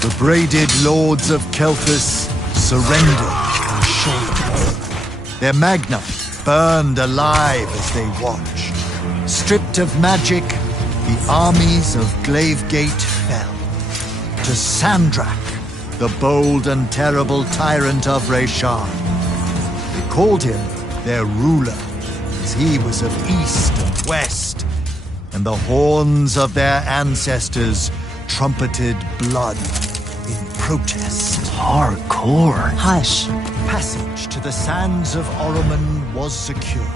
The braided lords of Kelthus surrendered in short. Their magna burned alive as they watched. Stripped of magic, the armies of Glavegate fell. To Sandrak, the bold and terrible tyrant of Reshan. They called him their ruler, as he was of east and west, and the horns of their ancestors trumpeted blood in protest. Hardcore. Hush. Passage to the sands of Oromon was secured.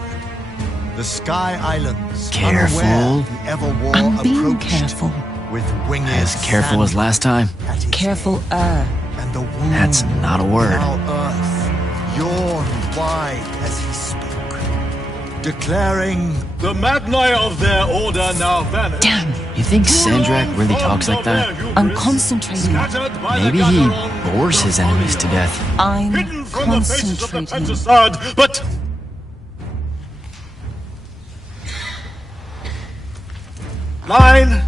The Sky Islands, Careful. unaware the Everwar I'm being approached careful. with winged As careful as last time. at his Careful, head. And the wound That's not a word. now earth yawned wide as he spoke, declaring, The Magni of their order now vanish. Damn. You think Sandrak really talks like that? I'm concentrating. Maybe he bores his enemies to death. I'm Hidden from the faces of the concentrating. Pentasad, but... Line.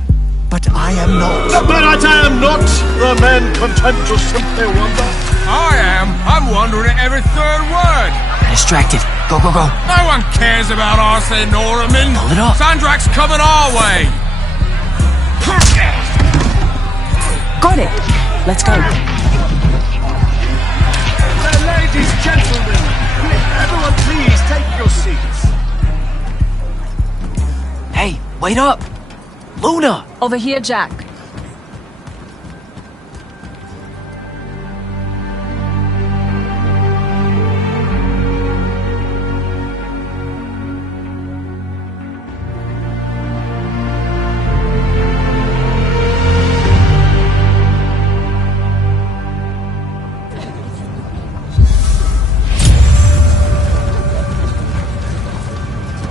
but I am not. But I am not the man content to simply wonder. I am. I'm wondering at every third word. Distracted. Go, go, go. No one cares about Arsene Norman. Pull it up. Sandrak's coming our way. Got it. Let's go. Ladies, gentlemen, everyone please take your seats. Hey, wait up. Luna! Over here, Jack.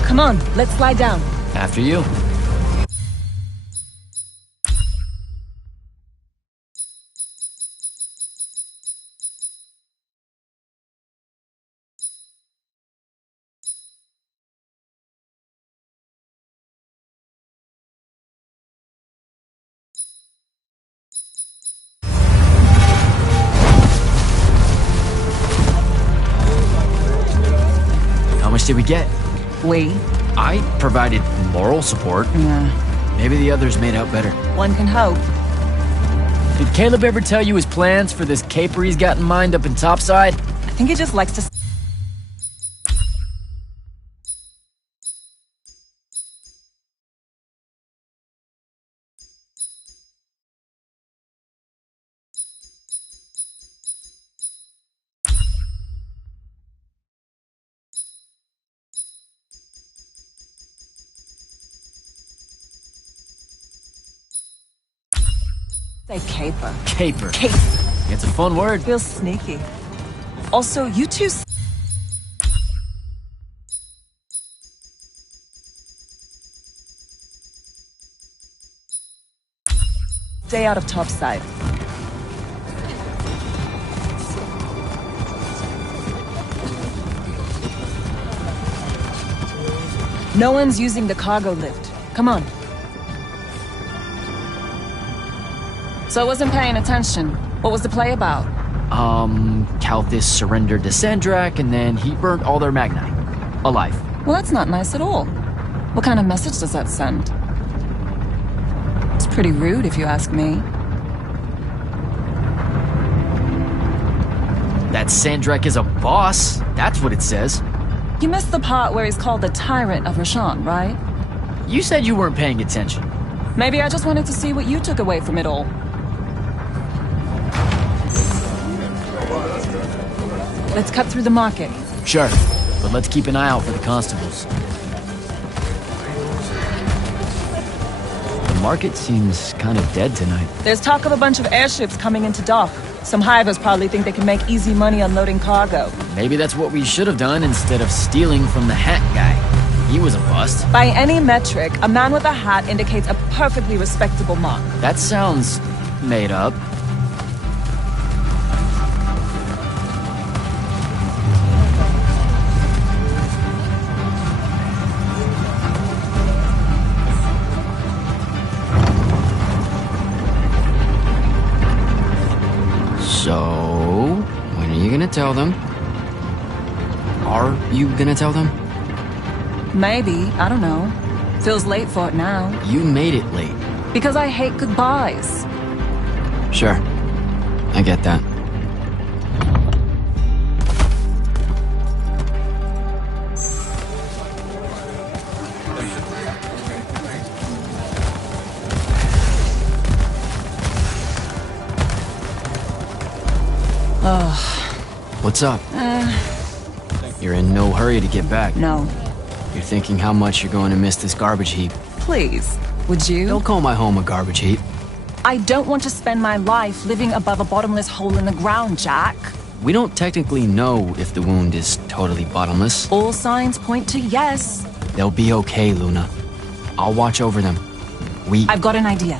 Come on, let's lie down. After you. How much did we get? We? I provided moral support. Yeah. Maybe the others made out better. One can hope. Did Caleb ever tell you his plans for this caper he's got in mind up in Topside? I think he just likes to... say caper. Caper. Caper. It's a fun word. Feels sneaky. Also, you two... Stay out of Topside. No one's using the cargo lift. Come on. So I wasn't paying attention. What was the play about? Kalthus surrendered to Sandrak, and then he burned all their Magni. Alive. Well, that's not nice at all. What kind of message does that send? It's pretty rude, if you ask me. That Sandrak is a boss. That's what it says. You missed the part where he's called the Tyrant of Reshan, right? You said you weren't paying attention. Maybe I just wanted to see what you took away from it all. Let's cut through the market. Sure, but let's keep an eye out for the constables. The market seems kind of dead tonight. There's talk of a bunch of airships coming into dock. Some hivers probably think they can make easy money unloading cargo. Maybe that's what we should have done instead of stealing from the hat guy. He was a bust. By any metric, a man with a hat indicates a perfectly respectable mark. That sounds made up. tell them? Are you gonna tell them? Maybe, I don't know. Feels late for it now. You made it late. Because I hate goodbyes. Sure. I get that. What's up? You're in no hurry to get back. No. You're thinking how much you're going to miss this garbage heap. Please, would you? Don't call my home a garbage heap. I don't want to spend my life living above a bottomless hole in the ground, Jack. We don't technically know if the wound is totally bottomless. All signs point to yes. They'll be okay, Luna. I'll watch over them. I've got an idea.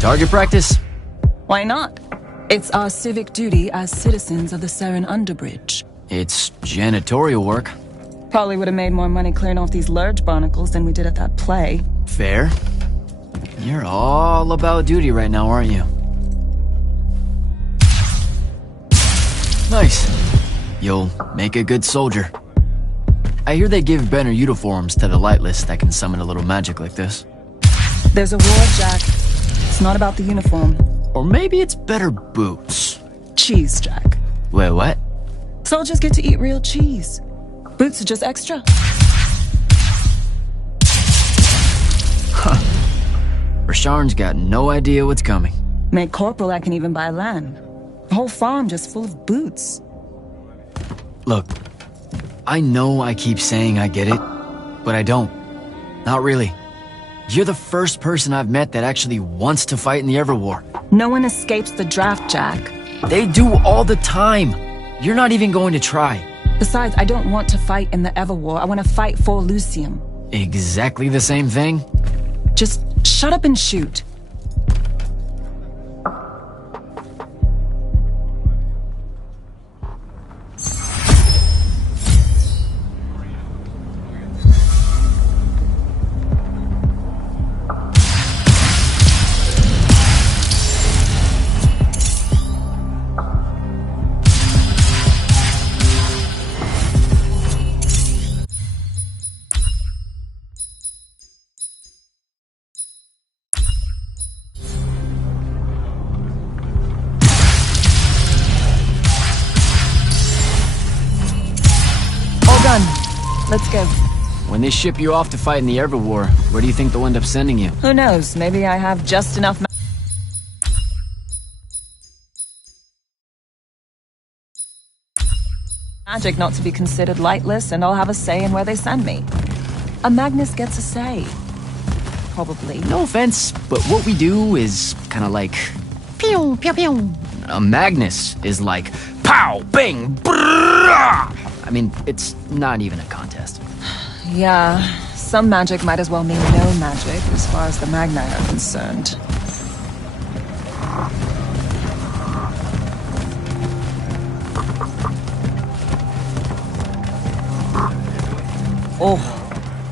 Target practice? Why not? It's our civic duty as citizens of the Seren Underbridge. It's janitorial work. Probably would have made more money clearing off these lurge barnacles than we did at that play. Fair. You're all about duty right now, aren't you? Nice. You'll make a good soldier. I hear they give better uniforms to the lightless that can summon a little magic like this. There's a war, Jack. It's not about the uniform. Or maybe it's better boots. Cheese, Jack. Wait, what? Soldiers get to eat real cheese. Boots are just extra. Rasharn's got no idea what's coming. Made corporal, I can even buy land. The whole farm just full of boots. Look, I know I keep saying I get it, but I don't. Not really. You're the first person I've met that actually wants to fight in the Everwar. No one escapes the draft, Jack. They do all the time. You're not even going to try. Besides, I don't want to fight in the Everwar. I want to fight for Lucium. Exactly the same thing? Just shut up and shoot. Done. Let's go. When they ship you off to fight in the Everwar, where do you think they'll end up sending you? Who knows? Maybe I have just enough magic not to be considered lightless, and I'll have a say in where they send me. A Magnus gets a say. Probably. No offense, but what we do is kind of like... Pew, pew, pew. A Magnus is like... Pow! Bing! Brrrah! I mean, it's not even a contest. Yeah, some magic might as well mean no magic as far as the Magni are concerned. Oh,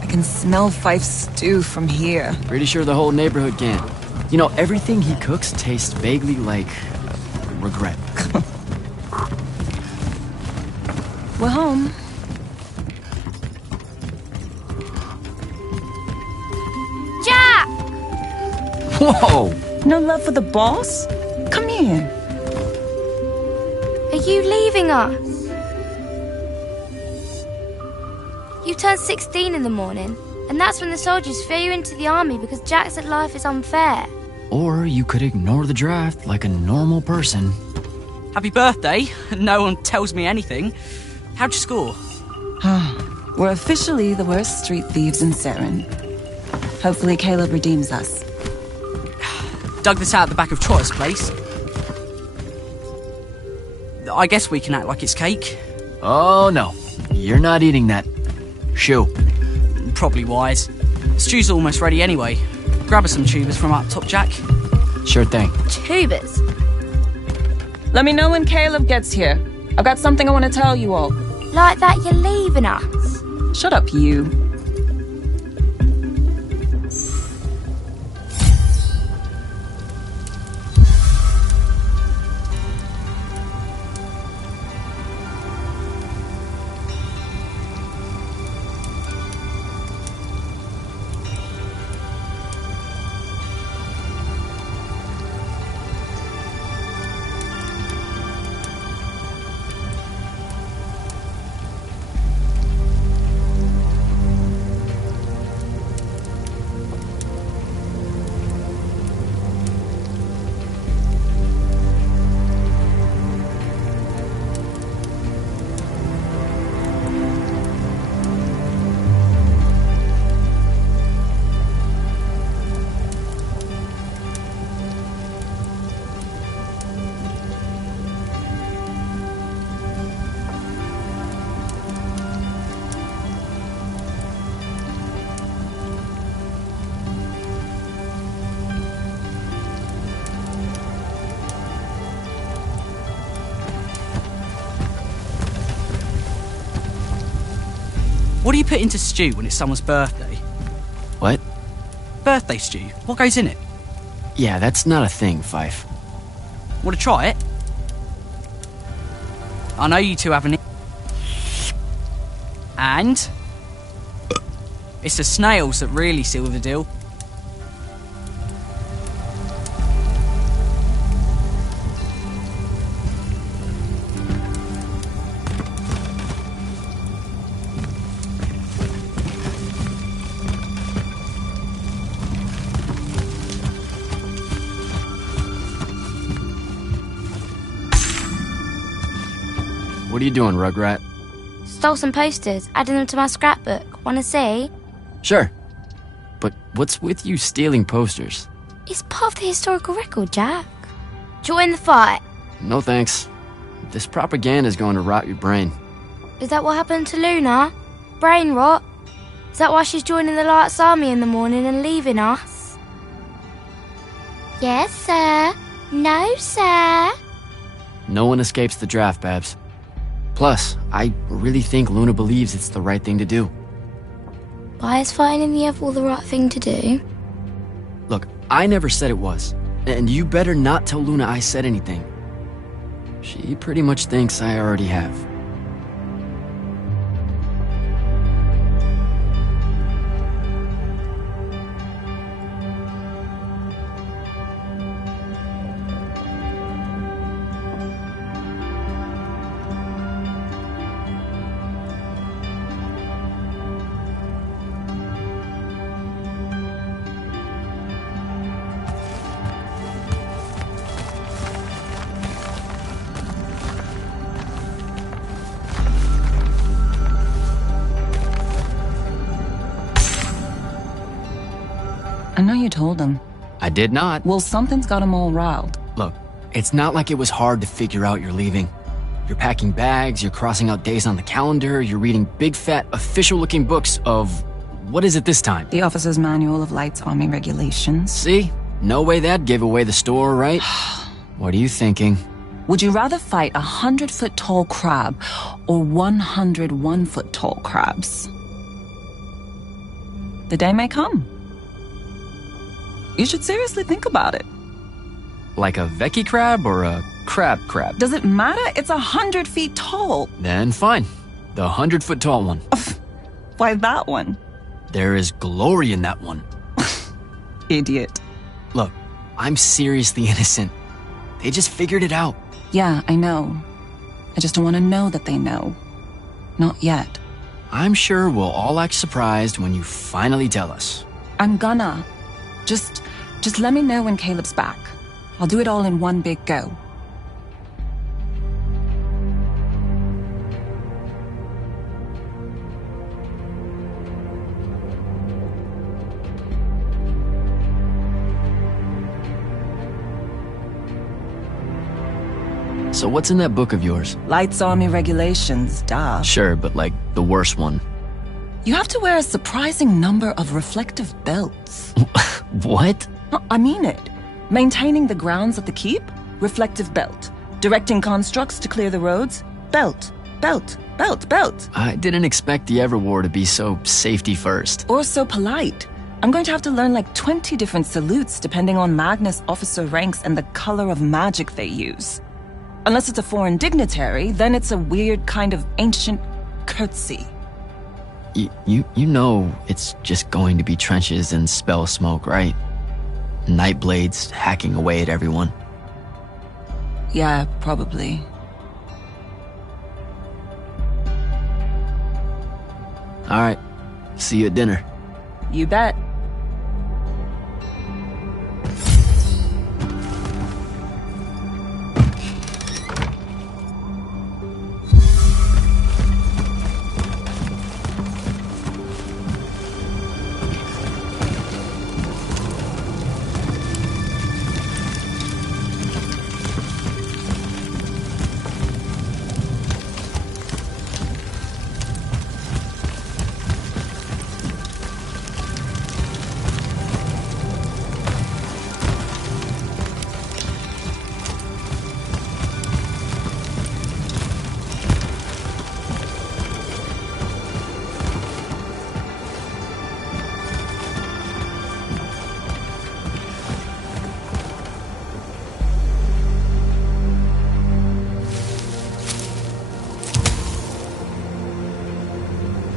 I can smell Fife's stew from here. Pretty sure the whole neighborhood can. You know, everything he cooks tastes vaguely like... regret. We're home. Jack! Whoa! No love for the boss? Come here. Are you leaving us? You turned 16 in the morning, and that's when the soldiers throw you into the army because Jack said life is unfair. Or you could ignore the draft like a normal person. Happy birthday. No one tells me anything. How'd you score? We're officially the worst street thieves in Seren. Hopefully Caleb redeems us. Dug this out the back of Trotter's place. I guess we can act like it's cake. Oh no, you're not eating that. Shoo. Probably wise. Stew's almost ready anyway. Grab us some tubers from up top, Jack. Sure thing. Tubers. Let me know when Caleb gets here. I've got something I want to tell you all. Like that you're leaving us. Shut up, you. What do you put into stew when it's someone's birthday? What? Birthday stew. What goes in it? Yeah, that's not a thing, Fife. Want to try it? I know you two haven't. And it's the snails that really seal the deal. What are you doing, Rugrat? Stole some posters, adding them to my scrapbook. Wanna see? Sure. But what's with you stealing posters? It's part of the historical record, Jack. Join the fight. No thanks. This propaganda is going to rot your brain. Is that what happened to Luna? Brain rot? Is that why she's joining the Lights Army in the morning and leaving us? Yes, sir. No, sir. No one escapes the draft, Babs. Plus, I really think Luna believes it's the right thing to do. Why is fighting in the Evil the right thing to do? Look, I never said it was. And you better not tell Luna I said anything. She pretty much thinks I already have. I know you told him. I did not. Well, something's got him all riled. Look, it's not like it was hard to figure out you're leaving. You're packing bags, you're crossing out days on the calendar, you're reading big fat official-looking books of... what is it this time? The Officer's Manual of Lights Army Regulations. See? No way that gave away the store, right? What are you thinking? Would you rather fight 100-foot tall crab or 101-foot tall crabs? The day may come. You should seriously think about it. Like a Vecchi crab or a crab crab? Does it matter? It's 100 feet tall. Then fine. The 100-foot tall one. Why that one? There is glory in that one. Idiot. Look, I'm seriously innocent. They just figured it out. Yeah, I know. I just don't want to know that they know. Not yet. I'm sure we'll all act surprised when you finally tell us. I'm gonna. Just let me know when Caleb's back. I'll do it all in one big go. So what's in that book of yours? Lights Army Regulations, duh. Sure, but like the worst one. You have to wear a surprising number of reflective belts. What? No, I mean it. Maintaining the grounds of the keep? Reflective belt. Directing constructs to clear the roads? Belt. Belt. Belt. Belt. I didn't expect the Everwar to be so safety first. Or so polite. I'm going to have to learn like 20 different salutes depending on Magnus officer ranks and the color of magic they use. Unless it's a foreign dignitary, then it's a weird kind of ancient curtsy. You know it's just going to be trenches and spell smoke, right? Nightblades hacking away at everyone. Yeah, probably. All right, see you at dinner. You bet.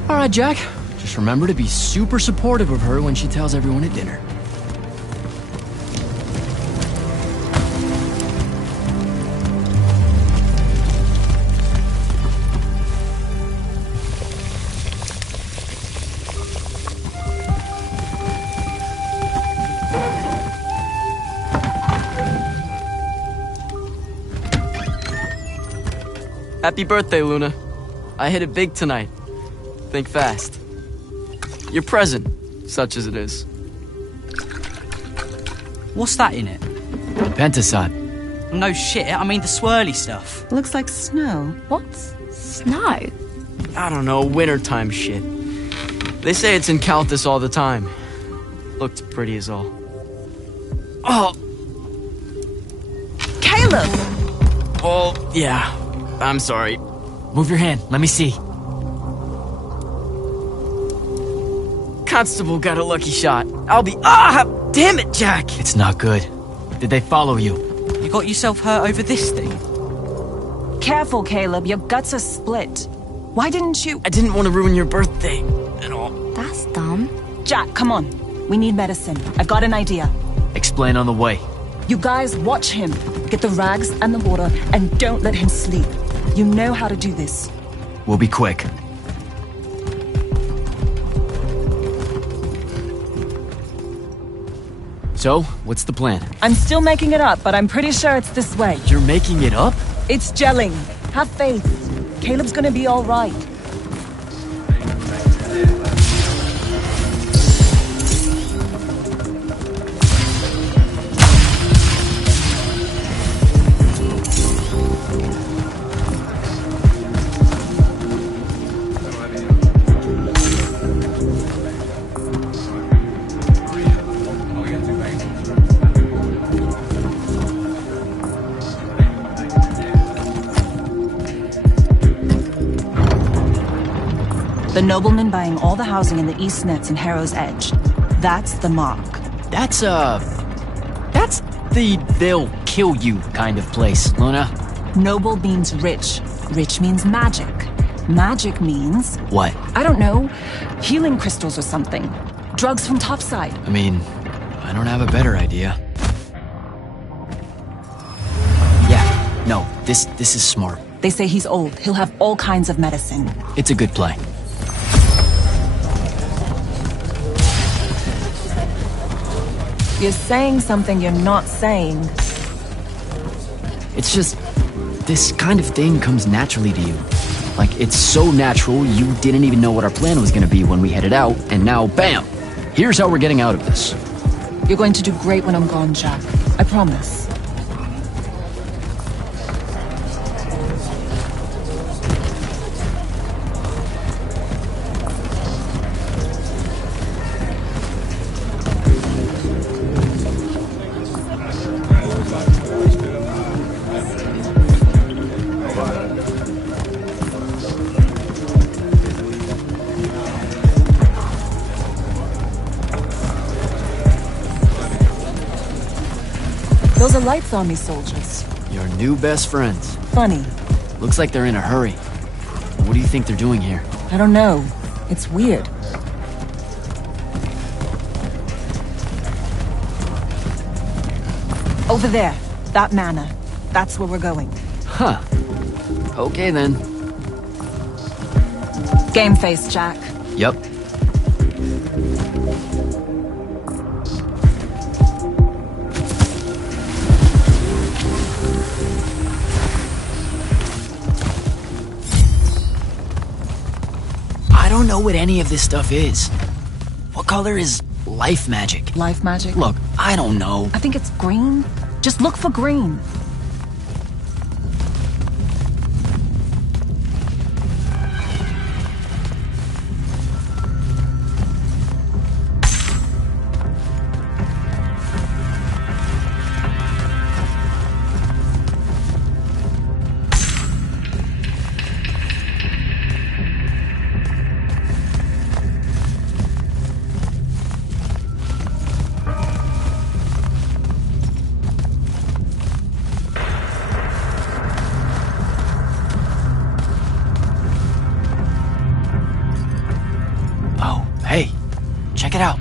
All right, Jack. Just remember to be super supportive of her when she tells everyone at dinner. Happy birthday, Luna. I hit it big tonight. Think fast. Your present, such as it is. What's that in it? Pentasod. No shit, I mean the swirly stuff. Looks like snow. What's snow? I don't know, wintertime shit. They say it's in Calthus all the time. Looked pretty as all. Oh! Caleb! Oh, yeah. I'm sorry. Move your hand. Let me see. Constable got a lucky shot. I'll be— Ah! Damn it, Jack! It's not good. Did they follow you? You got yourself hurt over this thing? Careful, Caleb. Your guts are split. Why didn't you— I didn't want to ruin your birthday at all. That's dumb. Jack, come on. We need medicine. I've got an idea. Explain on the way. You guys watch him. Get the rags and the water, and don't let him sleep. You know how to do this. We'll be quick. So, what's the plan? I'm still making it up, but I'm pretty sure it's this way. You're making it up? It's gelling. Have faith. Caleb's gonna be all right. The nobleman buying all the housing in the East Nets and Harrow's Edge. That's the mark. That's the they'll kill you kind of place, Luna. Noble means rich. Rich means magic. Magic means, What? I don't know, healing crystals or something. Drugs from topside. I mean, I don't have a better idea. Yeah, no, this is smart. They say he's old. He'll have all kinds of medicine. It's a good play. You're saying something you're not saying. It's just, this kind of thing comes naturally to you. Like, it's so natural, you didn't even know what our plan was gonna be when we headed out, and now, bam! Here's how we're getting out of this. You're going to do great when I'm gone, Jack. I promise. Those are Lights Army soldiers. Your new best friends. Funny. Looks like they're in a hurry. What do you think they're doing here? I don't know. It's weird. Over there. That manor. That's where we're going. Huh. Okay then. Game face, Jack. Yep. I don't know what any of this stuff is. What color is life magic? Life magic? Look, I don't know. I think it's green. Just look for green. Oh, hey. Check it out.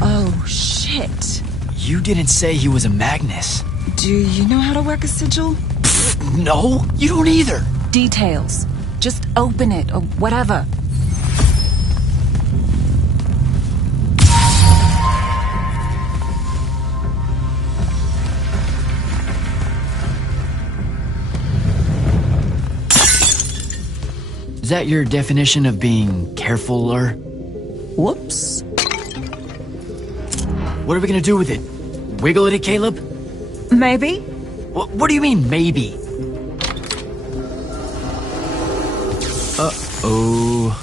Oh, shit. You didn't say he was a Magnus. Do you know how to work a sigil? No, you don't either. Details. Just open it or whatever. Is that your definition of being carefuler? Whoops. What are we gonna do with it? Wiggle at it, Caleb? Maybe? What do you mean, maybe? Uh-oh.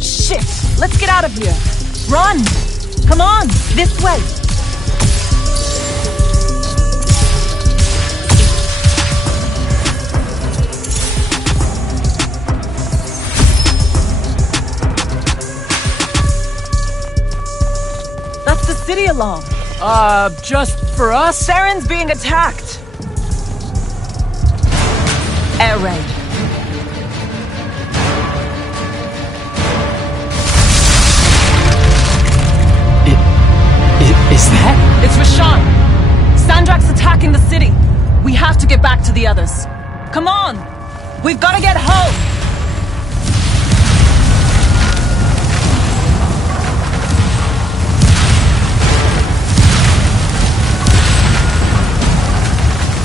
Shit! Let's get out of here! Run! Come on! This way! That's the city alarm. Just for us? Saren's being attacked! Air raid. Is that? It's Rashawn! Sandrak's attacking the city! We have to get back to the others. Come on! We've got to get home!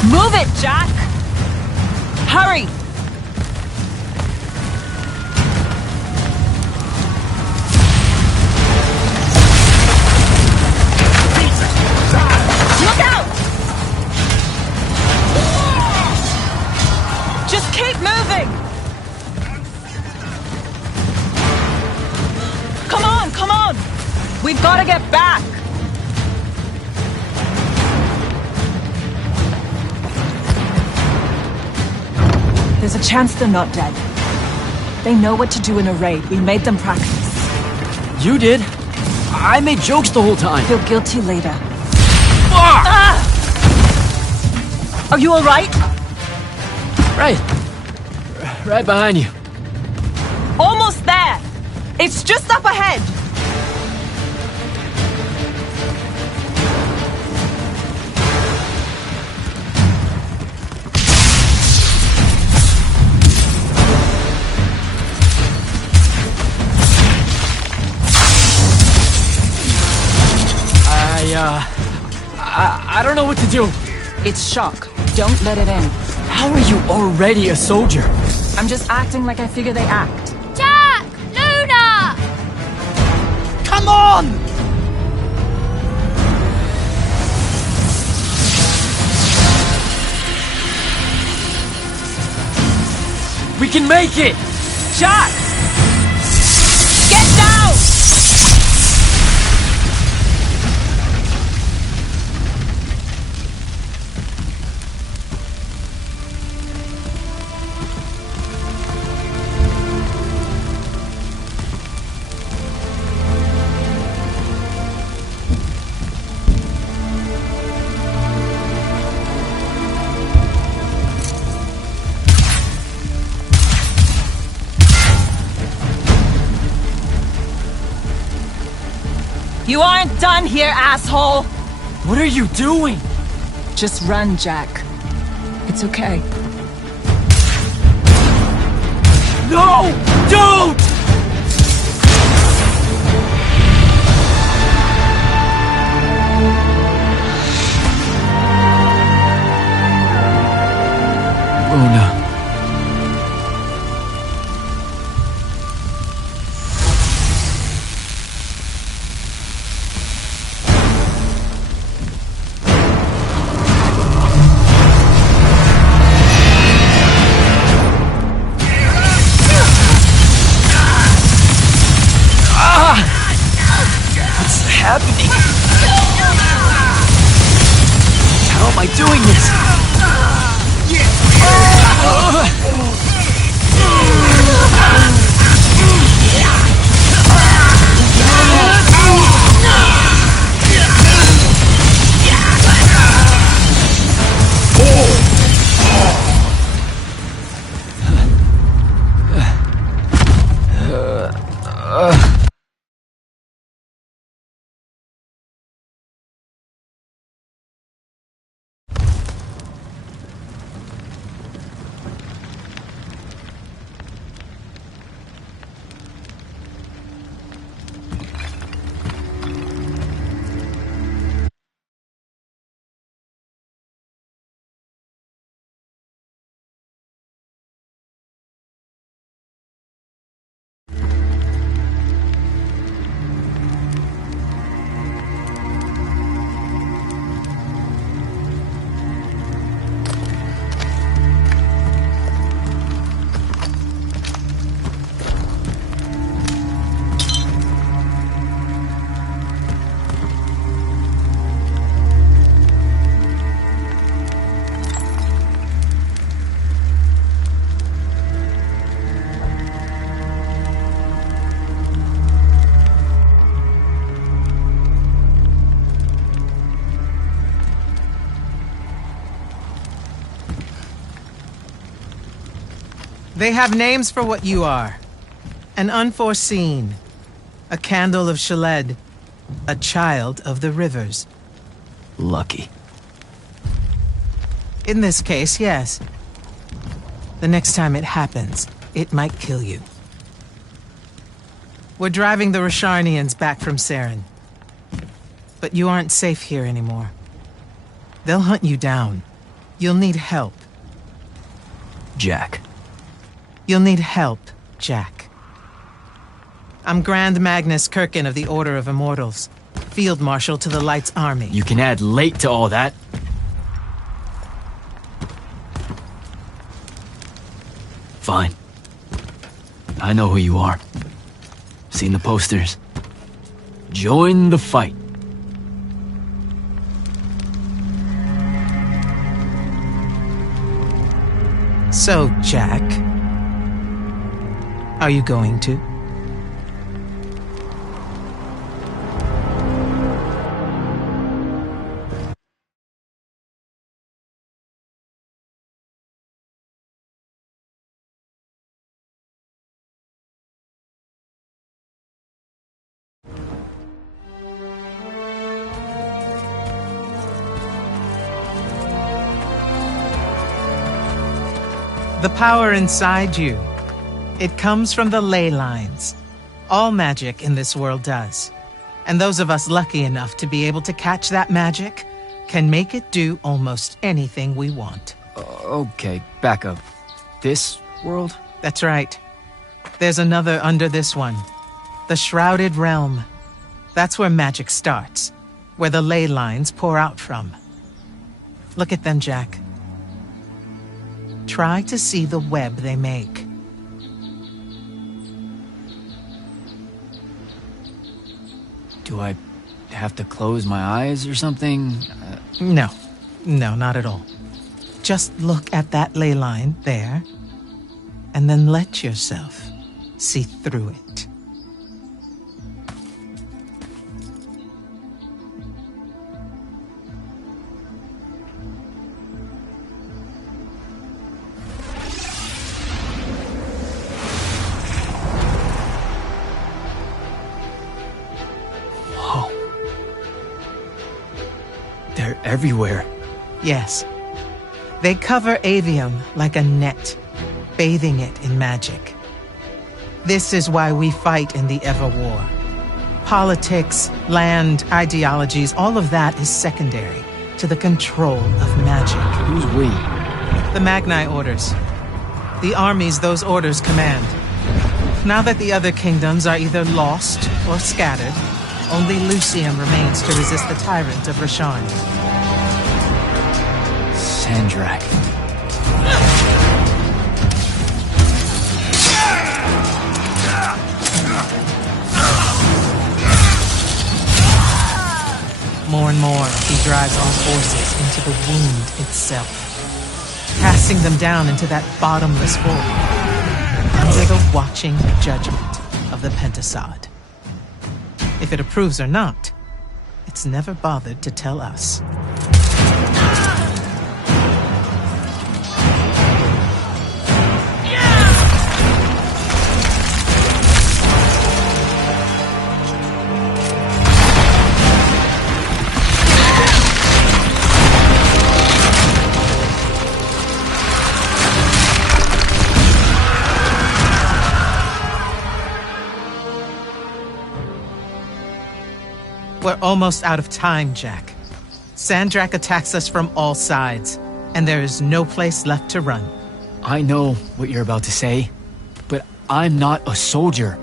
Move it, Jack! Hurry! Look out! Just keep moving! Come on, come on! We've got to get back! There's a chance they're not dead. They know what to do in a raid. We made them practice. You did? I made jokes the whole time. Feel guilty later. Ah! Are you alright? Right behind you. Almost there! It's just up ahead! I don't know what to do. It's shock. Don't let it in. How are you already a soldier? I'm just acting like I figure they act. Jack! Luna! Come on! We can make it! Jack! Get down! You aren't done here, asshole! What are you doing? Just run, Jack. It's okay. No! Don't! Luna. What's happening? How am I doing this? They have names for what you are. An unforeseen, a candle of Shaled, a child of the rivers. Lucky. In this case, yes. The next time it happens, it might kill you. We're driving the Rasharnians back from Saren. But you aren't safe here anymore. They'll hunt you down. You'll need help. Jack. You'll need help, Jack. I'm Grand Magnus Kirkin of the Order of Immortals, Field Marshal to the Light's Army. You can add late to all that. Fine. I know who you are. Seen the posters. Join the fight. So, Jack, are you going to? The power inside you, it comes from the ley lines. All magic in this world does. And those of us lucky enough to be able to catch that magic can make it do almost anything we want. Okay, back up. This world? That's right. There's another under this one. The Shrouded Realm. That's where magic starts. Where the ley lines pour out from. Look at them, Jack. Try to see the web they make. Do I have to close my eyes or something? No, not at all. Just look at that ley line there, and then let yourself see through it. Whoa. They're everywhere. Yes. They cover Aveum like a net, bathing it in magic. This is why we fight in the Everwar. Politics, land, ideologies, all of that is secondary to the control of magic. Who's we? The Magni orders. The armies those orders command. Now that the other kingdoms are either lost or scattered, only Lucium remains to resist the tyrant of Rasharn. Sandrak. More and more, he drives our forces into the wound itself, casting them down into that bottomless void, under the watching judgment of the Pentasod. If it approves or not, it's never bothered to tell us. We're almost out of time, Jack. Sandrak attacks us from all sides, and there is no place left to run. I know what you're about to say, but I'm not a soldier.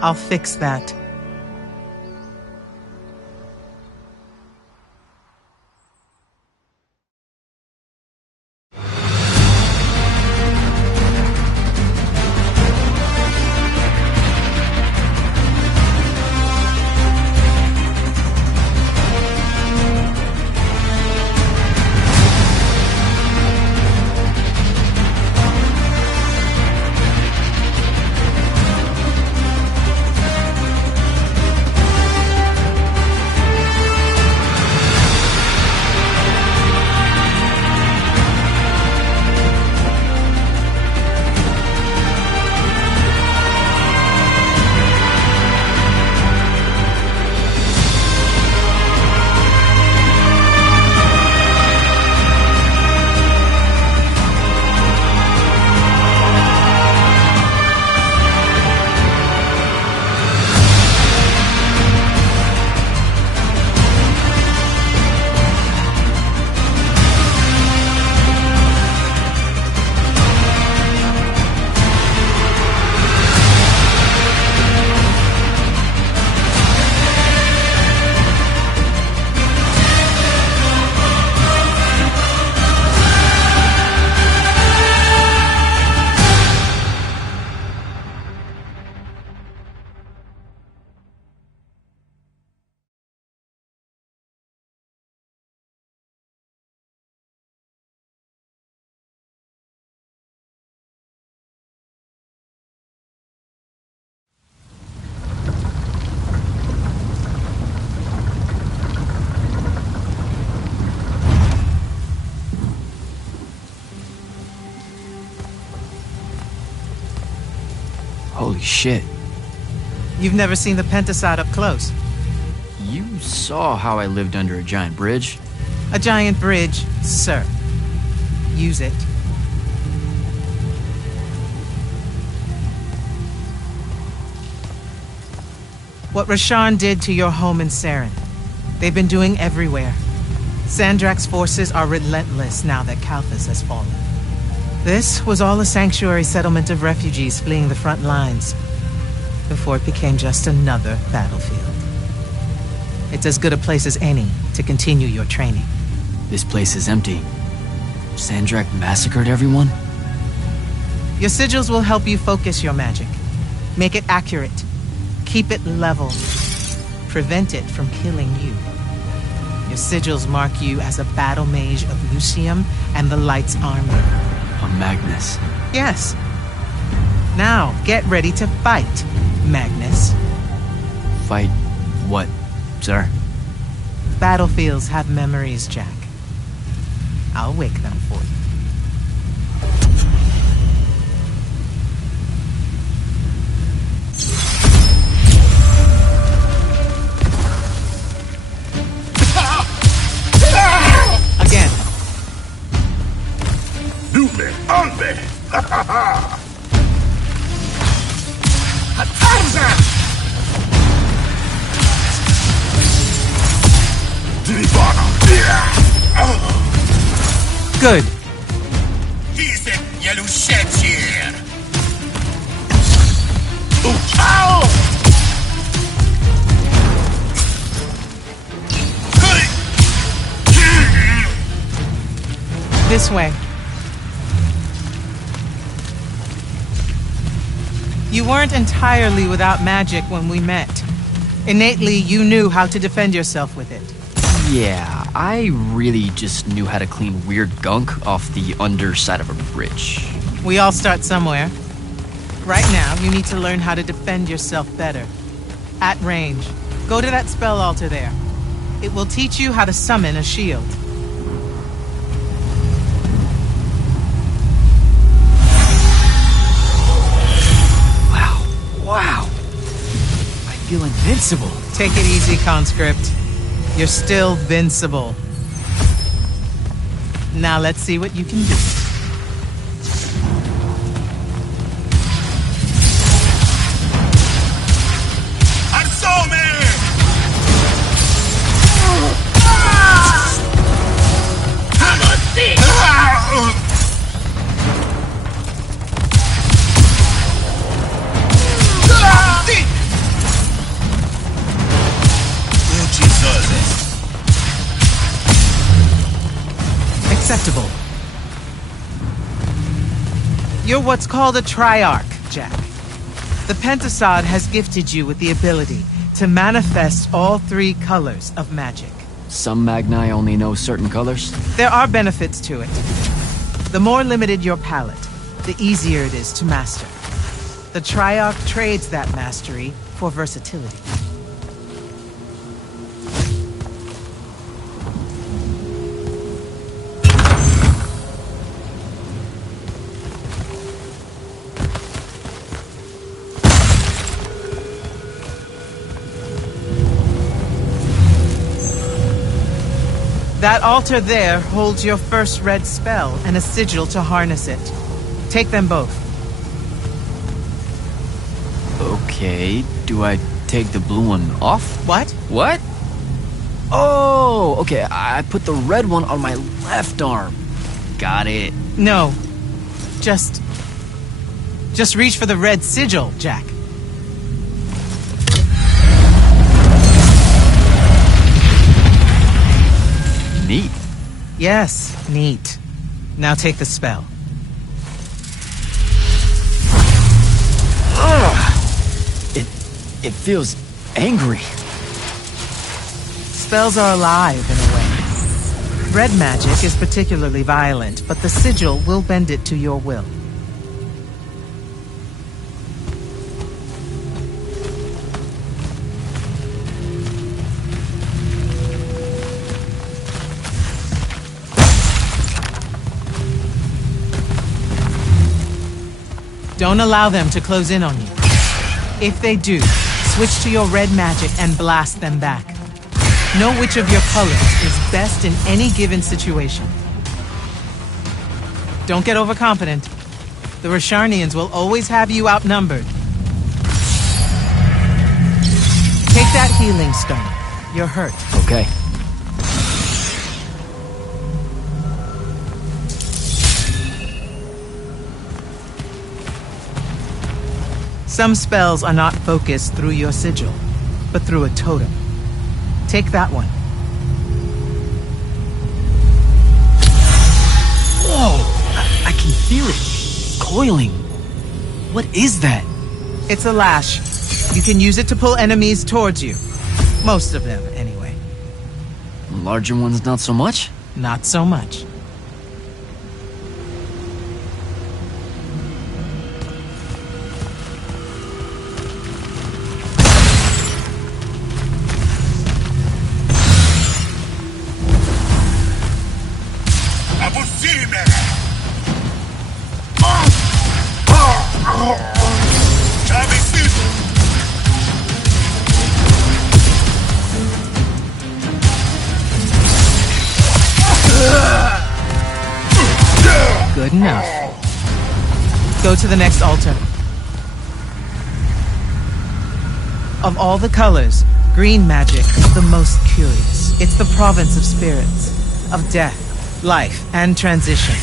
I'll fix that. Holy shit. You've never seen the Pentasod up close. You saw how I lived under a giant bridge. A giant bridge, sir. Use it. What Rasharn did to your home in Saren, they've been doing everywhere. Sandrak's forces are relentless now that Kalthus has fallen. This was all a sanctuary settlement of refugees fleeing the front lines, before it became just another battlefield. It's as good a place as any to continue your training. This place is empty. Sandrak massacred everyone? Your sigils will help you focus your magic. Make it accurate. Keep it level. Prevent it from killing you. Your sigils mark you as a battle mage of Lucium and the Light's army. A Magnus. Yes. Now, get ready to fight, Magnus. Fight what, sir? Battlefields have memories, Jack. I'll wake them for you. Good. He's a yellow shed here. This way. You weren't entirely without magic when we met. Innately, you knew how to defend yourself with it. Yeah, I really just knew how to clean weird gunk off the underside of a bridge. We all start somewhere. Right now, you need to learn how to defend yourself better. At range, go to that spell altar there. It will teach you how to summon a shield. Wow. I feel invincible. Take it easy, conscript. You're still vincible. Now let's see what you can do. Acceptable. You're what's called a triarch, Jack. The Pentasod has gifted you with the ability to manifest all three colors of magic. Some Magni only know certain colors. There are benefits to it. The more limited your palette, the easier it is to master. The Triarch trades that mastery for versatility. That altar there holds your first red spell and a sigil to harness it. Take them both. Okay, do I take the blue one off? What? What? Oh, okay, I put the red one on my left arm. Got it. No. Just reach for the red sigil, Jack. Neat. Yes, neat. Now take the spell. It feels angry. Spells are alive in a way. Red magic is particularly violent, but the sigil will bend it to your will. Don't allow them to close in on you. If they do, switch to your red magic and blast them back. Know which of your colors is best in any given situation. Don't get overconfident. The Rasharnians will always have you outnumbered. Take that healing stone. You're hurt. Okay. Some spells are not focused through your sigil, but through a totem. Take that one. Whoa! I can feel it. Coiling. What is that? It's a lash. You can use it to pull enemies towards you. Most of them, anyway. Larger ones, not so much? Not so much. Good enough. Go to the next altar. Of all the colors, green magic is the most curious. It's the province of spirits, of death, life, and transition.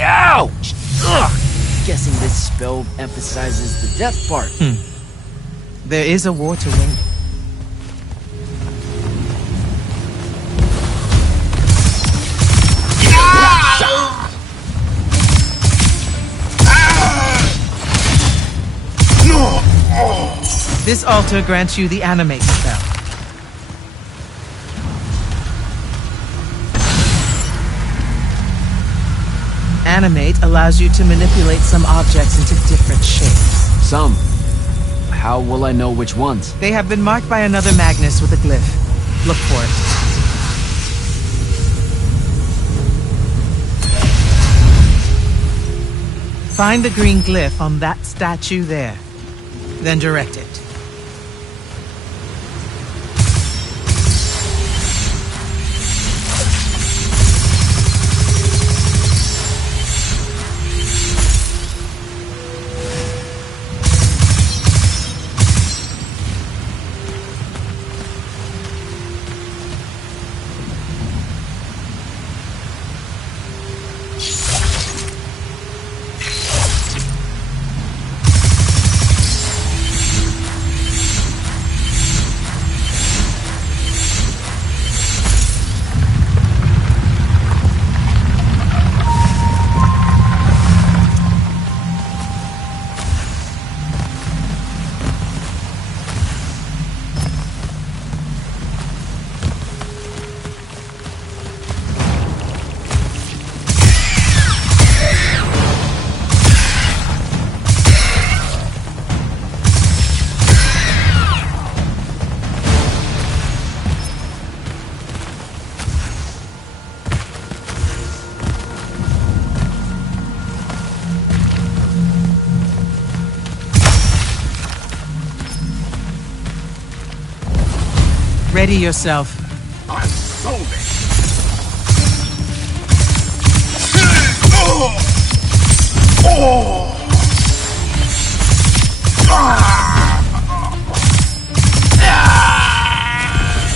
Ouch! Ugh! Guessing this spell emphasizes the death part. There is a war to win. This altar grants you the animate spell. Animate allows you to manipulate some objects into different shapes. Some. How will I know which ones? They have been marked by another Magnus with a glyph. Look for it. Find the green glyph on that statue there. Then direct it. Ready yourself. I sold it.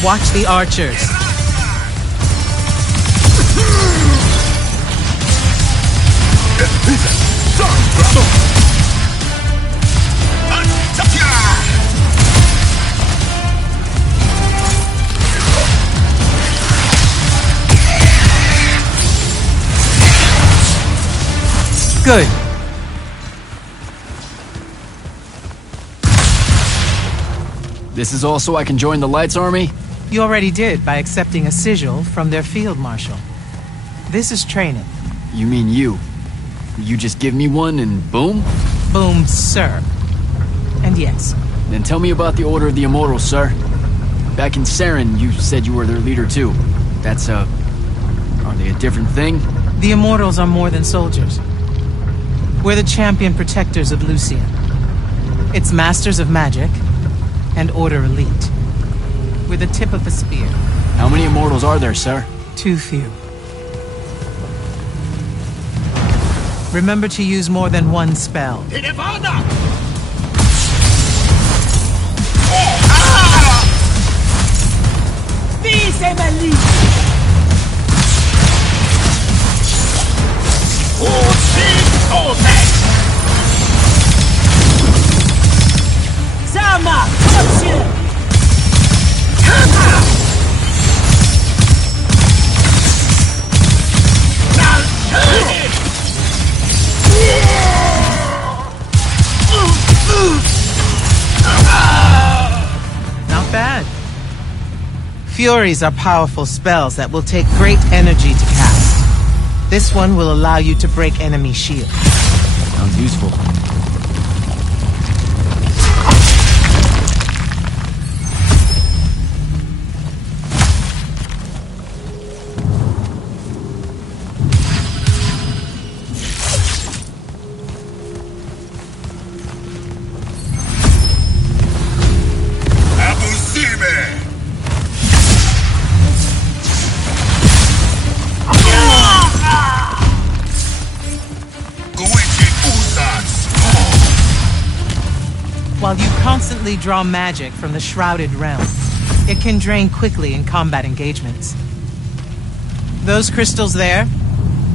Watch the archers. Good. This is all so I can join the Lights Army? You already did by accepting a sigil from their field marshal. This is training. You mean you? You just give me one and boom? Boom, sir. And yes, Then tell me about the Order of the Immortals, sir. Back in Saren, you said you were their leader too. That's are they a different thing? the Immortals are more than soldiers. We're the champion protectors of Lucian. It's masters of magic and Order elite. We're the tip of the spear. How many Immortals are there, sir? Too few. Remember to use more than one spell. Not bad. Furies are powerful spells that will take great energy to cast. This one will allow you to break enemy shields. Sounds useful. While you constantly draw magic from the Shrouded Realm, it can drain quickly in combat engagements. Those crystals there,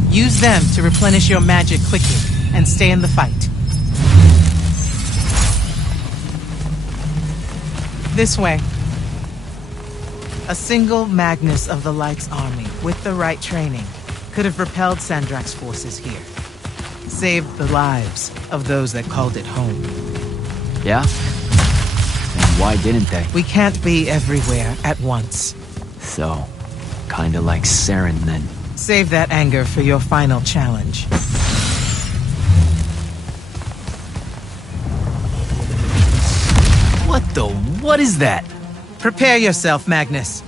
use them to replenish your magic quickly and stay in the fight. This way. A single Magnus of the Light's army, with the right training, could have repelled Sandrak's forces here. Saved the lives of those that called it home. Yeah? And why didn't they? We can't be everywhere at once. So, kinda like Saren then. Save that anger for your final challenge. What is that? Prepare yourself, Magnus.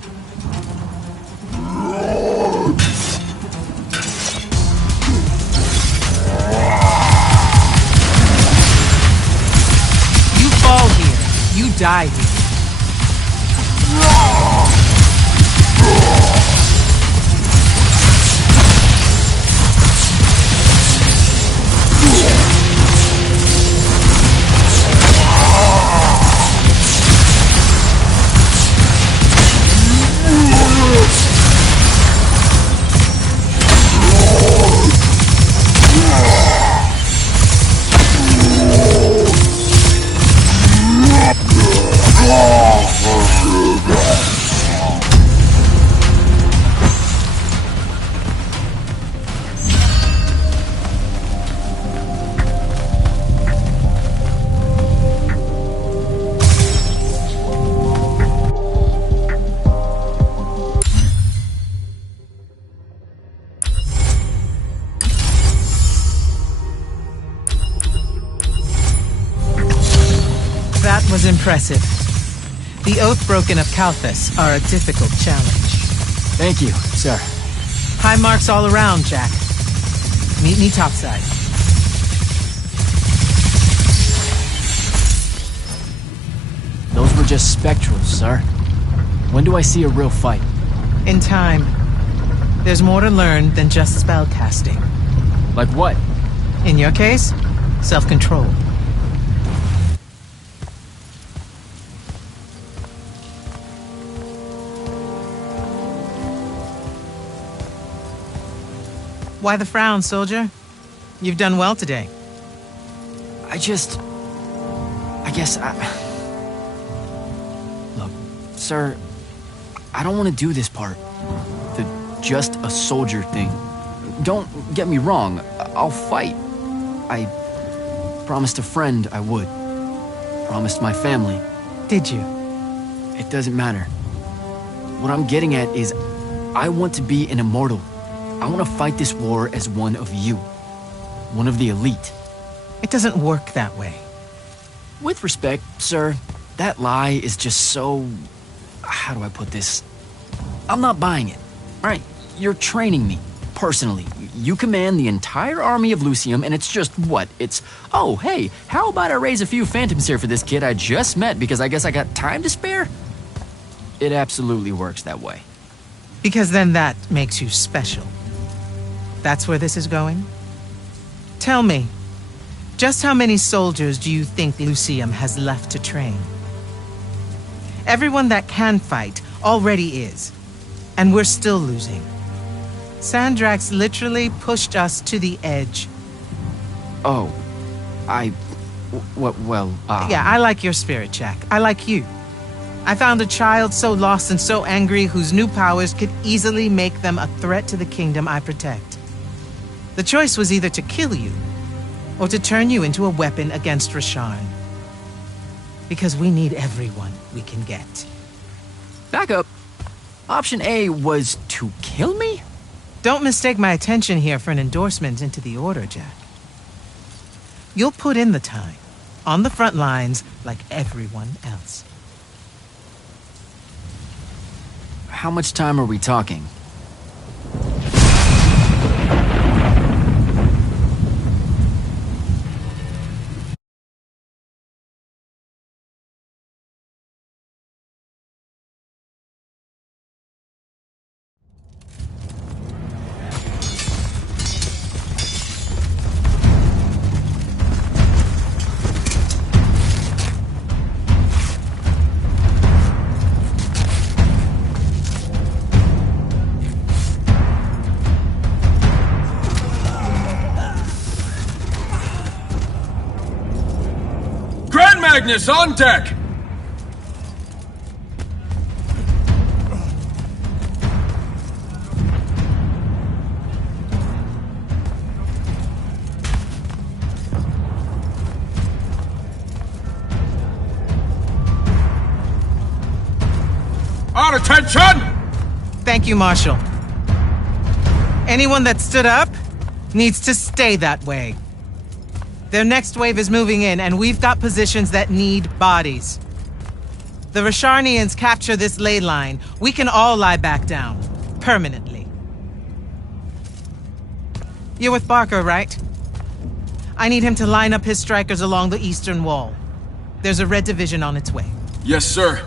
You fall here, you die here. That was impressive. The Oathbroken of Kalthus are a difficult challenge. Thank you, sir. High marks all around, Jack. Meet me topside. Those were just spectrals, sir. When do I see a real fight? In time. There's more to learn than just spell casting. Like what? In your case, self-control. Why the frown, soldier? You've done well today. Look, sir, I don't want to do this part. The just a soldier thing. Don't get me wrong, I'll fight. I promised a friend I would. Promised my family. Did you? It doesn't matter. What I'm getting at is, I want to be an immortal. I want to fight this war as one of you. One of the elite. It doesn't work that way. With respect, sir, that lie is just so... How do I put this? I'm not buying it. Right, you're training me, personally. You command the entire army of Lucium, and it's just what? It's, oh, hey, how about I raise a few phantoms here for this kid I just met because I guess I got time to spare? It absolutely works that way. Because then that makes you special. That's where this is going? Tell me, just how many soldiers do you think Lucium has left to train? Everyone that can fight already is, and we're still losing. Sandrax literally pushed us to the edge. Oh, Yeah, I like your spirit, Jack. I like you. I found a child so lost and so angry whose new powers could easily make them a threat to the kingdom I protect. The choice was either to kill you, or to turn you into a weapon against Rasharn. Because we need everyone we can get. Back up. Option A was to kill me? Don't mistake my attention here for an endorsement into the Order, Jack. You'll put in the time, on the front lines, like everyone else. How much time are we talking? Magnus, on deck! Our attention! Thank you, Marshal. Anyone that stood up needs to stay that way. Their next wave is moving in, and we've got positions that need bodies. The Rasharnians capture this ley line, we can all lie back down. Permanently. You're with Barker, right? I need him to line up his strikers along the eastern wall. There's a red division on its way. Yes, sir.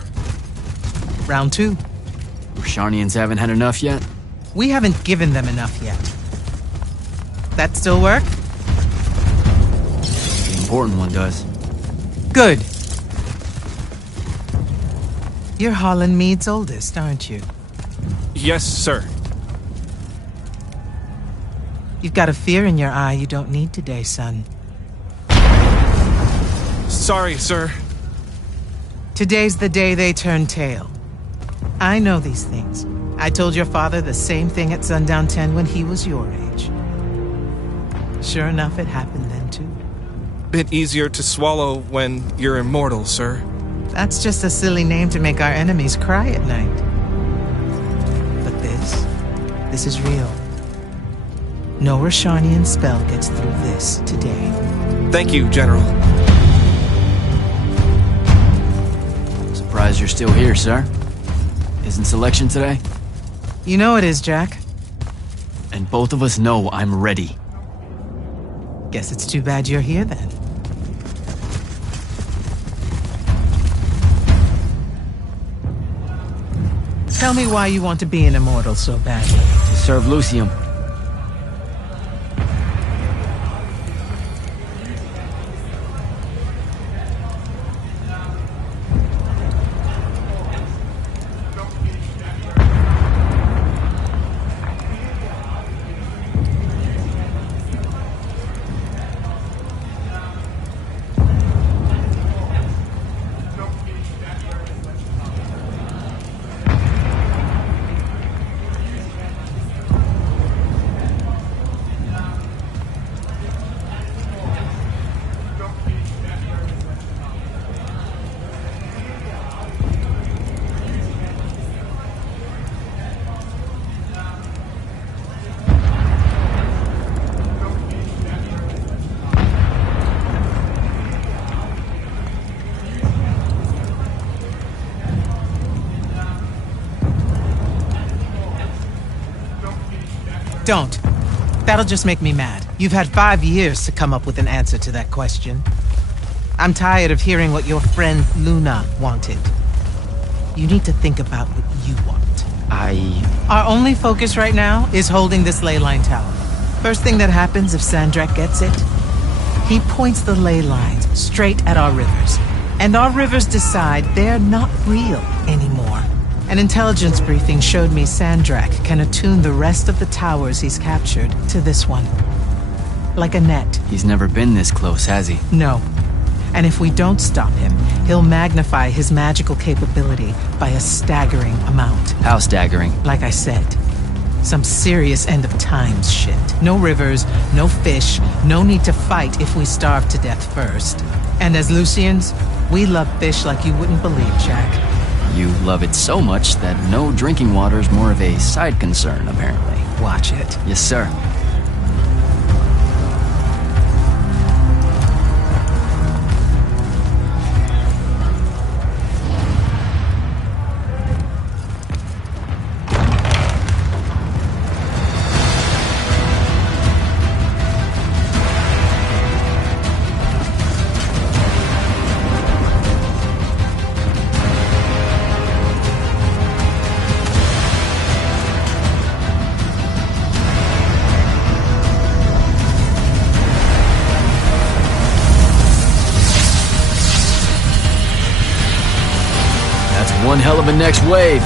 Round 2. Rasharnians haven't had enough yet? We haven't given them enough yet. That still work? The important one does. Good. You're Holland Mead's oldest, aren't you? Yes, sir. You've got a fear in your eye you don't need today, son. Sorry, sir. Today's the day they turn tail. I know these things. I told your father the same thing at Sundown 10 when he was your age. Sure enough, it happened then too. Bit easier to swallow when you're immortal, sir. That's just a silly name to make our enemies cry at night. But this is real. No Rasharnian spell gets through this today. Thank you, General. Surprised you're still here, sir. Isn't selection today? You know it is, Jack. And both of us know I'm ready. Guess it's too bad you're here then. Tell me why you want to be an immortal so badly. To serve Lucium. Don't. That'll just make me mad. You've had 5 years to come up with an answer to that question. I'm tired of hearing what your friend Luna wanted. You need to think about what you want. Our only focus right now is holding this ley line tower. First thing that happens if Sandrak gets it, he points the ley lines straight at our rivers. And our rivers decide they're not real anymore. An intelligence briefing showed me Sandrak can attune the rest of the towers he's captured to this one. Like a net. He's never been this close, has he? No. And if we don't stop him, he'll magnify his magical capability by a staggering amount. How staggering? Like I said, some serious end of times shit. No rivers, no fish, no need to fight if we starve to death first. And as Lucians, we love fish like you wouldn't believe, Jack. You love it so much that no drinking water is more of a side concern, apparently. Watch it. Yes, sir. One hell of a next wave.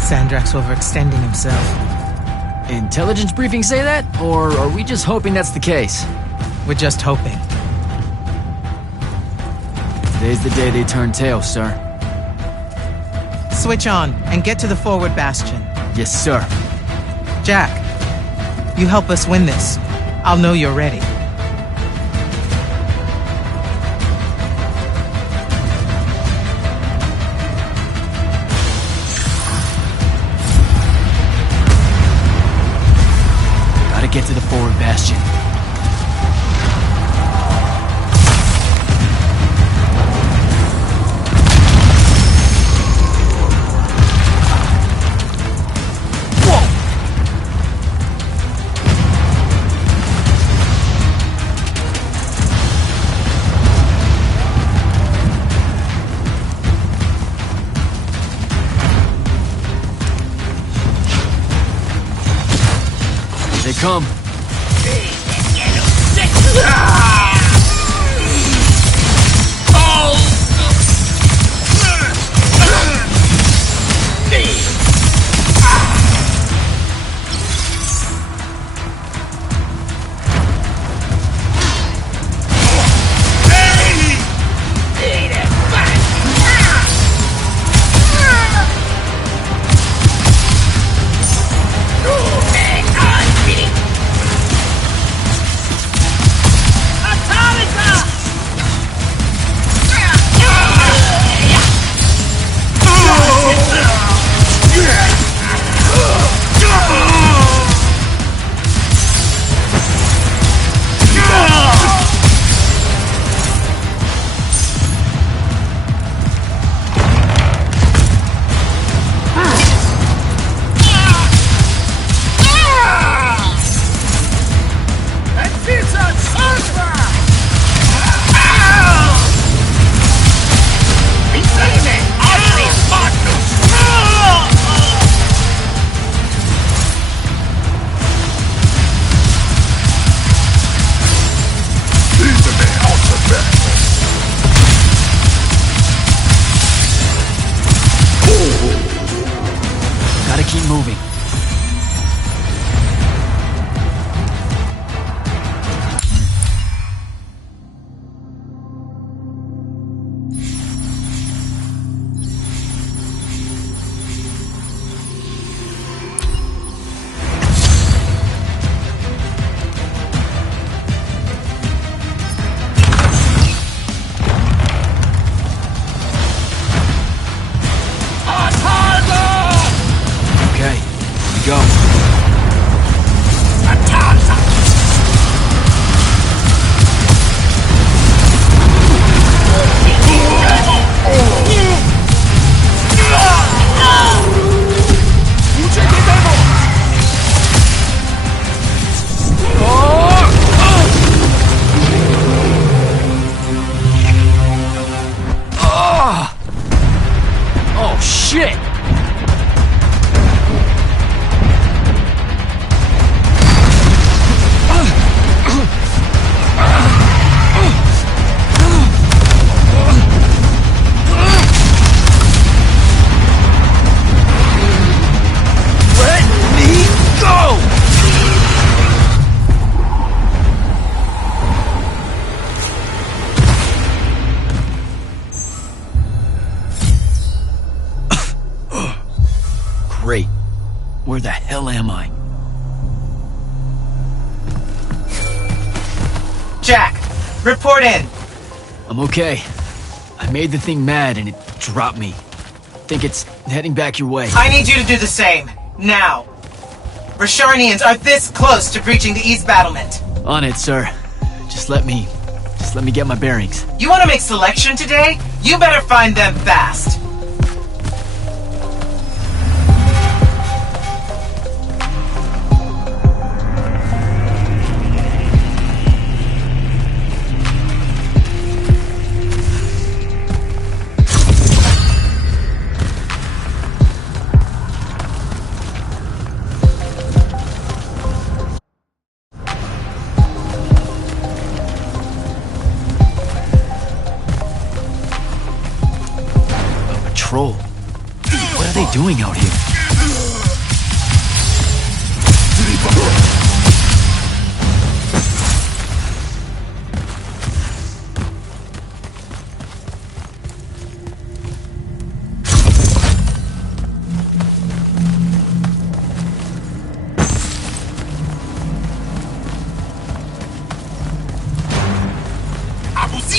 Sandrak's overextending himself. Intelligence briefings say that? Or are we just hoping that's the case? We're just hoping. Today's the day they turn tail, sir. Switch on and get to the forward bastion. Yes, sir. Jack, you help us win this. I'll know you're ready. Gotta get to the forward bastion. They come. Gotta keep moving. Okay, here we go. Oh, shit! Let me go! Great. Where the hell am I? Jack, report in. I'm okay. I made the thing mad and it dropped me. Think it's heading back your way. I need you to do the same. Now. Rasharnians are this close to breaching the east battlement. On it, sir. Just let me get my bearings. You want to make selection today? You better find them fast. Patrol. What are they doing out here?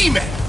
demon!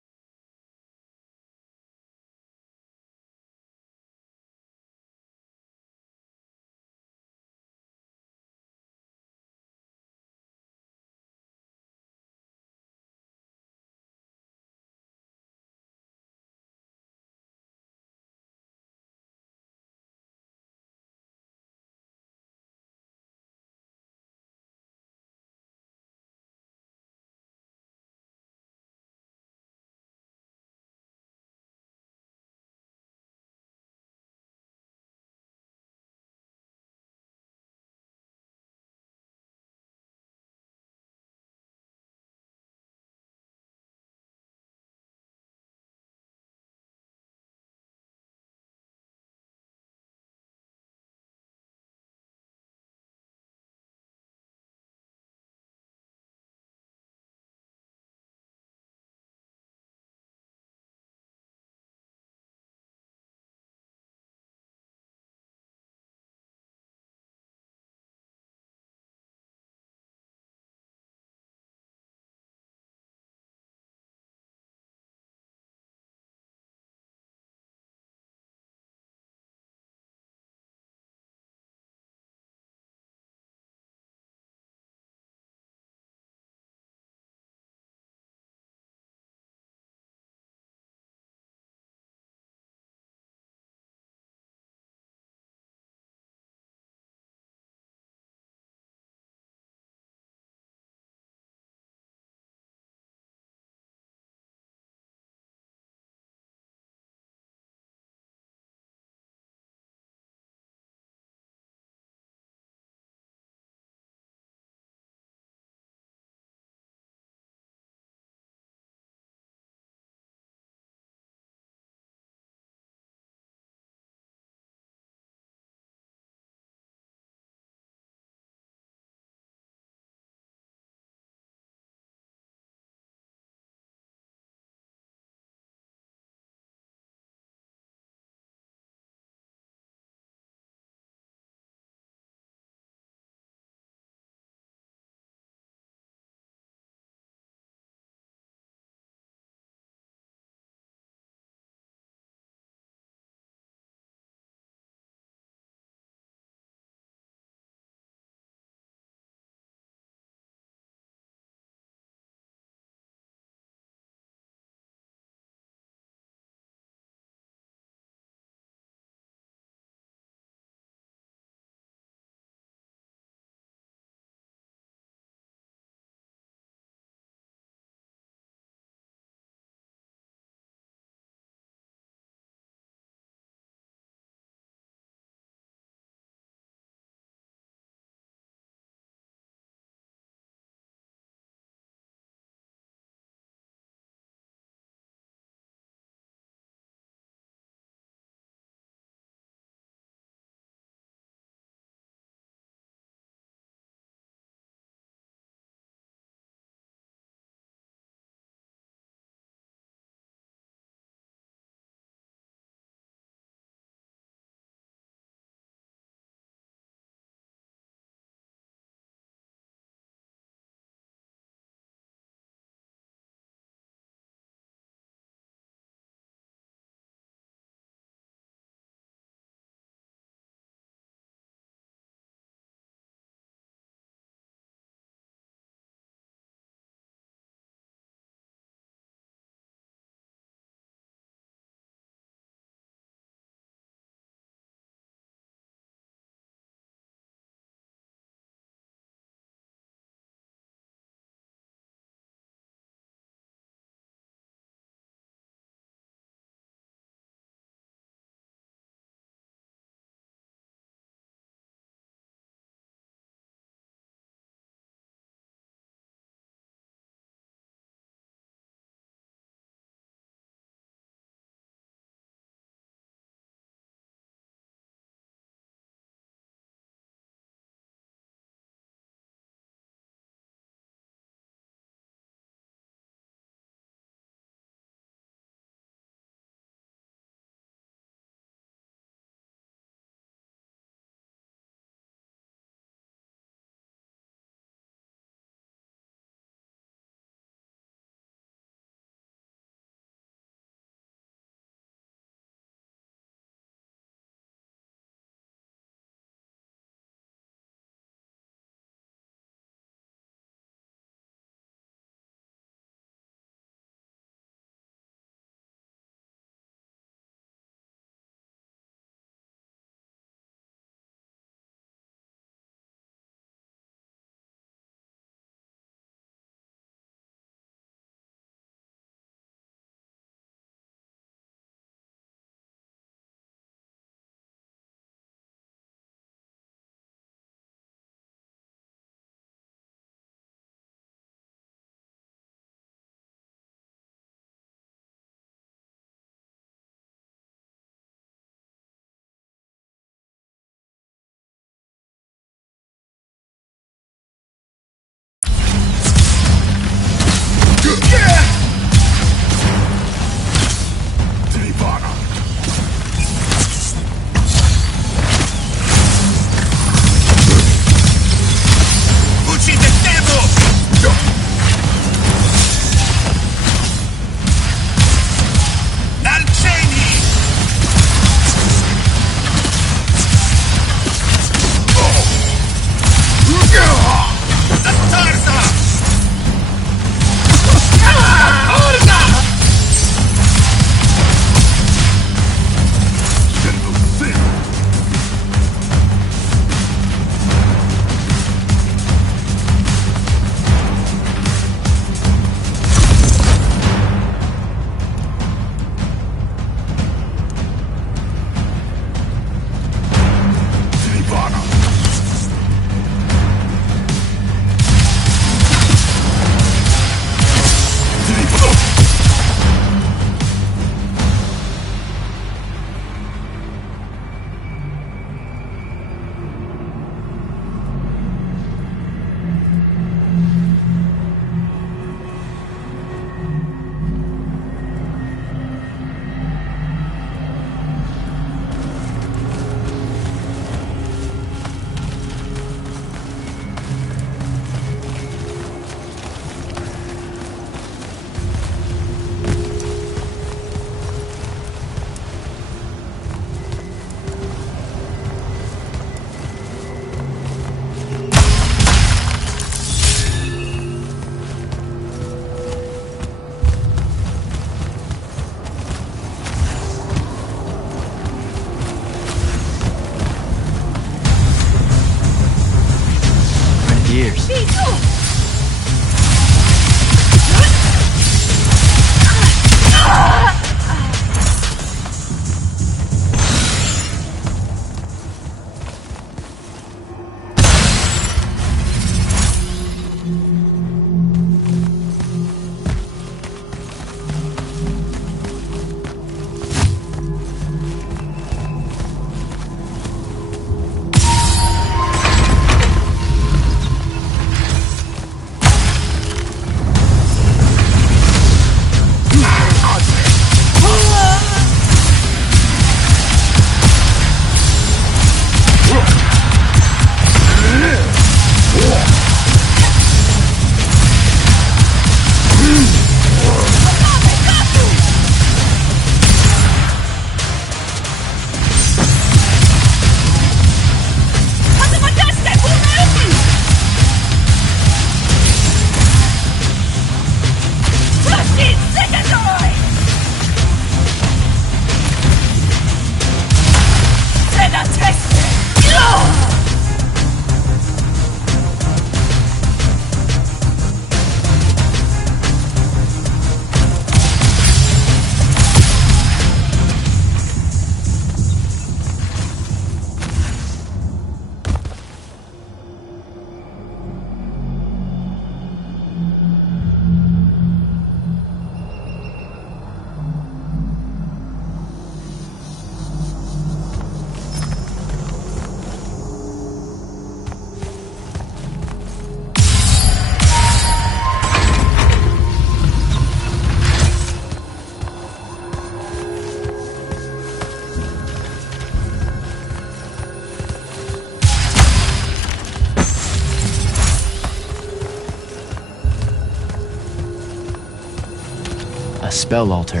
a spell altar.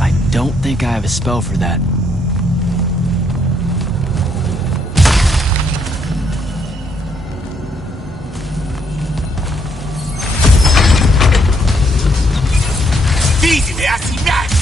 I don't think I have a spell for that. Видели, осипять!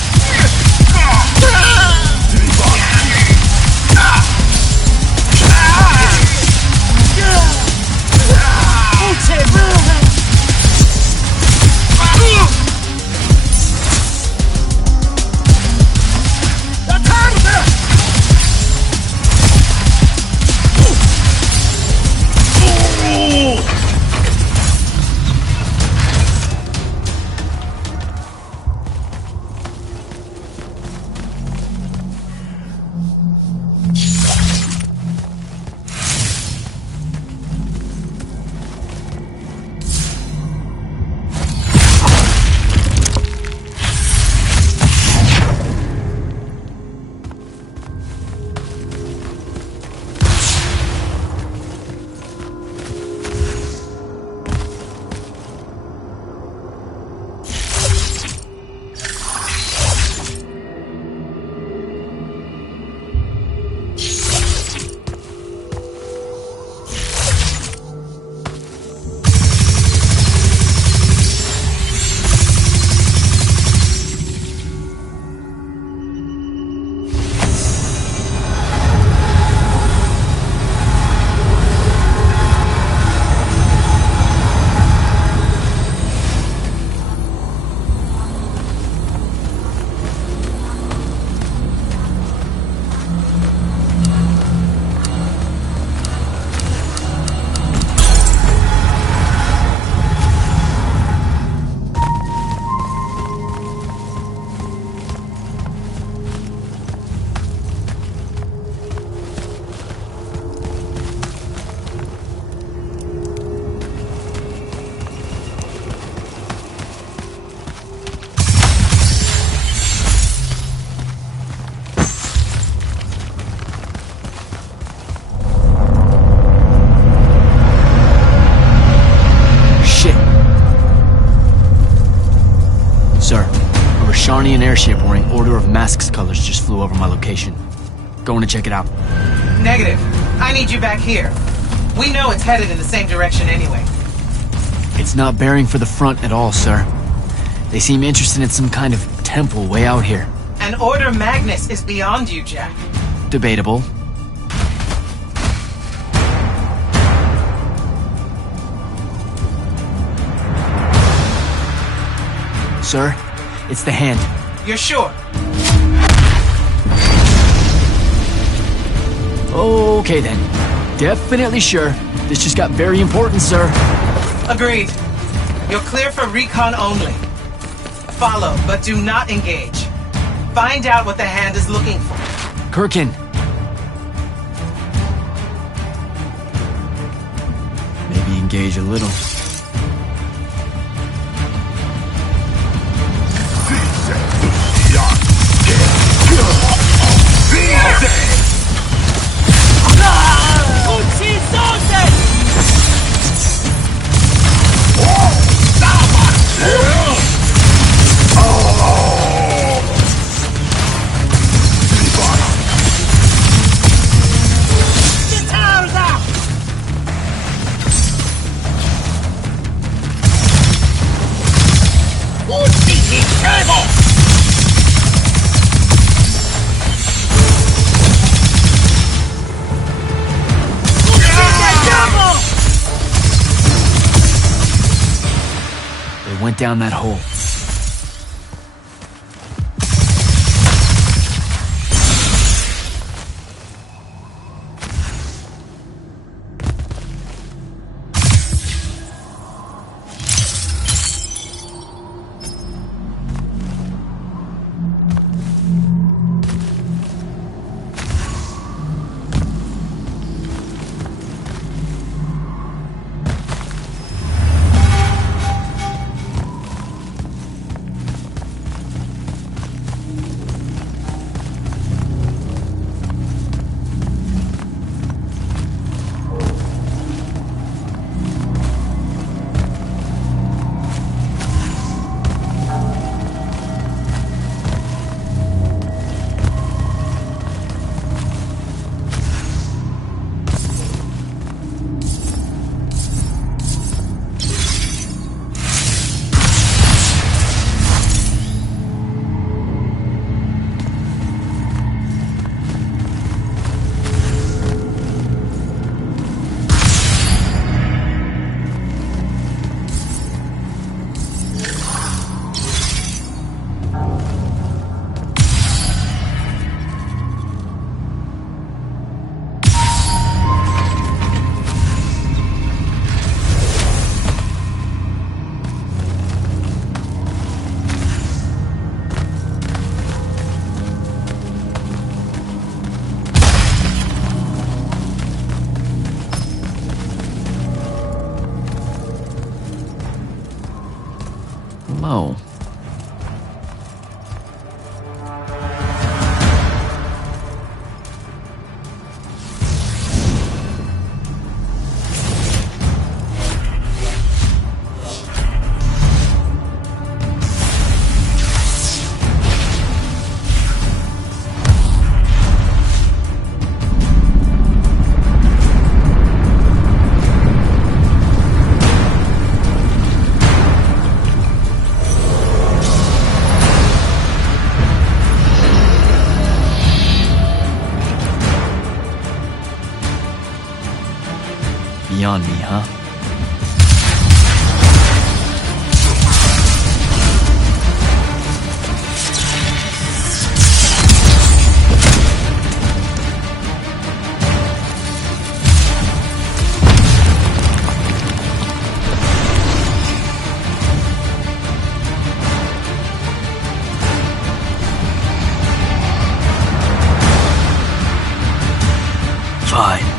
Sharnian airship wearing Order of Masks colors just flew over my location. Going to check it out. Negative. I need you back here. We know it's headed in the same direction anyway. It's not bearing for the front at all, sir. They seem interested in some kind of temple way out here. An Order Magnus is beyond you, Jack. Debatable. Sir, it's the hand. You're sure? Okay then. Definitely sure. This just got very important, sir. Agreed. You're clear for recon only. Follow, but do not engage. Find out what the hand is looking for. Kirkin. Maybe engage a little. Went down that hole. beyond me, huh? Fine.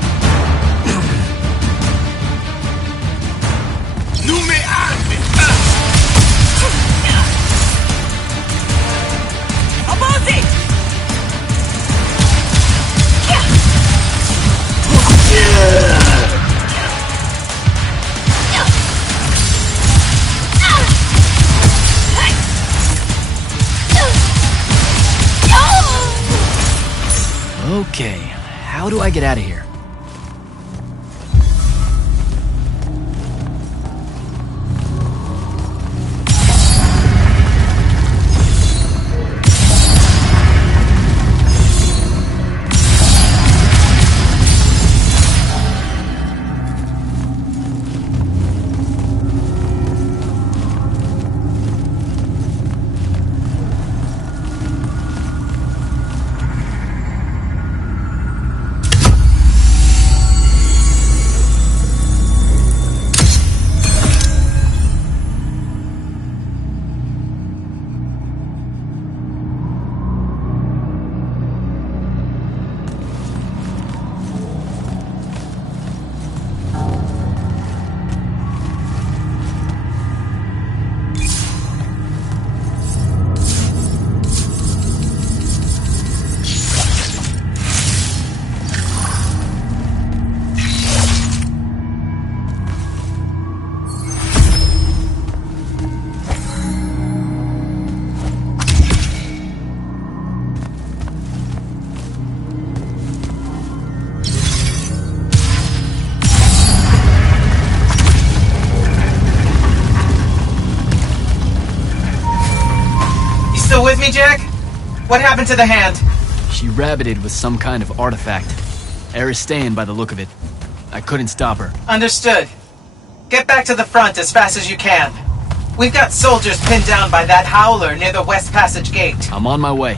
Okay, how do I get out of here? Still with me, Jack? What happened to the hand? She rabbited with some kind of artifact. Aristean by the look of it. I couldn't stop her. Understood. Get back to the front as fast as you can. We've got soldiers pinned down by that howler near the West Passage Gate. I'm on my way.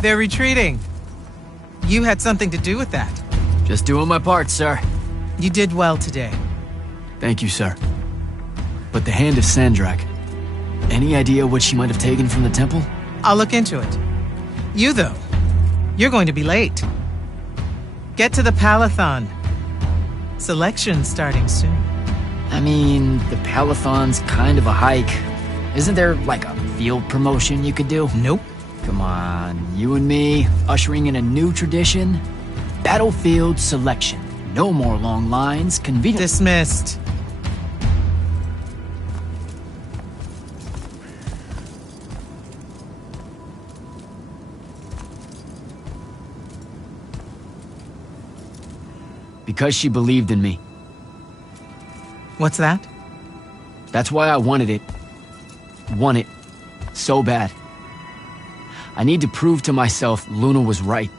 They're retreating. You had something to do with that. Just doing my part, sir. You did well today. Thank you, sir. But the hand of Sandrak, any idea what she might have taken from the temple? I'll look into it. You, though, you're going to be late. Get to the Palathon. Selection's starting soon. I mean, the Palathon's kind of a hike. Isn't there, like, a field promotion you could do? Nope. Come on, you and me, ushering in a new tradition? Battlefield selection. No more long lines, convenient. Dismissed. Because she believed in me. What's that? That's why I wanted it. Want it. So bad. I need to prove to myself Luna was right.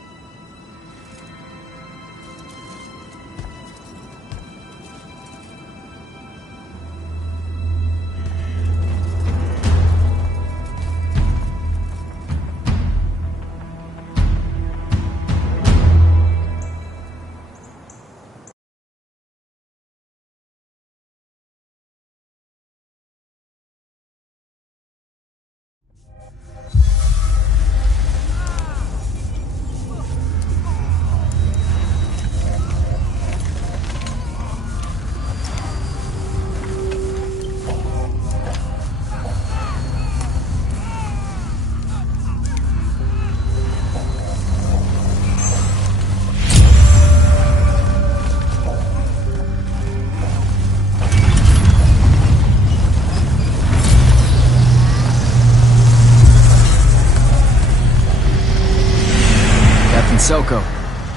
Soko.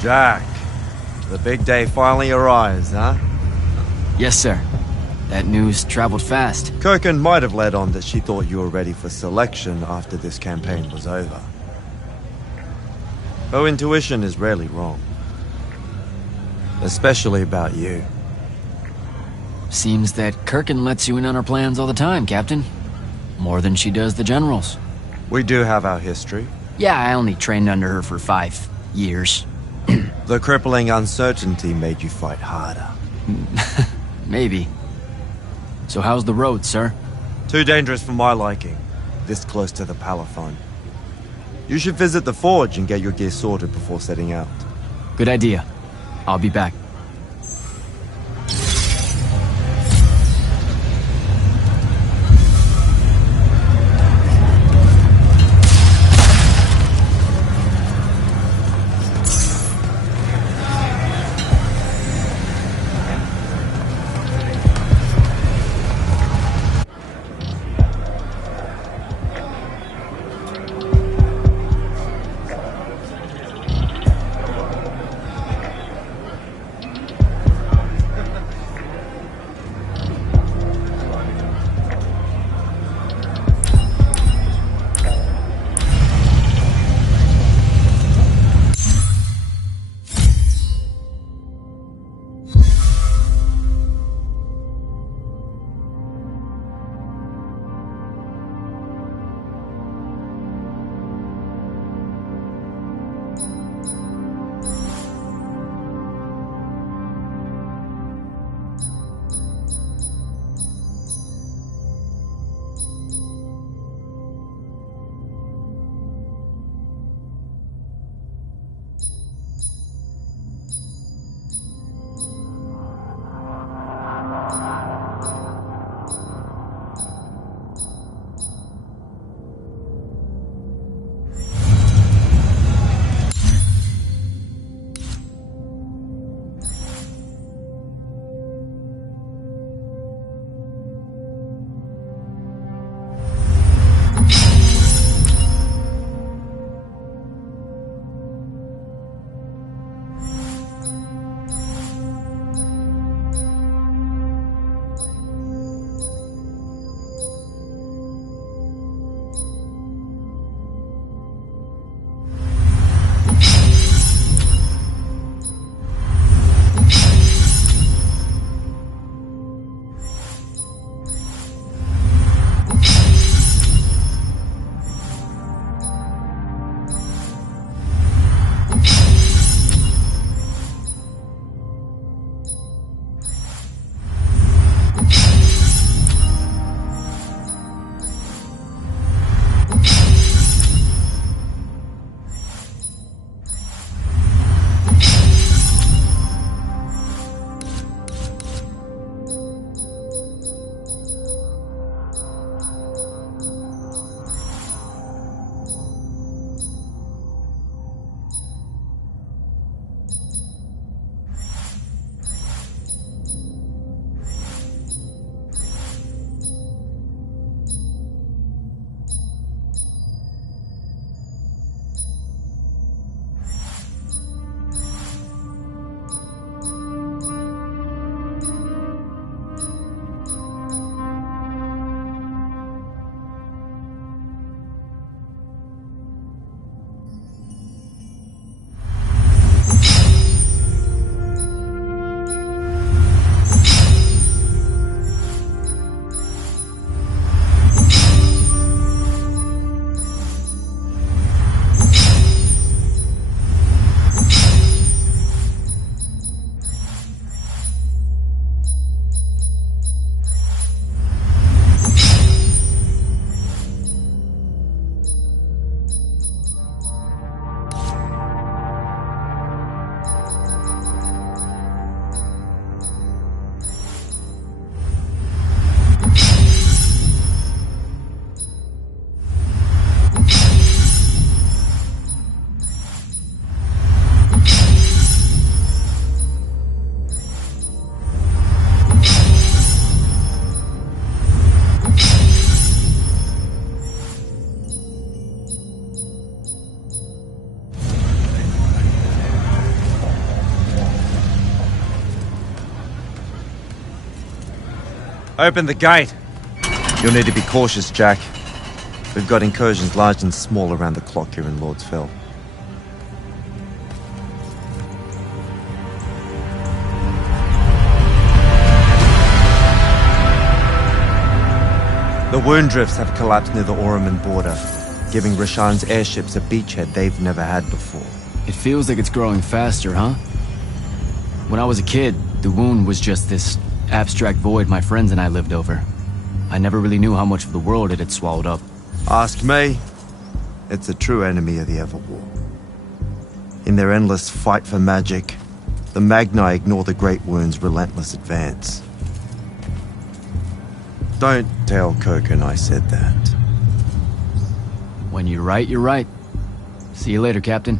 Jack, the big day finally arrives, huh? Yes, sir. That news traveled fast. Kirkin might have led on that she thought you were ready for selection after this campaign was over. Her intuition is rarely wrong. Especially about you. Seems that Kirkin lets you in on her plans all the time, Captain. More than she does the generals. We do have our history. Yeah, I only trained under her for 5 years. The crippling uncertainty made you fight harder. Maybe. So how's the road, sir? Too dangerous for my liking, this close to the Palathon. You should visit the forge and get your gear sorted before setting out. Good idea. I'll be back. Open the gate! You'll need to be cautious, Jack. We've got incursions large and small around the clock here in Lord's Fell. The wound drifts have collapsed near the Oraman border, giving Rashan's airships a beachhead they've never had before. It feels like it's growing faster, huh? When I was a kid, the wound was just this abstract void my friends and I lived over. I never really knew how much of the world it had swallowed up. Ask me. It's a true enemy of the Everwar. In their endless fight for magic, the Magni ignore the Great Wound's relentless advance. Don't tell Koken I said that. When you're right, you're right. See you later, Captain.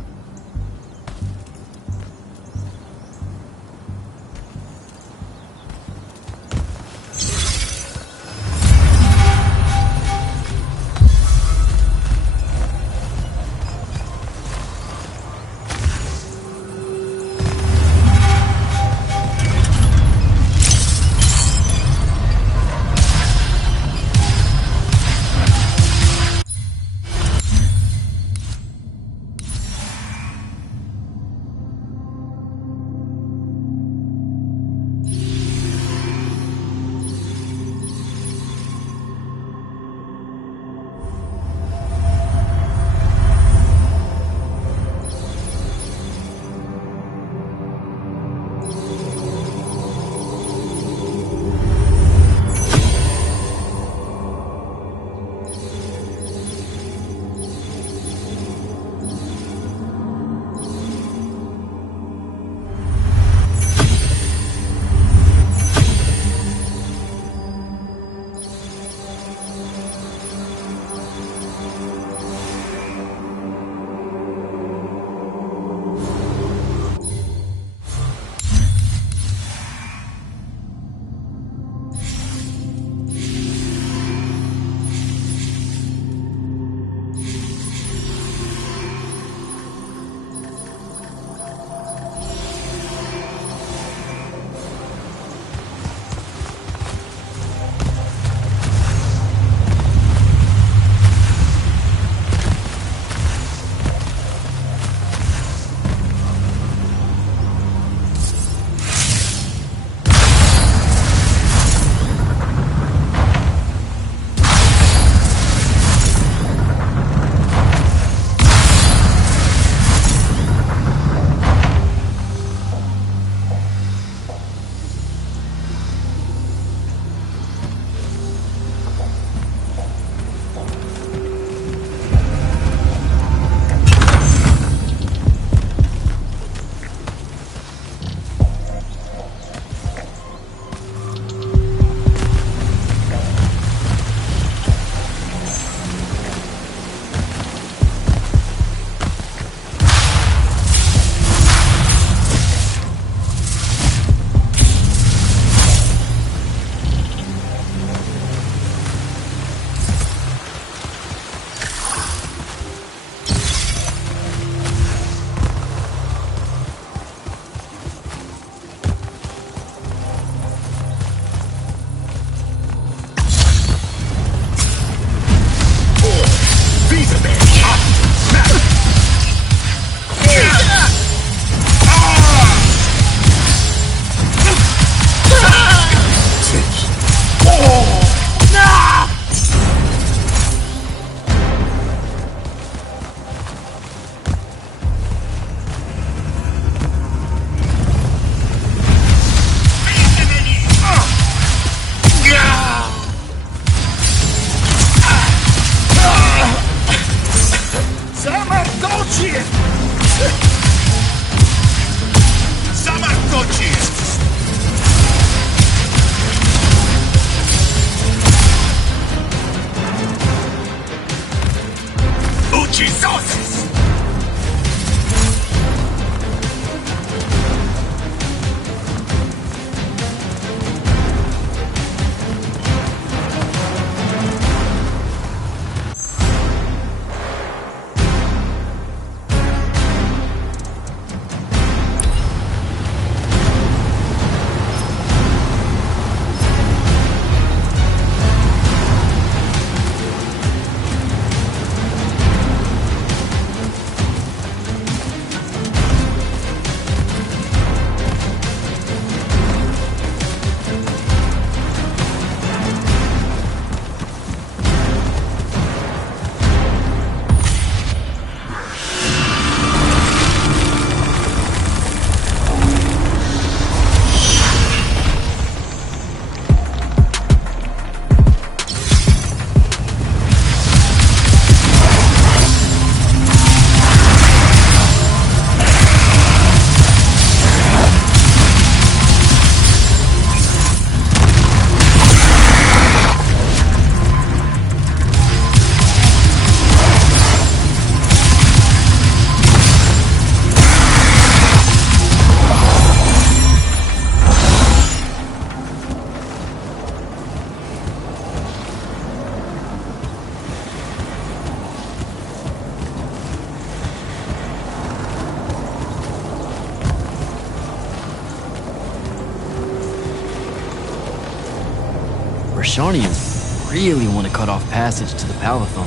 Rashanians really want to cut off passage to the Palathon.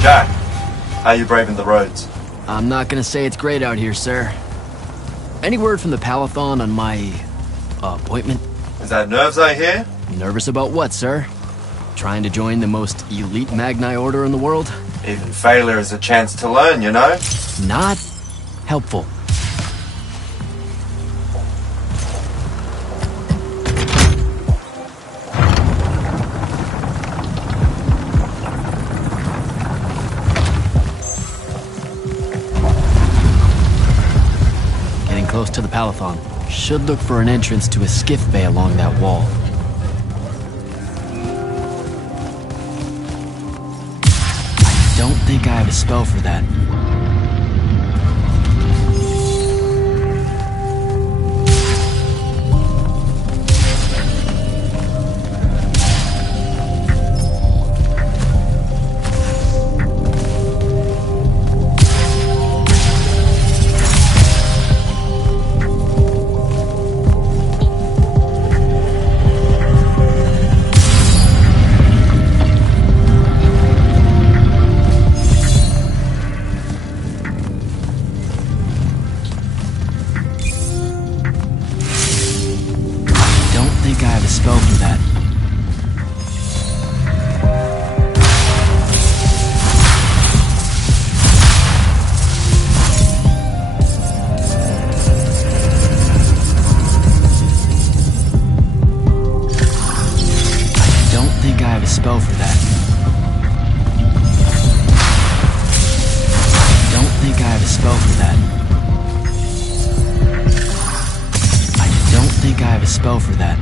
Jack, how you braving the roads? I'm not gonna say it's great out here, sir. Any word from the Palathon on my appointment? Is that nerves I hear? Nervous about what, sir? Trying to join the most elite Magni order in the world? Even failure is a chance to learn, you know? Not helpful. Close to the Palathon. Should look for an entrance to a skiff bay along that wall. I don't think I have a spell for that. Spell for that. I don't think I have a spell for that. I don't think I have a spell for that. I don't think I have a spell for that.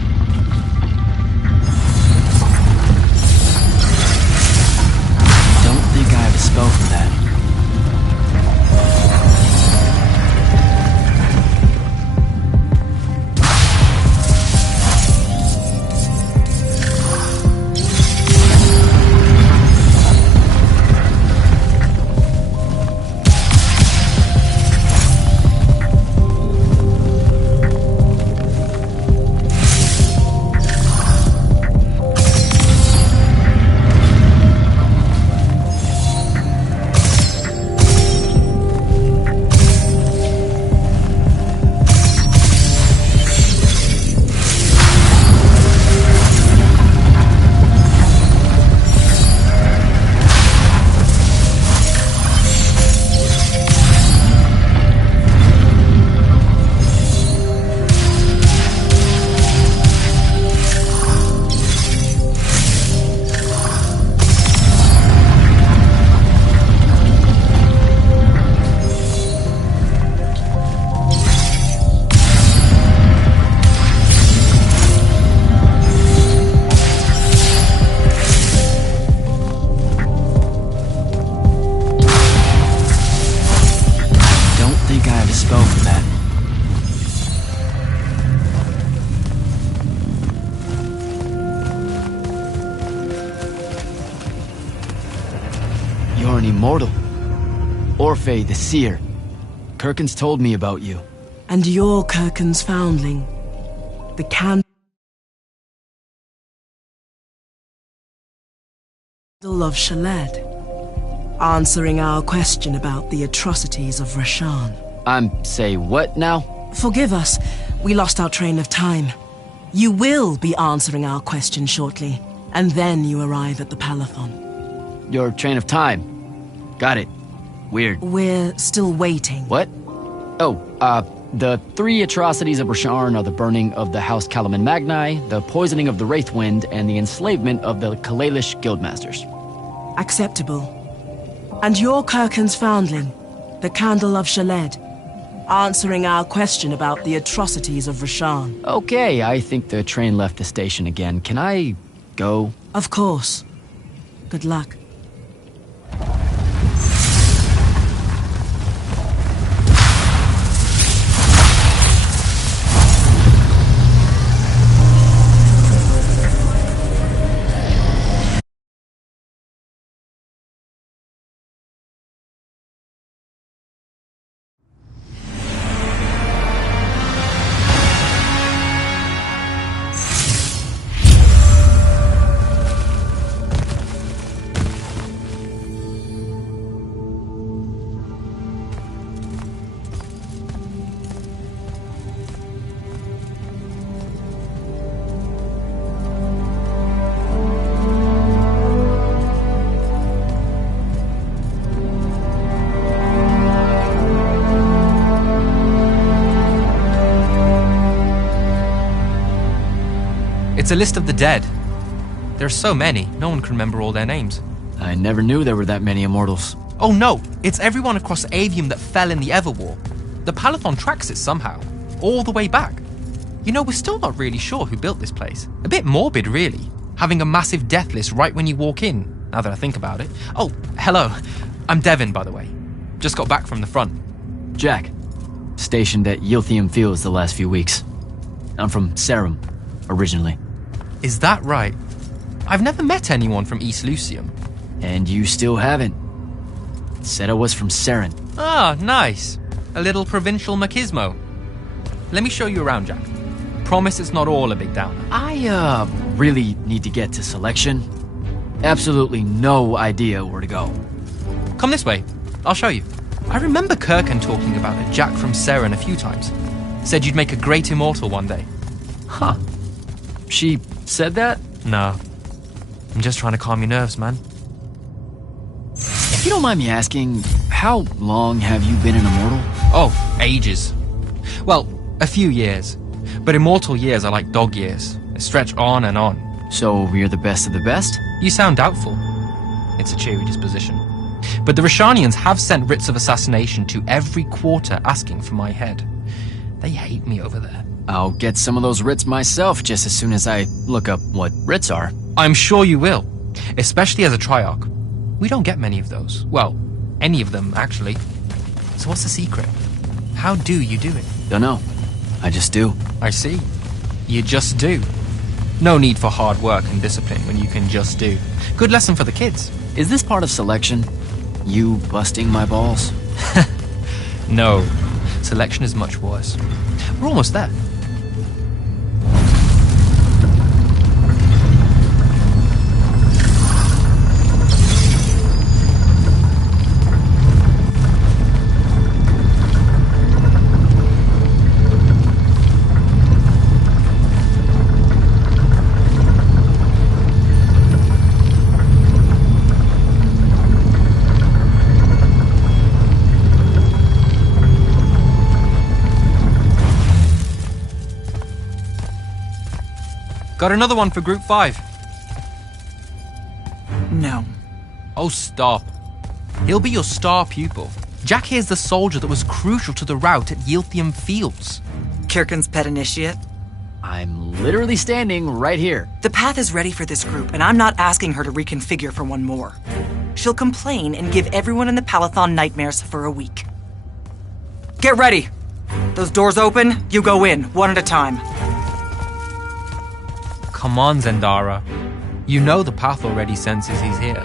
I have a spell for that. You're an immortal. Orphe the Seer. Kirkin's told me about you. And you're Kirkin's foundling. The candle of Shaled. Answering our question about the atrocities of Rashan. Say what now? Forgive us. We lost our train of time. You will be answering our question shortly. And then you arrive at the Palathon. Your train of time. Got it. Weird. We're still waiting. What? Oh, the three atrocities of Rasharn are the burning of the House Kalaman Magni, the poisoning of the Wraithwind, and the enslavement of the Kalalish Guildmasters. Acceptable. And you're Kirkin's foundling, the Candle of Shaled, answering our question about the atrocities of Rasharn. Okay, I think the train left the station again. Can I go? Of course. Good luck. It's a list of the dead. There are so many, no one can remember all their names. I never knew there were that many immortals. Oh no, it's everyone across Aveum that fell in the Everwar. The Palathon tracks it somehow, all the way back. You know, we're still not really sure who built this place. A bit morbid, really, having a massive death list right when you walk in, now that I think about it. Oh, hello. I'm Devin, by the way. Just got back from the front. Jack, stationed at Yilthium Fields the last few weeks. I'm from Serum, originally. Is that right? I've never met anyone from East Lucium. And you still haven't. Said I was from Seren. Ah, nice. A little provincial machismo. Let me show you around, Jack. Promise it's not all a big downer. I, really need to get to selection. Absolutely no idea where to go. Come this way. I'll show you. I remember Kirkan talking about a Jack from Seren a few times. Said you'd make a great immortal one day. Huh. She said that? No. I'm just trying to calm your nerves, man. If you don't mind me asking, how long have you been an immortal? Oh, ages. Well, a few years. But immortal years are like dog years. They stretch on and on. So you're the best of the best? You sound doubtful. It's a cheery disposition. But the Rishanians have sent writs of assassination to every quarter asking for my head. They hate me over there. I'll get some of those writs myself just as soon as I look up what writs are. I'm sure you will. Especially as a Triarch. We don't get many of those. Well, any of them, actually. So what's the secret? How do you do it? Don't know. I just do. I see. You just do. No need for hard work and discipline when you can just do. Good lesson for the kids. Is this part of selection? You busting my balls? No. Selection is much worse. We're almost there. Got another one for Group 5. No. Oh, stop. He'll be your star pupil. Jack here's the soldier that was crucial to the rout at Yilthium Fields. Kirkan's pet initiate? I'm literally standing right here. The path is ready for this group, and I'm not asking her to reconfigure for one more. She'll complain and give everyone in the Palathon nightmares for a week. Get ready! Those doors open, you go in, one at a time. Come on, Zendara. You know the path already senses he's here.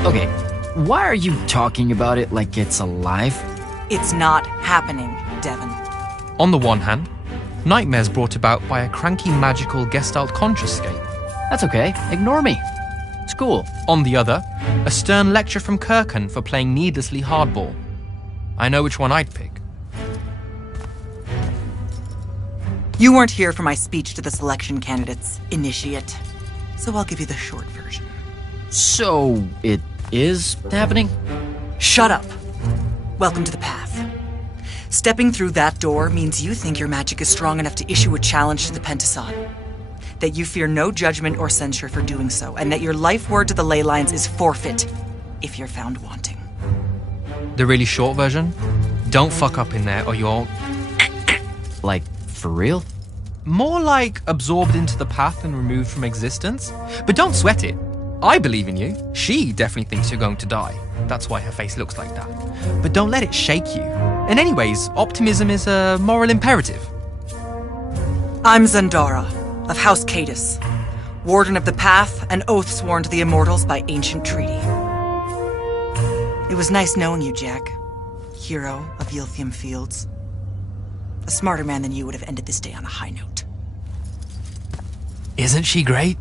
Okay, why are you talking about it like it's alive? It's not happening, Devin. On the one hand, nightmares brought about by a cranky magical Gestalt consciouscape. That's okay, ignore me. It's cool. On the other, a stern lecture from Kirkan for playing needlessly hardball. I know which one I'd pick. You weren't here for my speech to the selection candidates, initiate. So I'll give you the short version. So, it is happening? Shut up. Welcome to the path. Stepping through that door means you think your magic is strong enough to issue a challenge to the Pentason. That you fear no judgment or censure for doing so, and that your life word to the ley lines is forfeit if you're found wanting. The really short version? Don't fuck up in there or you'll... Like, for real? More like absorbed into the path and removed from existence. But don't sweat it. I believe in you. She definitely thinks you're going to die. That's why her face looks like that. But don't let it shake you. And anyways, optimism is a moral imperative. I'm Zendara, of House Cadus, Warden of the Path, and oath sworn to the Immortals by ancient treaty. It was nice knowing you, Jack. Hero of Yilthium Fields. A smarter man than you would have ended this day on a high note. Isn't she great?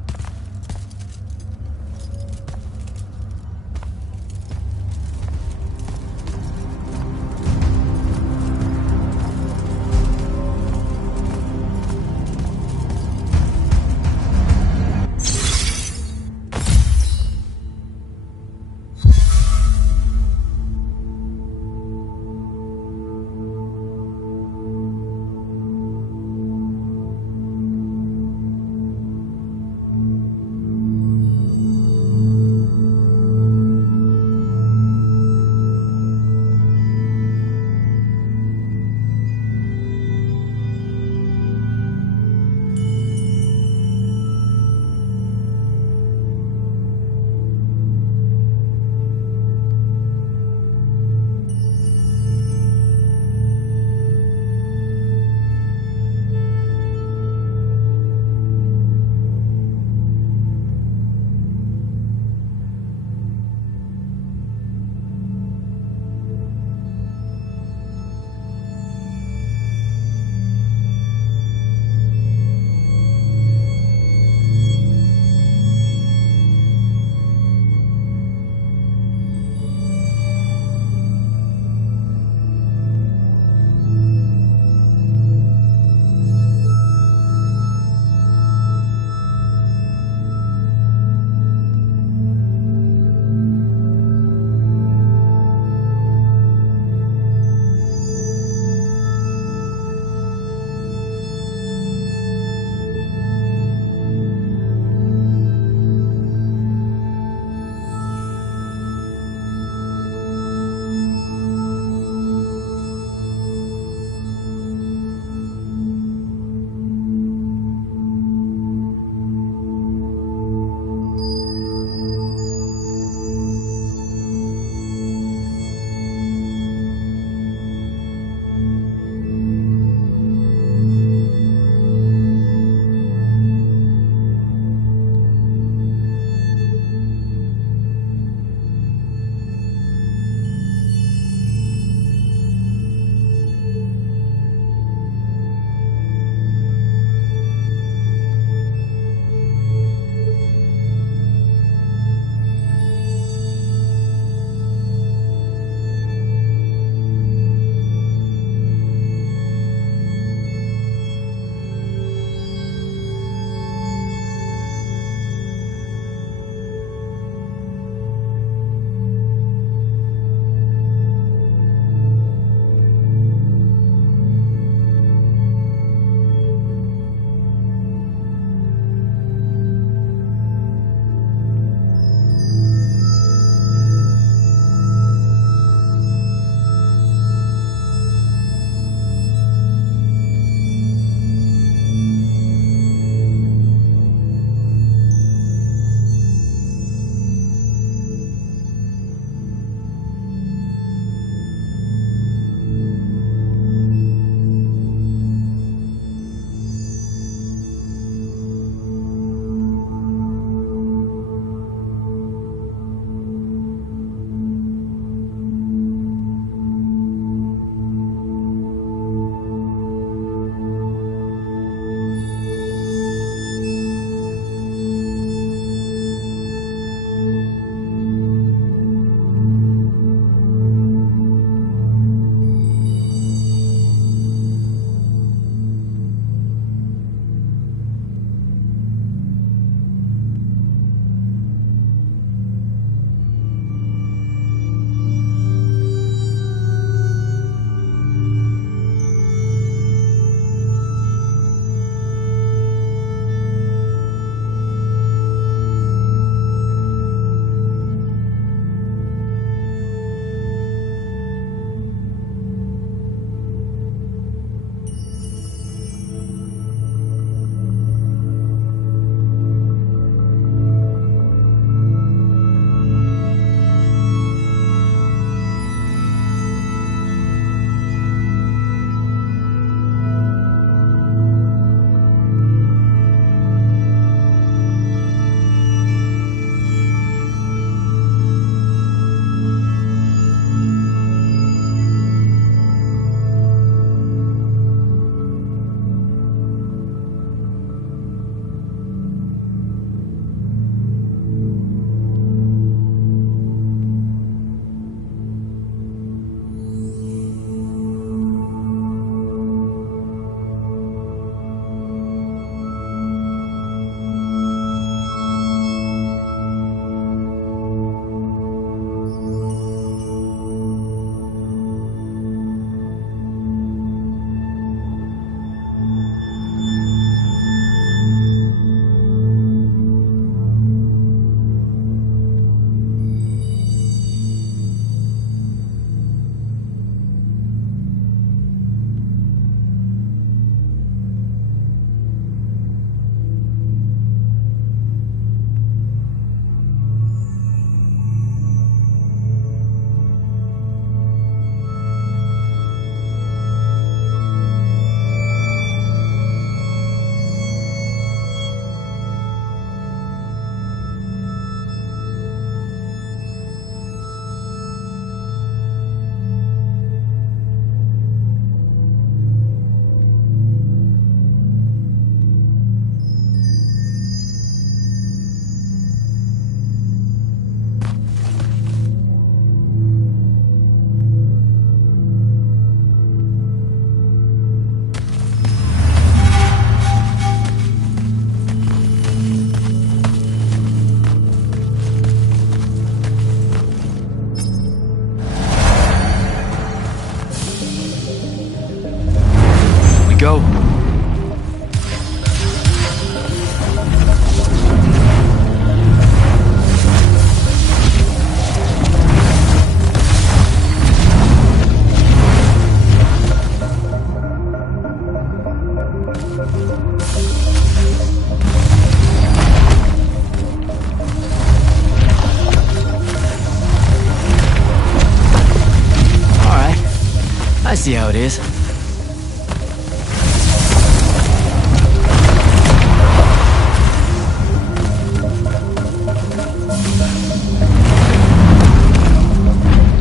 see how it is.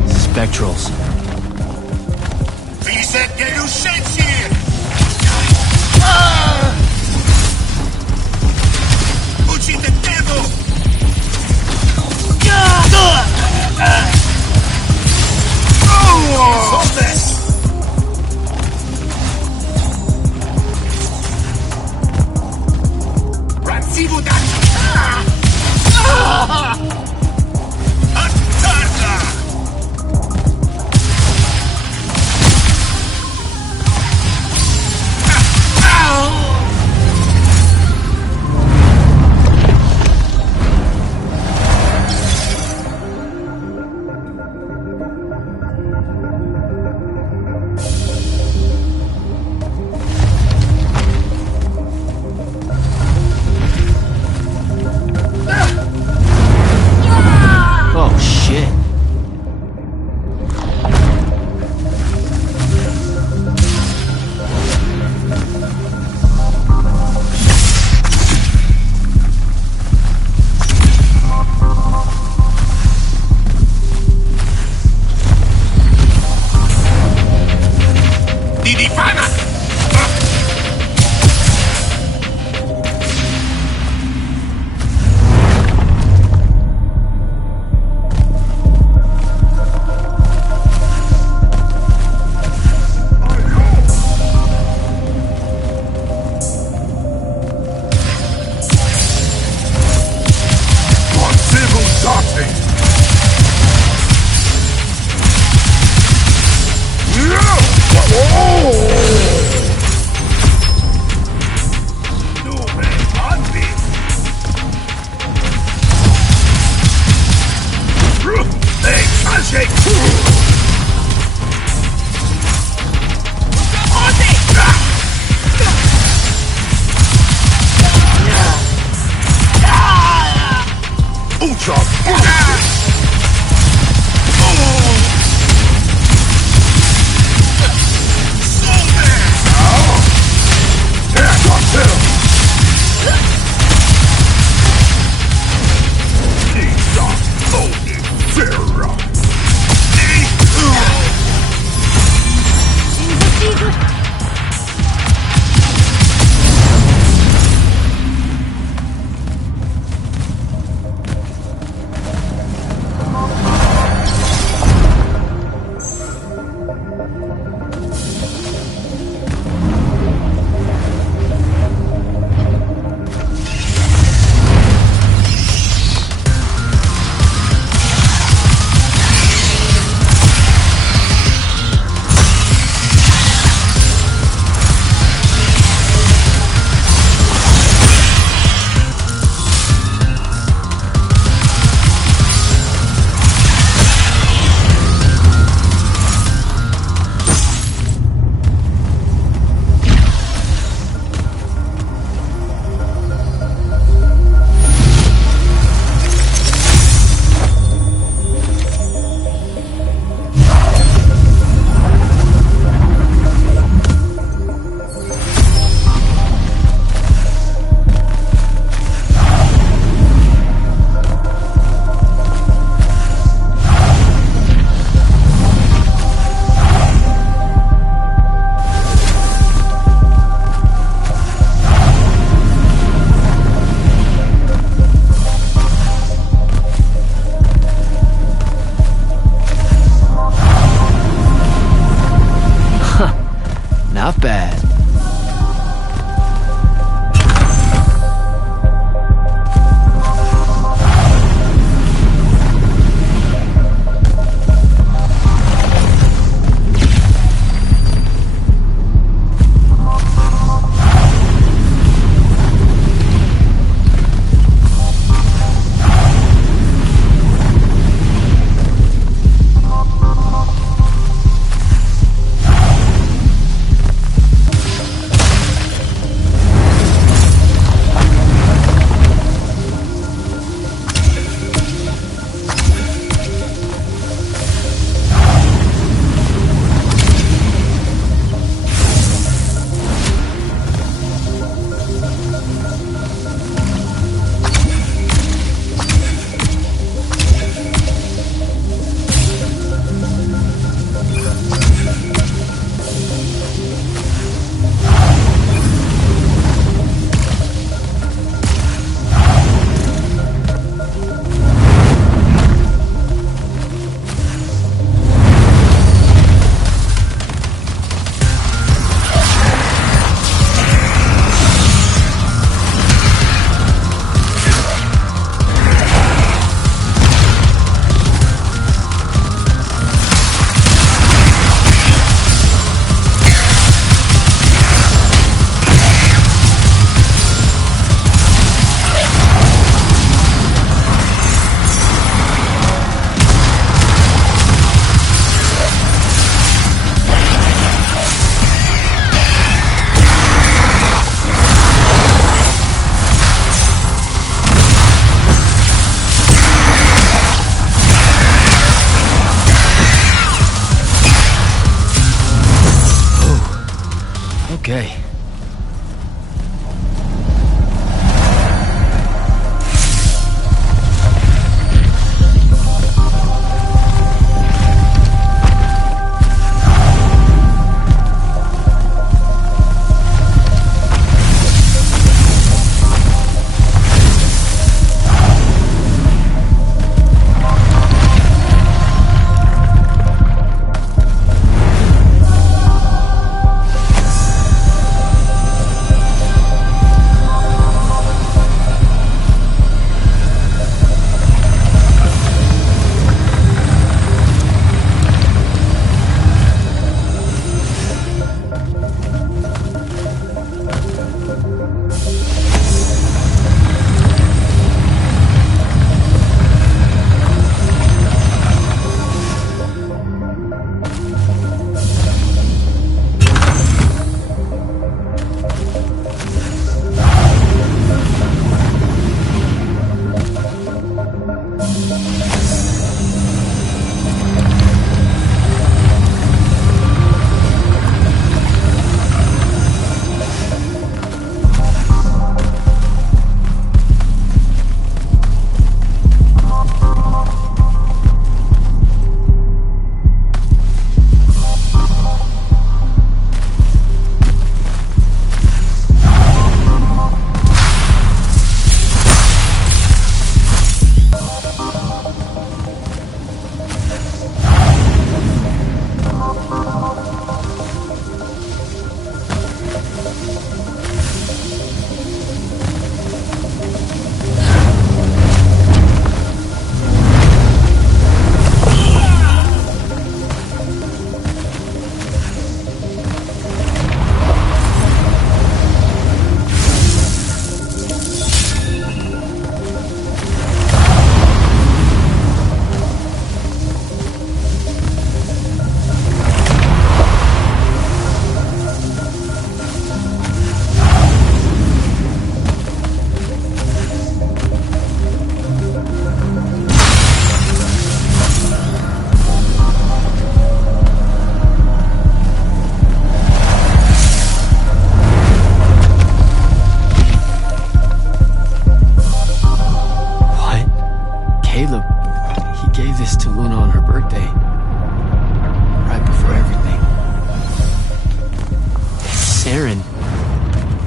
Spectrals.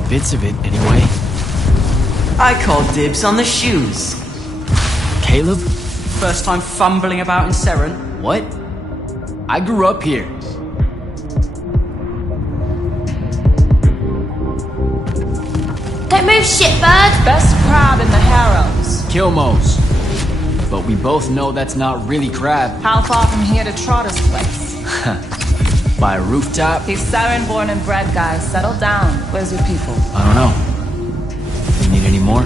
Bits of it, anyway. I call dibs on the shoes. Caleb? First time fumbling about in Seren? What? I grew up here. Don't move, shitbird! Best crab in the Harrows. Kilmos. But we both know that's not really crab. How far from here to Trotter's place? By a rooftop? He's Saren born and bred, guys. Settle down. Where's your people? I don't know. You need any more?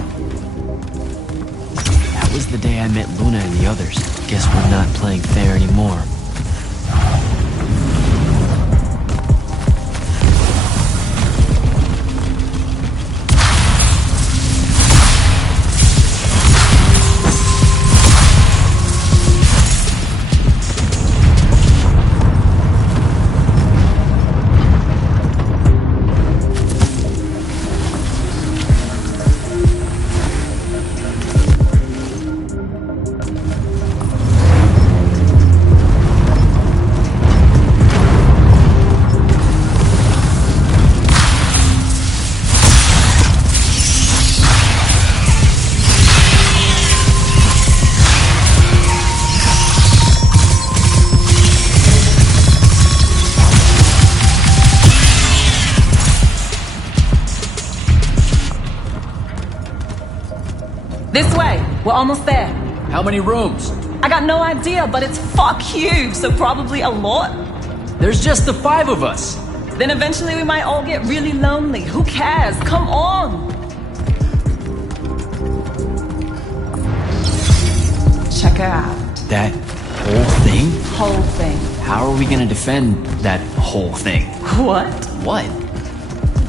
That was the day I met Luna and the others. Guess we're not playing fair anymore. This way. We're almost there. How many rooms? I got no idea, but it's fuck huge, so probably a lot. There's just the 5 of us. Then eventually we might all get really lonely. Who cares? Come on! Check her out. That whole thing? Whole thing. How are we gonna defend that whole thing? What? What?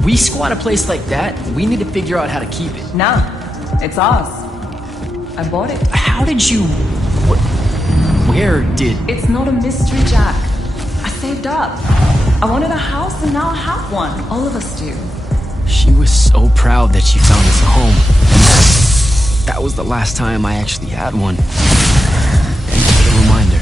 We squat a place like that, we need to figure out how to keep it. Nah, it's ours. I bought it. How did you... Where did... It's not a mystery, Jack. I saved up. I wanted a house and now I have one. All of us do. She was so proud that she found us a home. And that was the last time I actually had one. Thanks for the reminder.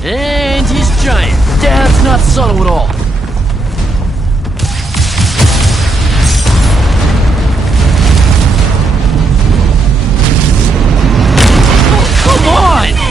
And he's giant. That's not subtle at all. Come on!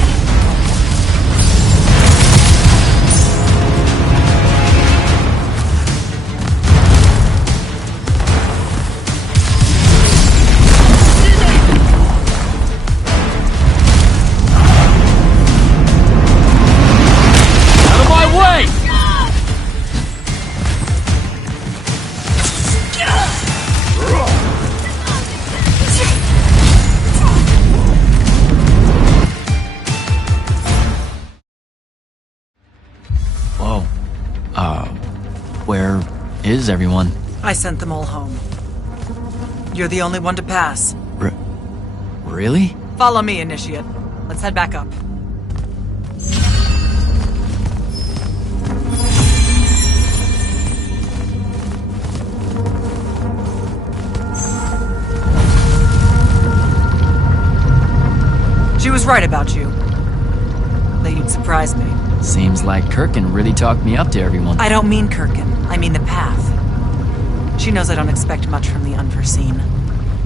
Where is everyone? I sent them all home. You're the only one to pass. Really? Follow me, Initiate. Let's head back up. She was right about you. That you'd surprise me. Seems like Kirkin really talked me up to everyone. I don't mean Kirkin. I mean the path. She knows I don't expect much from the unforeseen.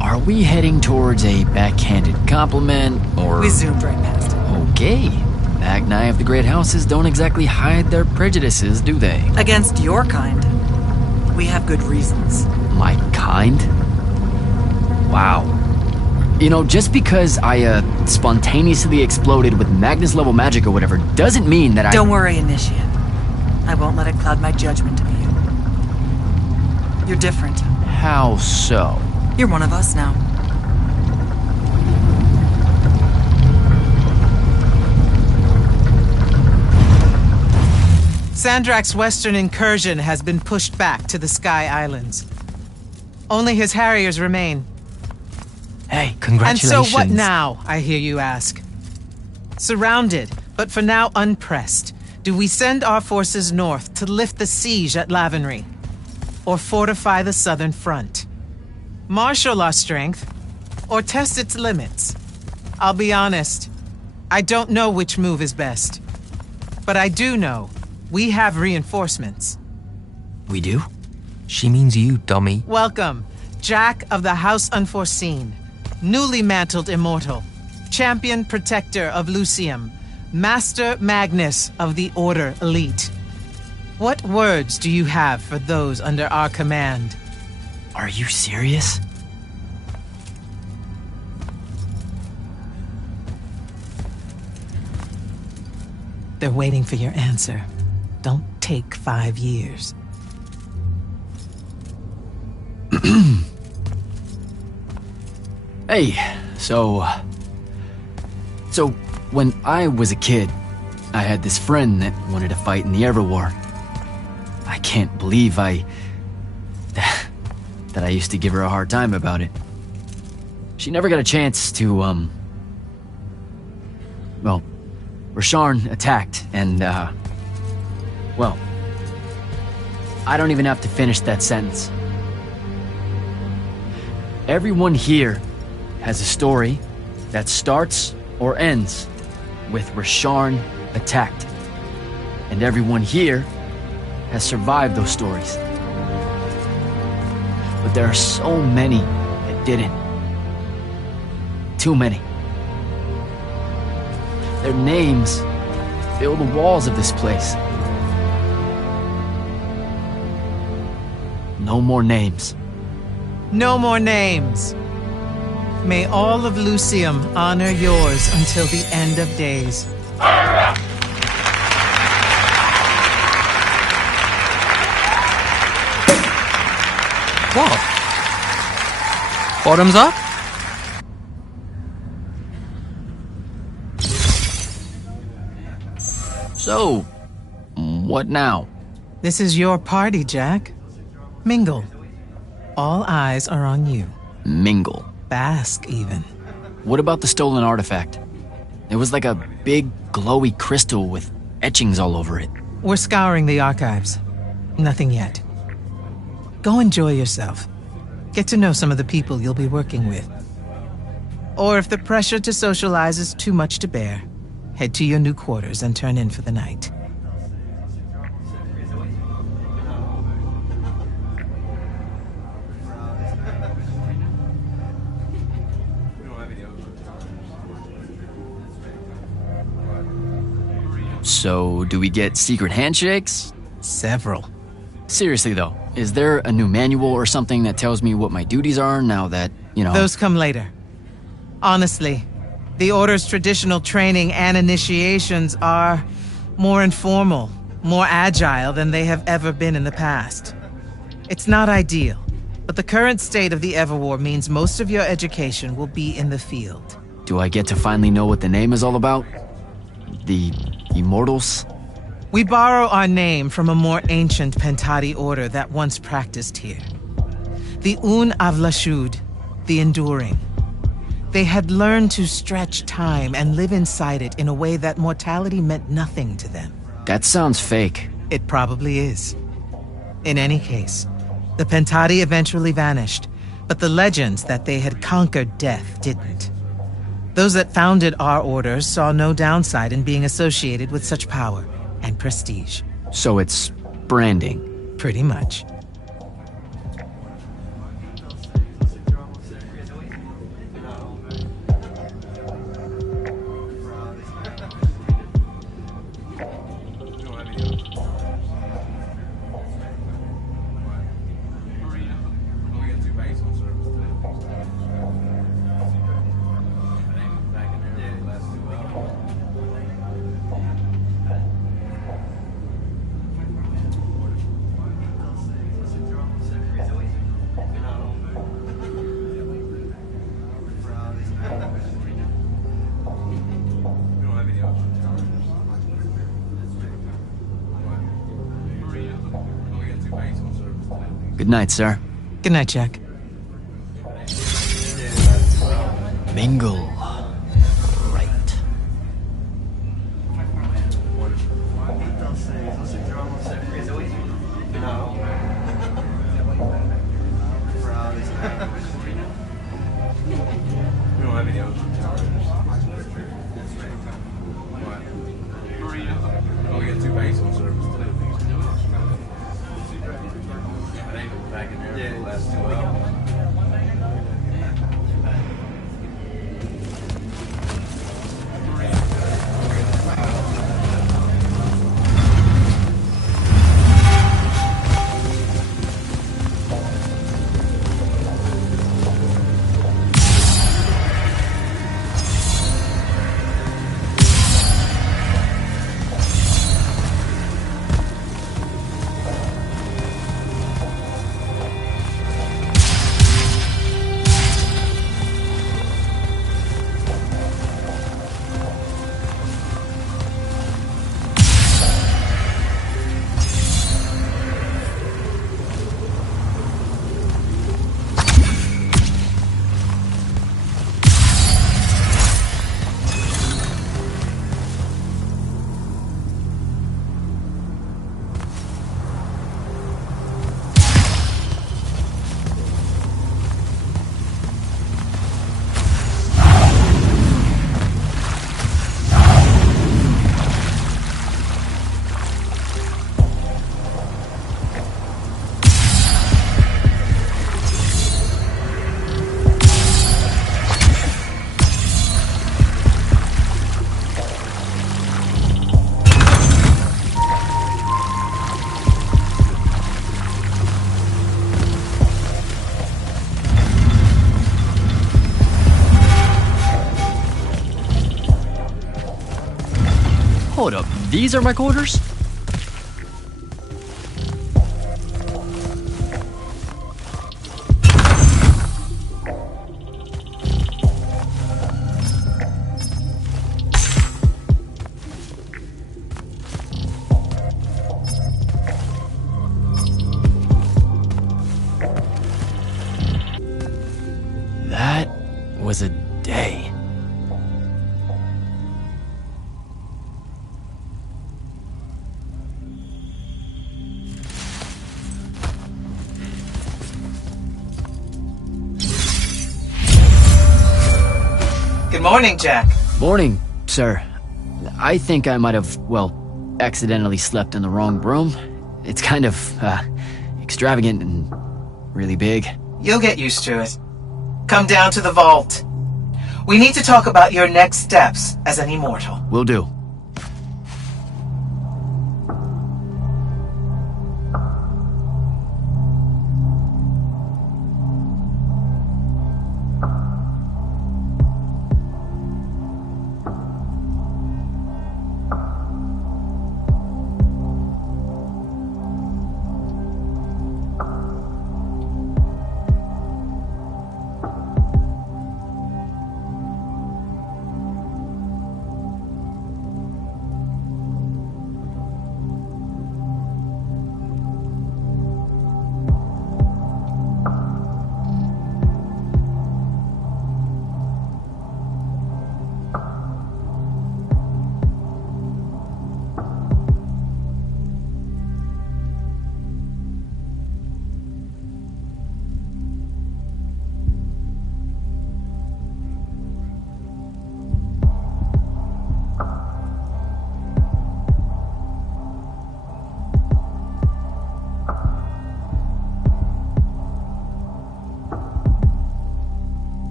Are we heading towards a backhanded compliment, or... We zoomed right past it. Okay. Magni of the Great Houses don't exactly hide their prejudices, do they? Against your kind. We have good reasons. My kind? Wow. You know, just because I, spontaneously exploded with Magnus-level magic or whatever, doesn't mean that I... Don't worry, Initiate. I won't let it cloud my judgment of you. You're different. How so? You're one of us now. Sandrak's western incursion has been pushed back to the Sky Islands. Only his Harriers remain. Hey, congratulations. And so what now, I hear you ask? Surrounded, but for now unpressed, do we send our forces north to lift the siege at Lavenry? Or fortify the southern front? Marshal our strength, or test its limits? I'll be honest, I don't know which move is best. But I do know we have reinforcements. We do? She means you, dummy. Welcome, Jack of the House Unforeseen, newly mantled immortal, champion protector of Lucium, Master Magnus of the Order Elite. What words do you have for those under our command? Are you serious? They're waiting for your answer. Don't take 5 years. Hey, so when I was a kid, I had this friend that wanted to fight in the Everwar. I can't believe that I used to give her a hard time about it. She never got a chance to, well, Rasharn attacked, and, well, I don't even have to finish that sentence. Everyone here has a story that starts or ends with Rasharn attacked. And everyone here has survived those stories. But there are so many that didn't. Too many. Their names fill the walls of this place. No more names. No more names. May all of Lucium honor yours until the end of days. What? Bottoms up? So, what now? This is your party, Jack. Mingle. All eyes are on you. Mingle. Bask, even. What about the stolen artifact? It was like a big, glowy crystal with etchings all over it. We're scouring the archives. Nothing yet. Go enjoy yourself. Get to know some of the people you'll be working with. Or if the pressure to socialize is too much to bear, head to your new quarters and turn in for the night. So, do we get secret handshakes? Several. Seriously though, is there a new manual or something that tells me what my duties are now that, you know... Those come later. Honestly, the Order's traditional training and initiations are more informal, more agile than they have ever been in the past. It's not ideal, but the current state of the Everwar means most of your education will be in the field. Do I get to finally know what the name is all about? The Immortals? We borrow our name from a more ancient Pentati order that once practiced here. The Un Avlashud, the Enduring. They had learned to stretch time and live inside it in a way that mortality meant nothing to them. That sounds fake. It probably is. In any case, the Pentati eventually vanished, but the legends that they had conquered death didn't. Those that founded our order saw no downside in being associated with such power and prestige. So it's branding? Pretty much. Good night, sir. Good night, Jack. Mingle. Right. We don't have any other towers. Oh, we got 2 banks on service too. But they've been back in there for the last 2 hours. Hold up, these are my quarters? That was a day. Good morning, Jack. Morning, sir. I think I might have, well, accidentally slept in the wrong room. It's kind of, extravagant and really big. You'll get used to it. Come down to the vault. We need to talk about your next steps as an immortal. Will do.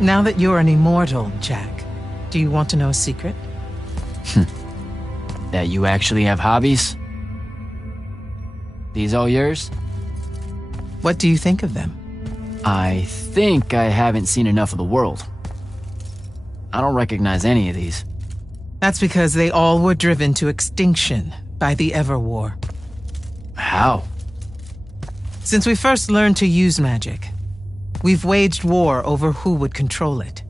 Now that you're an immortal, Jack, do you want to know a secret? That you actually have hobbies? These all yours? What do you think of them? I think I haven't seen enough of the world. I don't recognize any of these. That's because they all were driven to extinction by the Everwar. How? Since we first learned to use magic, we've waged war over who would control it.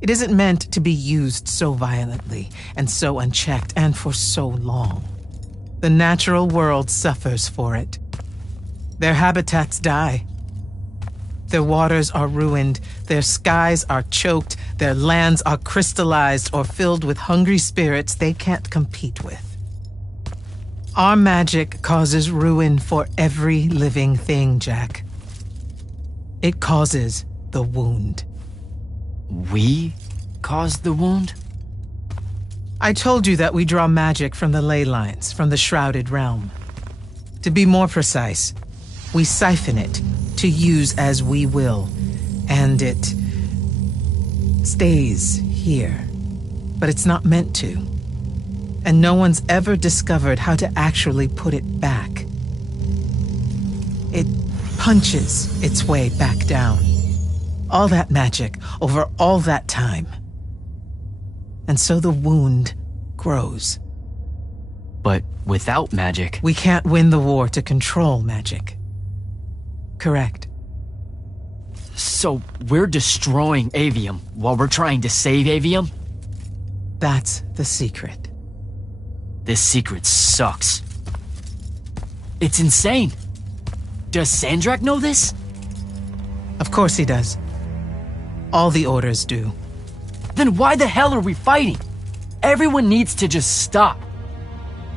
It isn't meant to be used so violently and so unchecked and for so long. The natural world suffers for it. Their habitats die. Their waters are ruined, their skies are choked, their lands are crystallized or filled with hungry spirits they can't compete with. Our magic causes ruin for every living thing, Jack. It causes the wound. We caused the wound? I told you that we draw magic from the ley lines, from the Shrouded Realm. To be more precise, we siphon it to use as we will, and it stays here. But it's not meant to. And no one's ever discovered how to actually put it back. It punches its way back down. All that magic over all that time. And so the wound grows. But without magic... We can't win the war to control magic. Correct. So we're destroying Aveum while we're trying to save Aveum? That's the secret. This secret sucks. It's insane. Does Sandrak know this? Of course he does. All the orders do. Then why the hell are we fighting? Everyone needs to just stop.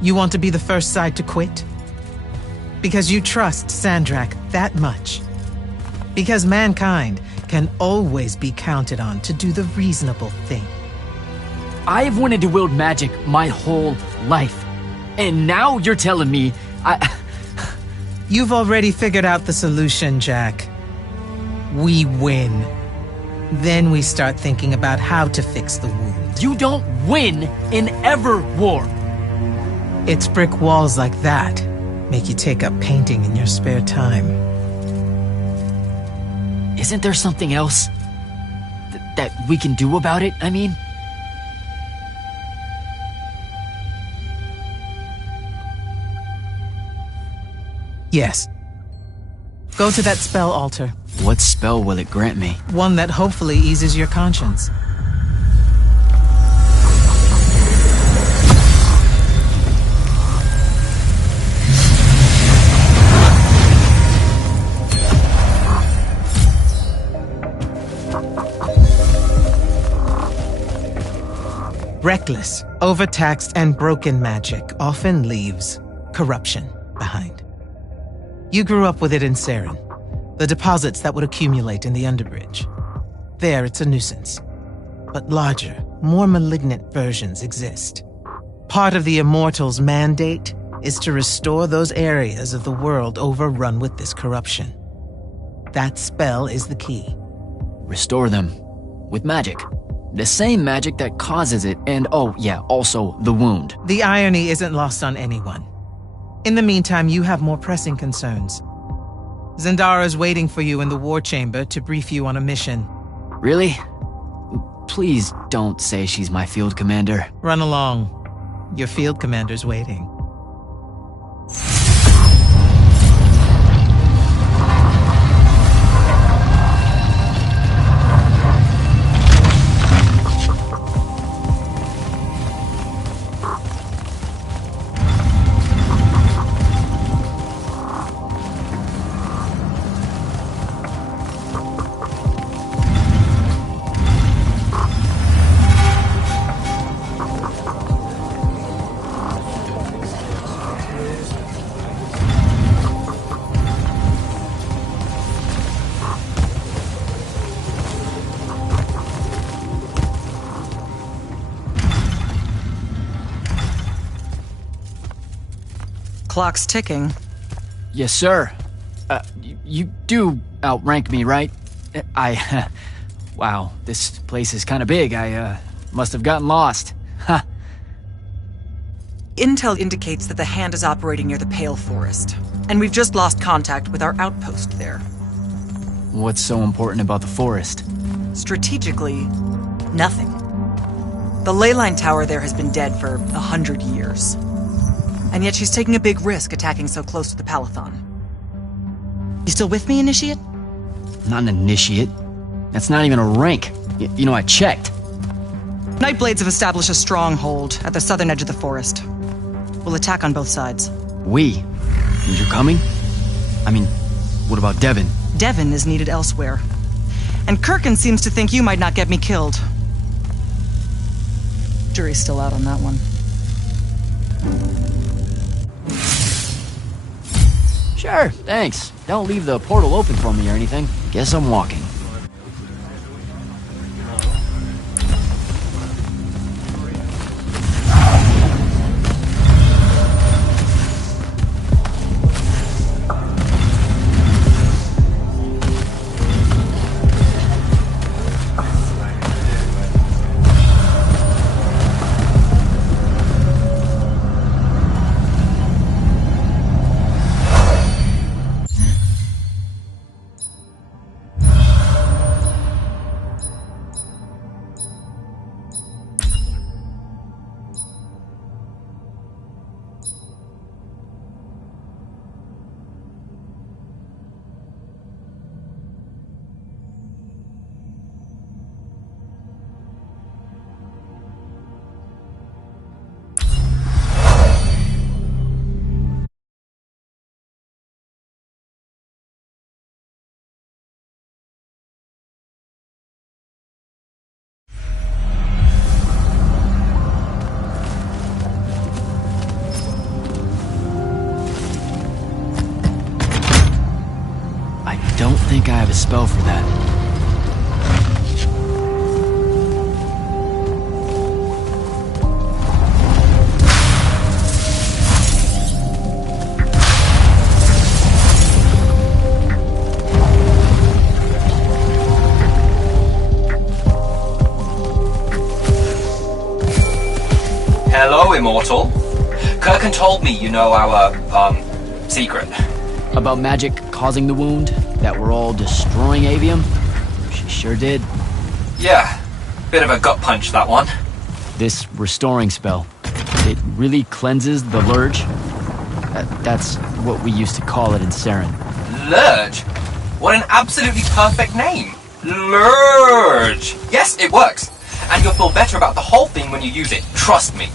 You want to be the first side to quit? Because you trust Sandrak that much. Because mankind can always be counted on to do the reasonable thing. I've wanted to wield magic my whole life. And now you're telling me You've already figured out the solution, Jack. We win. Then we start thinking about how to fix the wound. You don't win in Everwar. It's brick walls like that make you take up painting in your spare time. Isn't there something else that we can do about it, I mean? Yes. Go to that spell altar. What spell will it grant me? One that hopefully eases your conscience. Reckless, overtaxed, and broken magic often leaves corruption behind. You grew up with it in Saren, the deposits that would accumulate in the Underbridge. There, it's a nuisance. But larger, more malignant versions exist. Part of the Immortals' mandate is to restore those areas of the world overrun with this corruption. That spell is the key. Restore them. With magic. The same magic that causes it, and oh yeah, also the wound. The irony isn't lost on anyone. In the meantime, you have more pressing concerns. Zendara's waiting for you in the war chamber to brief you on a mission. Really? Please don't say she's my field commander. Run along. Your field commander's waiting. Clock's ticking. Yes, sir. You do outrank me, right? I Wow, this place is kind of big. I, must have gotten lost. Ha! Intel indicates that the Hand is operating near the Pale Forest, and we've just lost contact with our outpost there. What's so important about the forest? Strategically, nothing. The leyline tower there has been dead for 100 years. And yet she's taking a big risk attacking so close to the Palathon. You still with me, Initiate? Not an initiate. That's not even a rank. You know, I checked. Nightblades have established a stronghold at the southern edge of the forest. We'll attack on both sides. We? And you're coming? I mean, what about Devon? Devon is needed elsewhere. And Kirkin seems to think you might not get me killed. Jury's still out on that one. Sure, thanks. Don't leave the portal open for me or anything. Guess I'm walking. I don't think I have a spell for that. Hello, Immortal. Kirkin told me you know our, secret. About magic causing the wound? That we're all destroying Aveum? She sure did. Yeah, bit of a gut punch, that one. This restoring spell, it really cleanses the Lurge? That's what we used to call it in Saren. Lurge? What an absolutely perfect name. Lurge! Yes, it works. And you'll feel better about the whole thing when you use it. Trust me.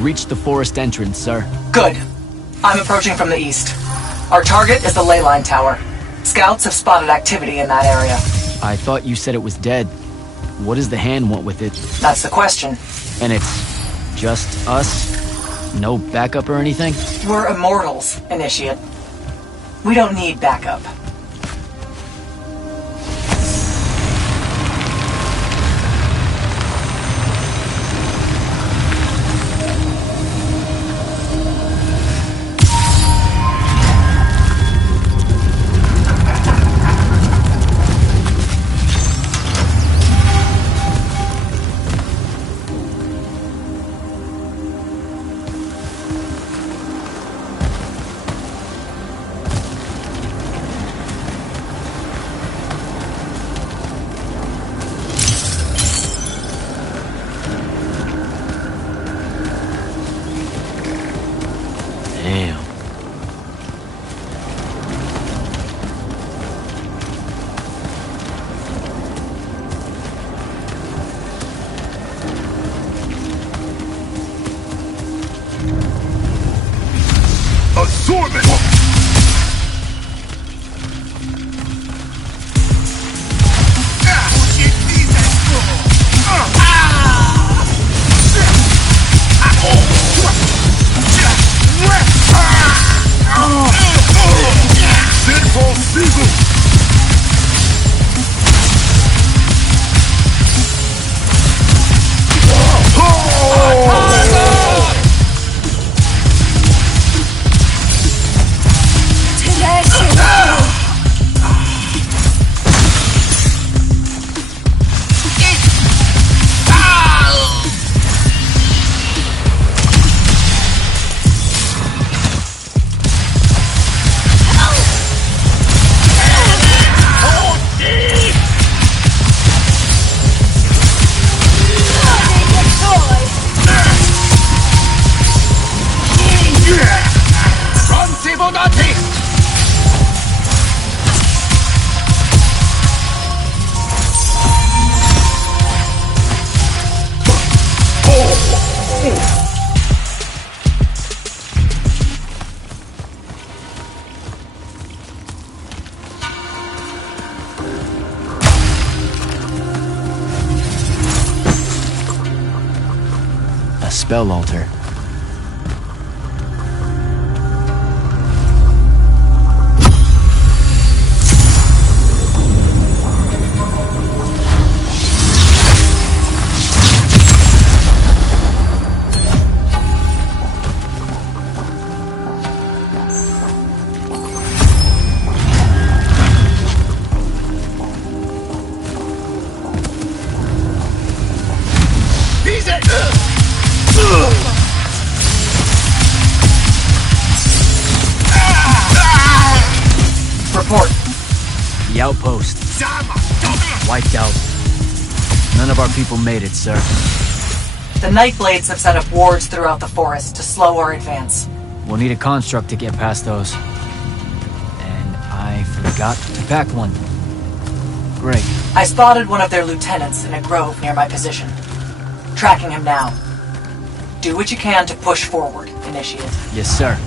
We've reached the forest entrance, sir. Good. I'm approaching from the east. Our target is the ley line tower. Scouts have spotted activity in that area. I thought you said it was dead. What does the hand want with it? That's the question. And it's just us? No backup or anything? We're Immortals, Initiate. We don't need backup. Damn. Assortment! Sinful season! A spell altar. Report. The outpost. Wiped out. None of our people made it, sir. The Nightblades have set up wards throughout the forest to slow our advance. We'll need a construct to get past those. And I forgot to pack one. Great. I spotted one of their lieutenants in a grove near my position. Tracking him now. Do what you can to push forward, Initiate. Yes, sir.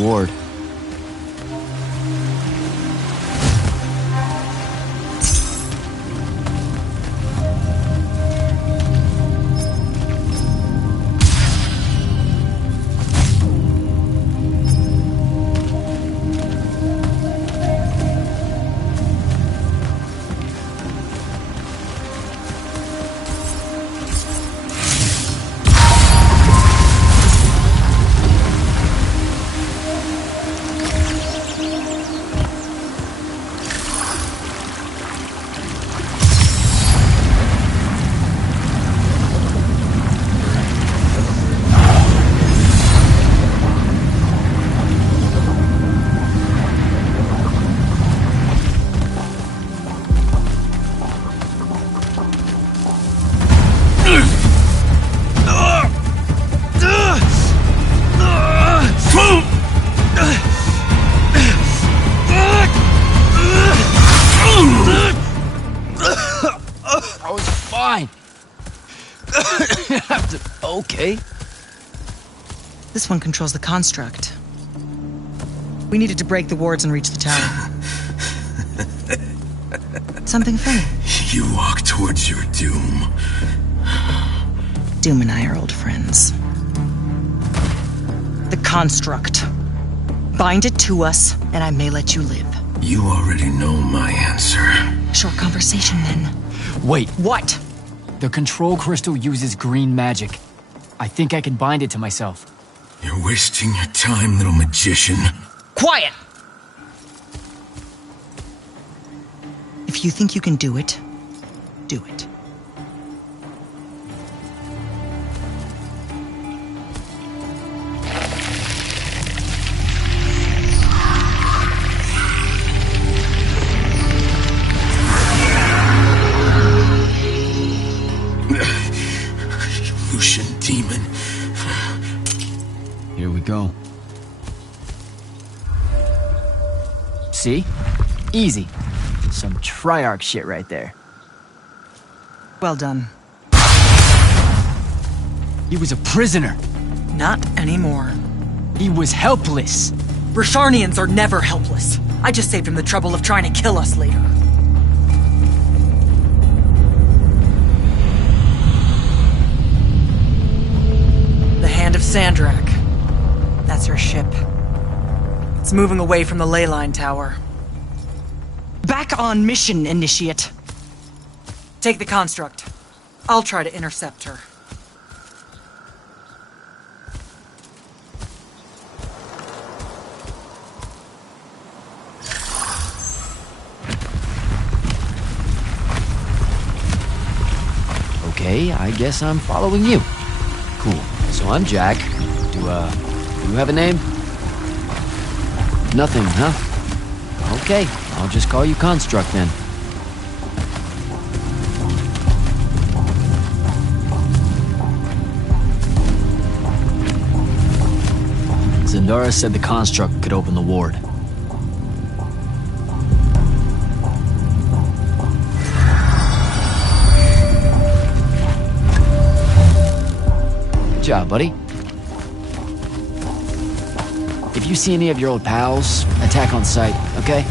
ward. I was fine. Okay. This one controls the construct. We needed to break the wards and reach the tower. Something funny? You walk towards your doom. Doom and I are old friends. The construct. Bind it to us, and I may let you live. You already know my answer. Short conversation, then. Wait. What? The control crystal uses green magic. I think I can bind it to myself. You're wasting your time, little magician. Quiet! If you think you can do it, do it. Lucian demon. Here we go. See? Easy. Some Triarch shit right there. Well done. He was a prisoner. Not anymore. He was helpless. Rasharnians are never helpless. I just saved him the trouble of trying to kill us later. The Hand of Sandrak. That's her ship. It's moving away from the ley line tower. Back on mission, Initiate. Take the construct. I'll try to intercept her. Okay, I guess I'm following you. Cool. So I'm Jack. Do you have a name? Nothing, huh? Okay, I'll just call you Construct then. Zendara said the Construct could open the ward. Good job, buddy. If you see any of your old pals, attack on sight, okay?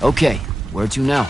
Okay, where to now?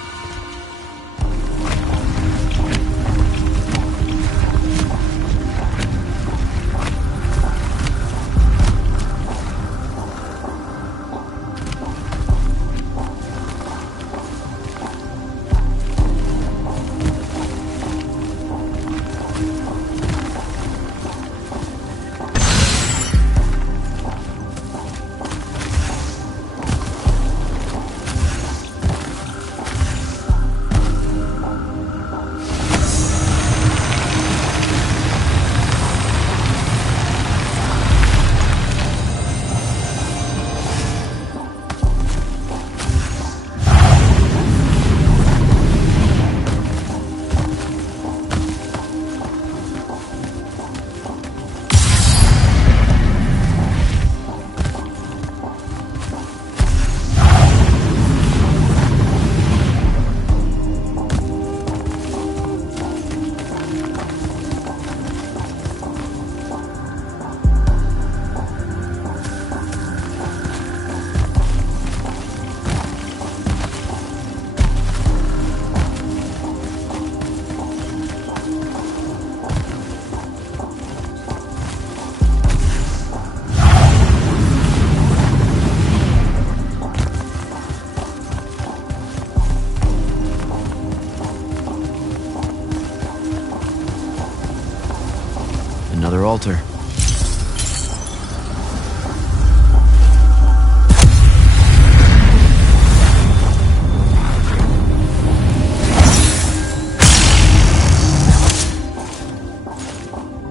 Another altar.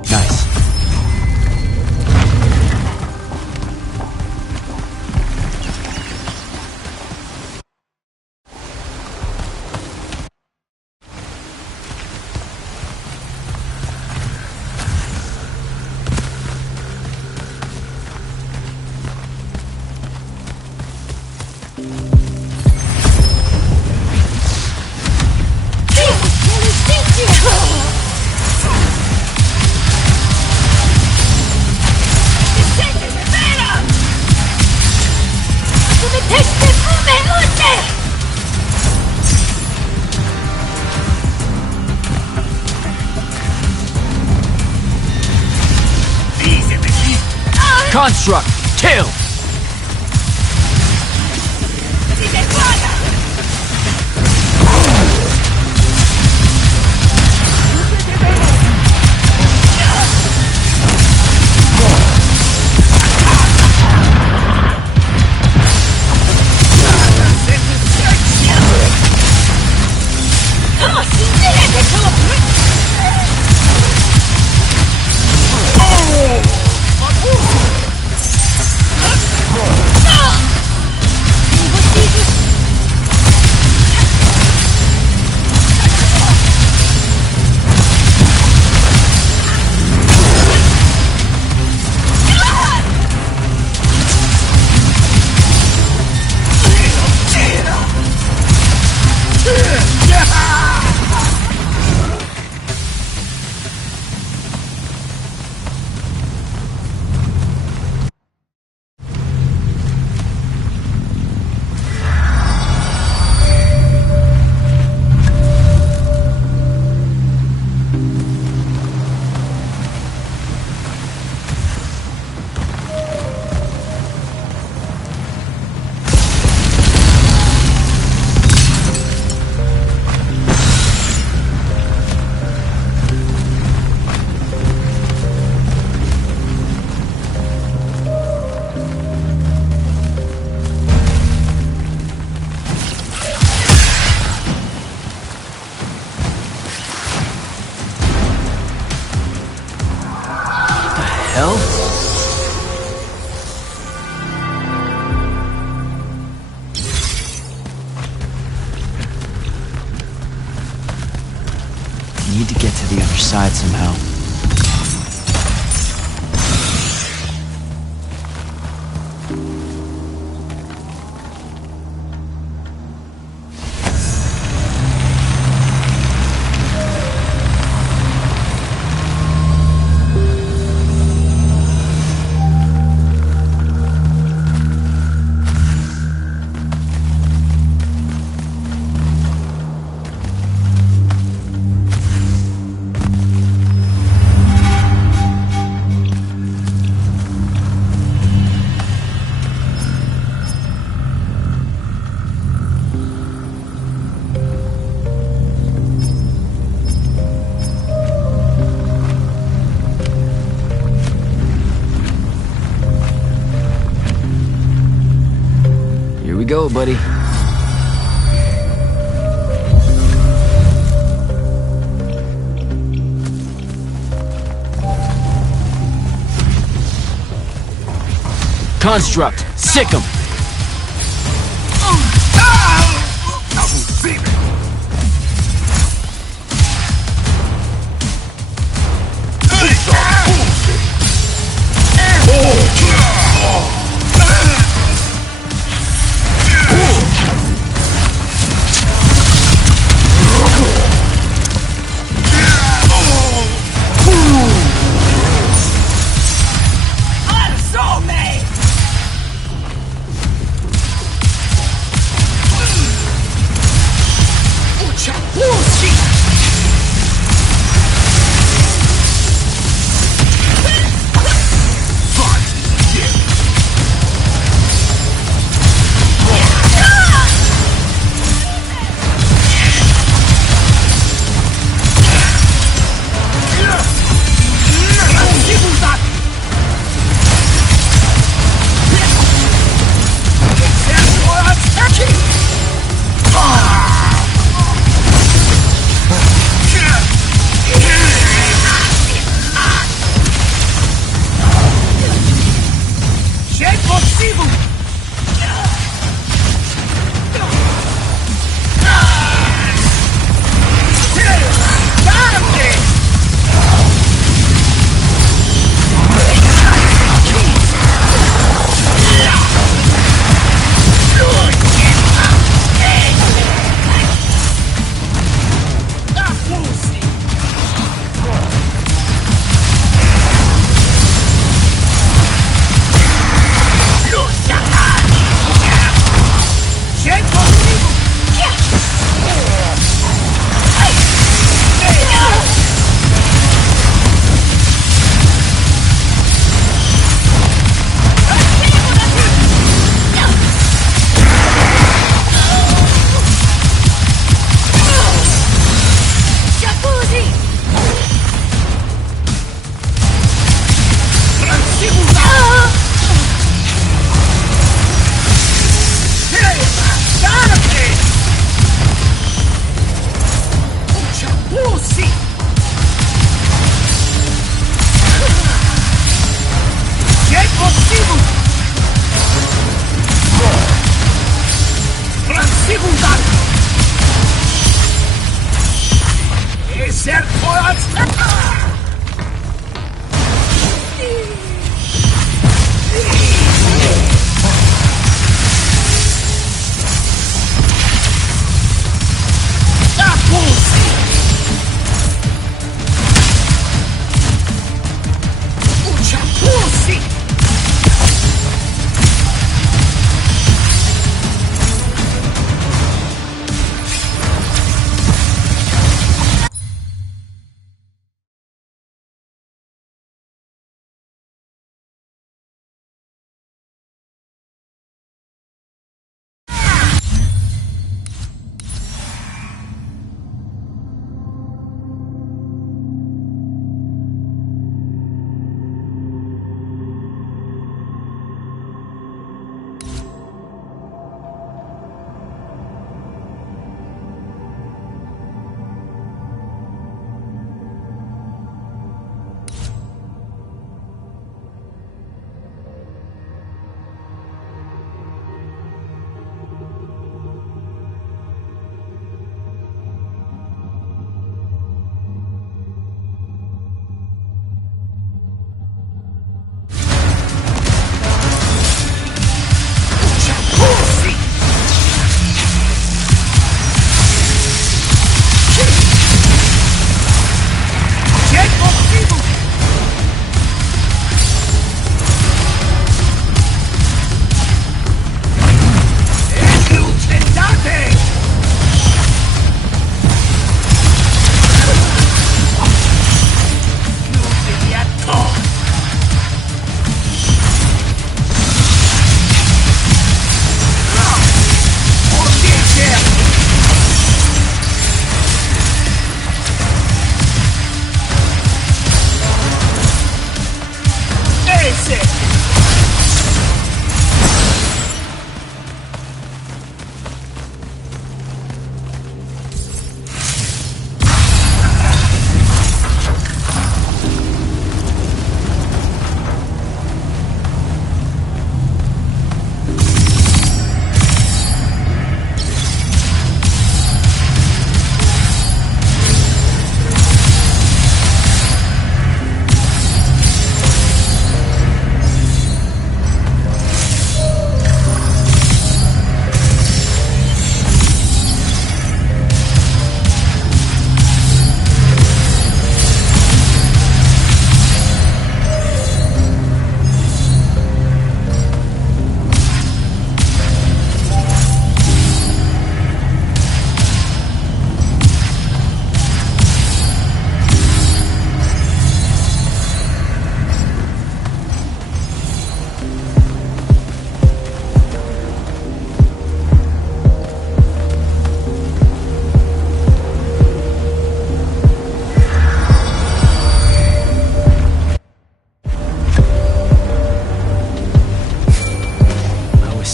Nice. Construct, kill! Hell? Need to get to the other side somehow. go, buddy. Construct, sick 'em.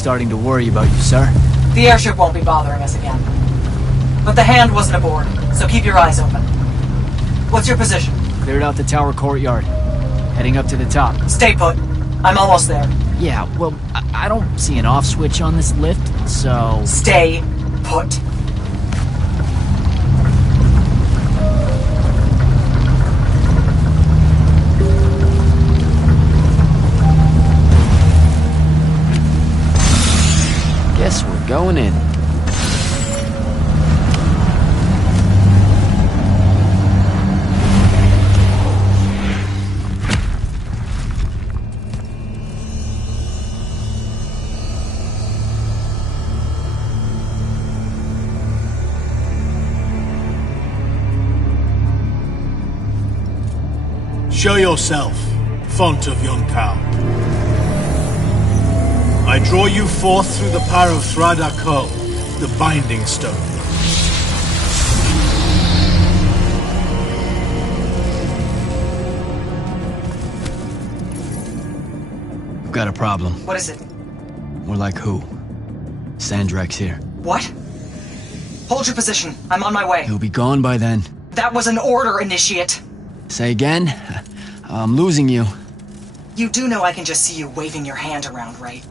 starting to worry about you, sir. The airship won't be bothering us again. But the hand wasn't aboard, so keep your eyes open. What's your position? Cleared out the tower courtyard. Heading up to the top. Stay put. I'm almost there. Yeah, well, I don't see an off switch on this lift, so... Stay put. Guess we're going in. Show yourself, font of Yonkao. I draw you forth through the power of Thradakol, the Binding Stone. We've got a problem. What is it? More like who? Sandrak's here. What? Hold your position. I'm on my way. He'll be gone by then. That was an order, Initiate. Say again? I'm losing you. You do know I can just see you waving your hand around, right?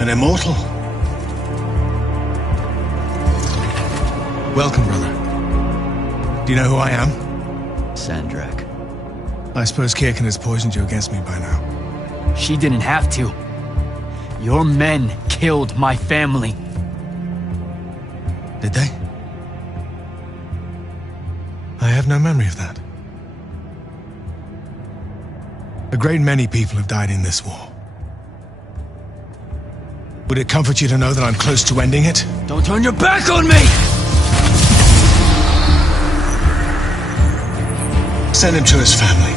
An immortal? Welcome, brother. Do you know who I am? Sandrak. I suppose Kirkin has poisoned you against me by now. She didn't have to. Your men killed my family. Did they? I have no memory of that. A great many people have died in this war. Would it comfort you to know that I'm close to ending it? Don't turn your back on me! Send him to his family.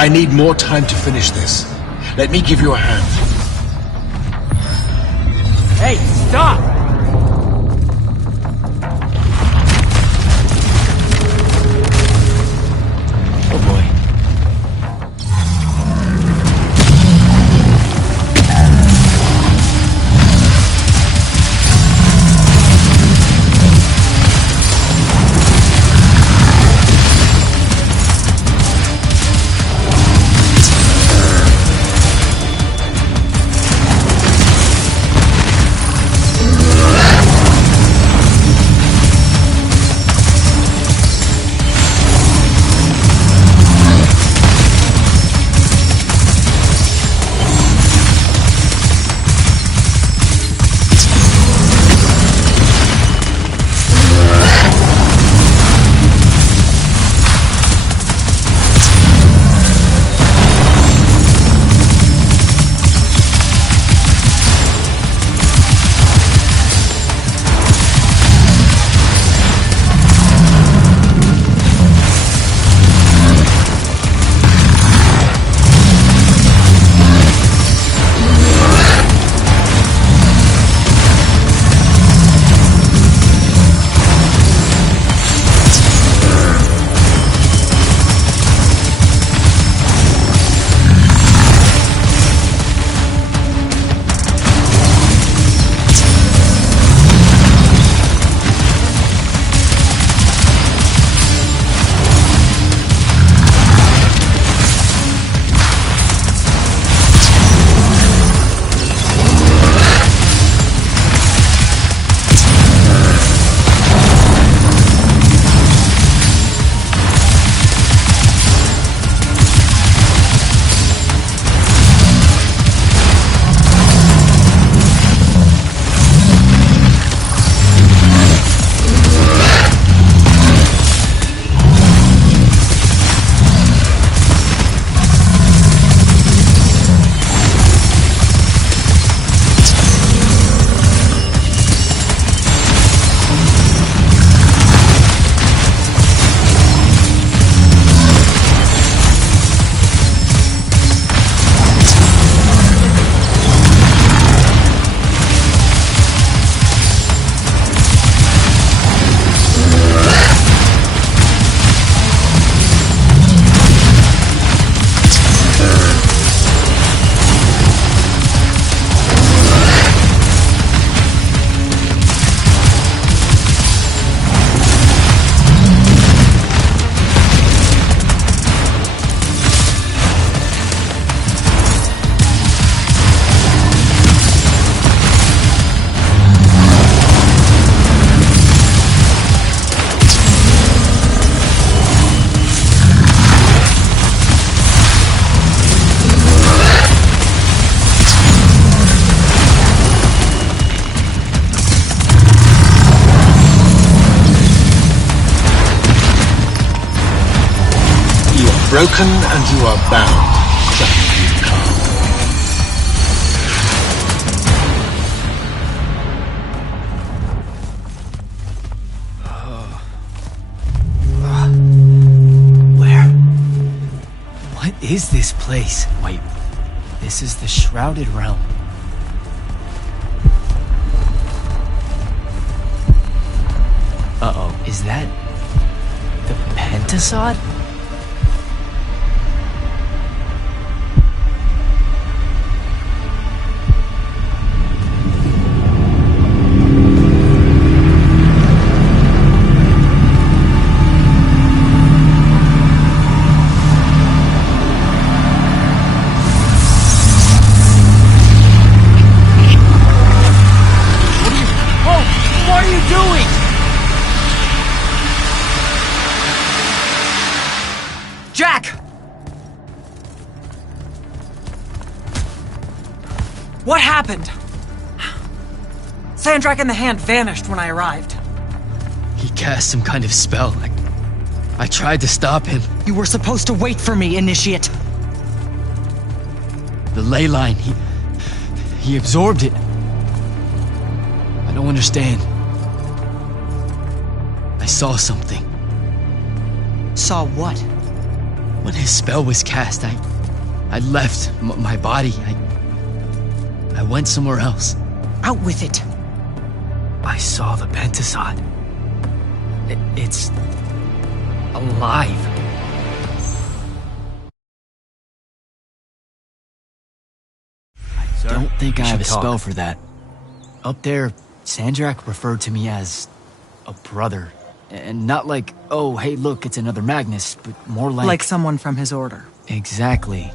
I need more time to finish this. Let me give you a hand. Hey, stop! Oh boy. broken and you are bound. Back you come. What is this place? Wait, this is the Shrouded Realm. Uh-oh, is that the Pentasod? What are you doing? Jack! What happened? Sandrak and the Hand vanished when I arrived. He cast some kind of spell. I tried to stop him. You were supposed to wait for me, Initiate. The ley line, he absorbed it. I don't understand. I saw something. Saw what? When his spell was cast, I left my body. I went somewhere else. Out with it. I saw the Pentasod. It's alive. I don't think I have a spell for that. Up there, Sandrak referred to me as a brother. And not like, oh, hey, look, it's another Magnus, but more like... Like someone from his order. Exactly.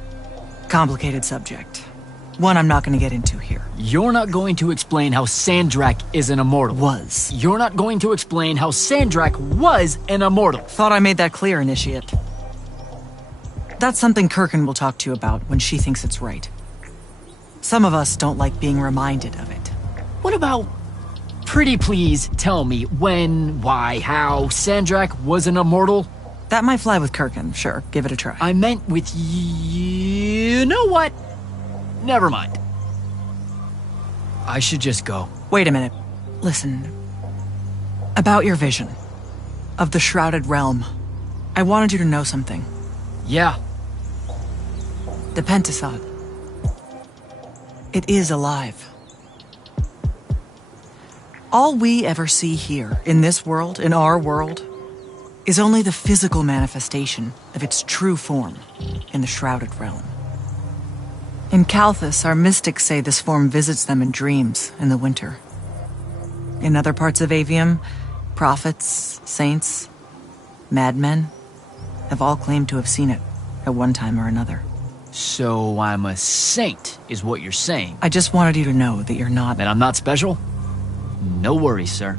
Complicated subject. One I'm not going to get into here. You're not going to explain how Sandrak is an immortal. Was. You're not going to explain how Sandrak was an immortal. Thought I made that clear, Initiate. That's something Kirkin will talk to you about when she thinks it's right. Some of us don't like being reminded of it. What about... Pretty please tell me when, why, how Sandrak was an immortal? That might fly with Kirkin, sure. Give it a try. I meant with you know what? Never mind. I should just go. Wait a minute. Listen. About your vision of the Shrouded Realm. I wanted you to know something. Yeah. The Pentasod. It is alive. All we ever see here, in this world, in our world, is only the physical manifestation of its true form in the Shrouded Realm. In Kalthus, our mystics say this form visits them in dreams in the winter. In other parts of Aveum, prophets, saints, madmen have all claimed to have seen it at one time or another. So I'm a saint, is what you're saying. I just wanted you to know that you're not. That I'm not special? No worries, sir.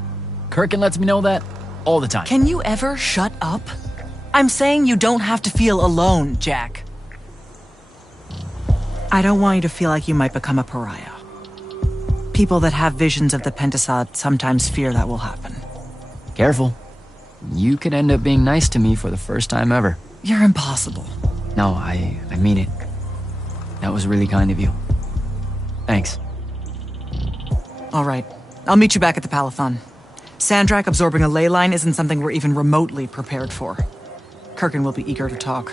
Kirkin lets me know that all the time. Can you ever shut up? I'm saying you don't have to feel alone, Jack. I don't want you to feel like you might become a pariah. People that have visions of the Pentasod sometimes fear that will happen. Careful. You could end up being nice to me for the first time ever. You're impossible. No, I mean it. That was really kind of you. Thanks. All right. I'll meet you back at the Palathon. Sandrak absorbing a ley line isn't something we're even remotely prepared for. Kirkin will be eager to talk.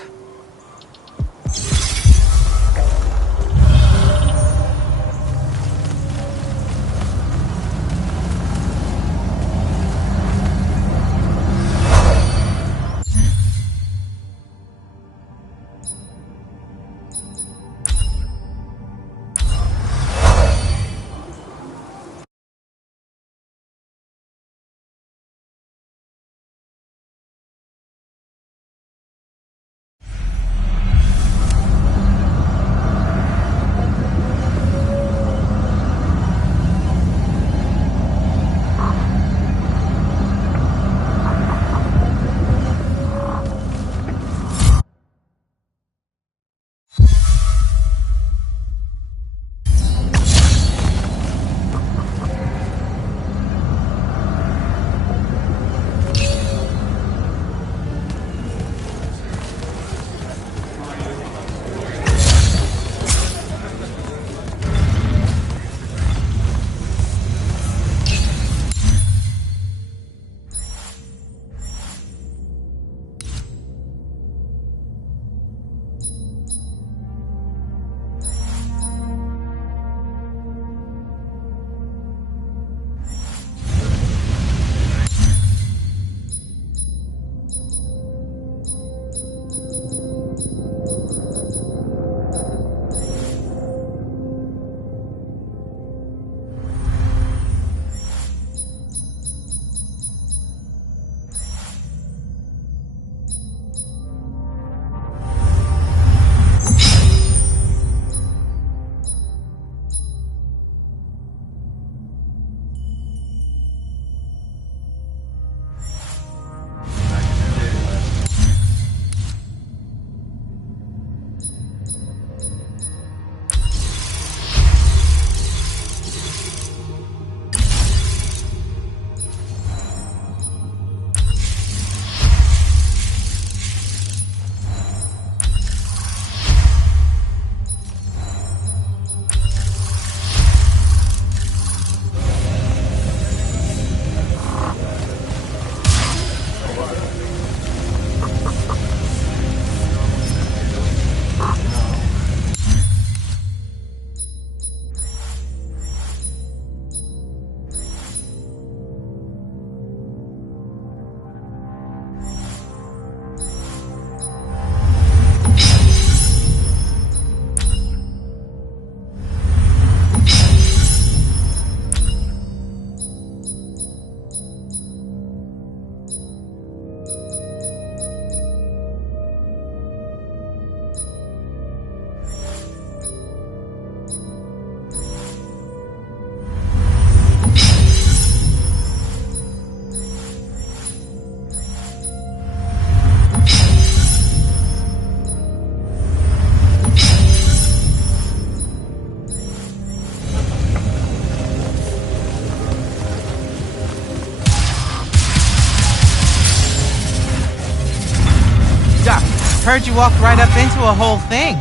Heard you walked right up into a whole thing.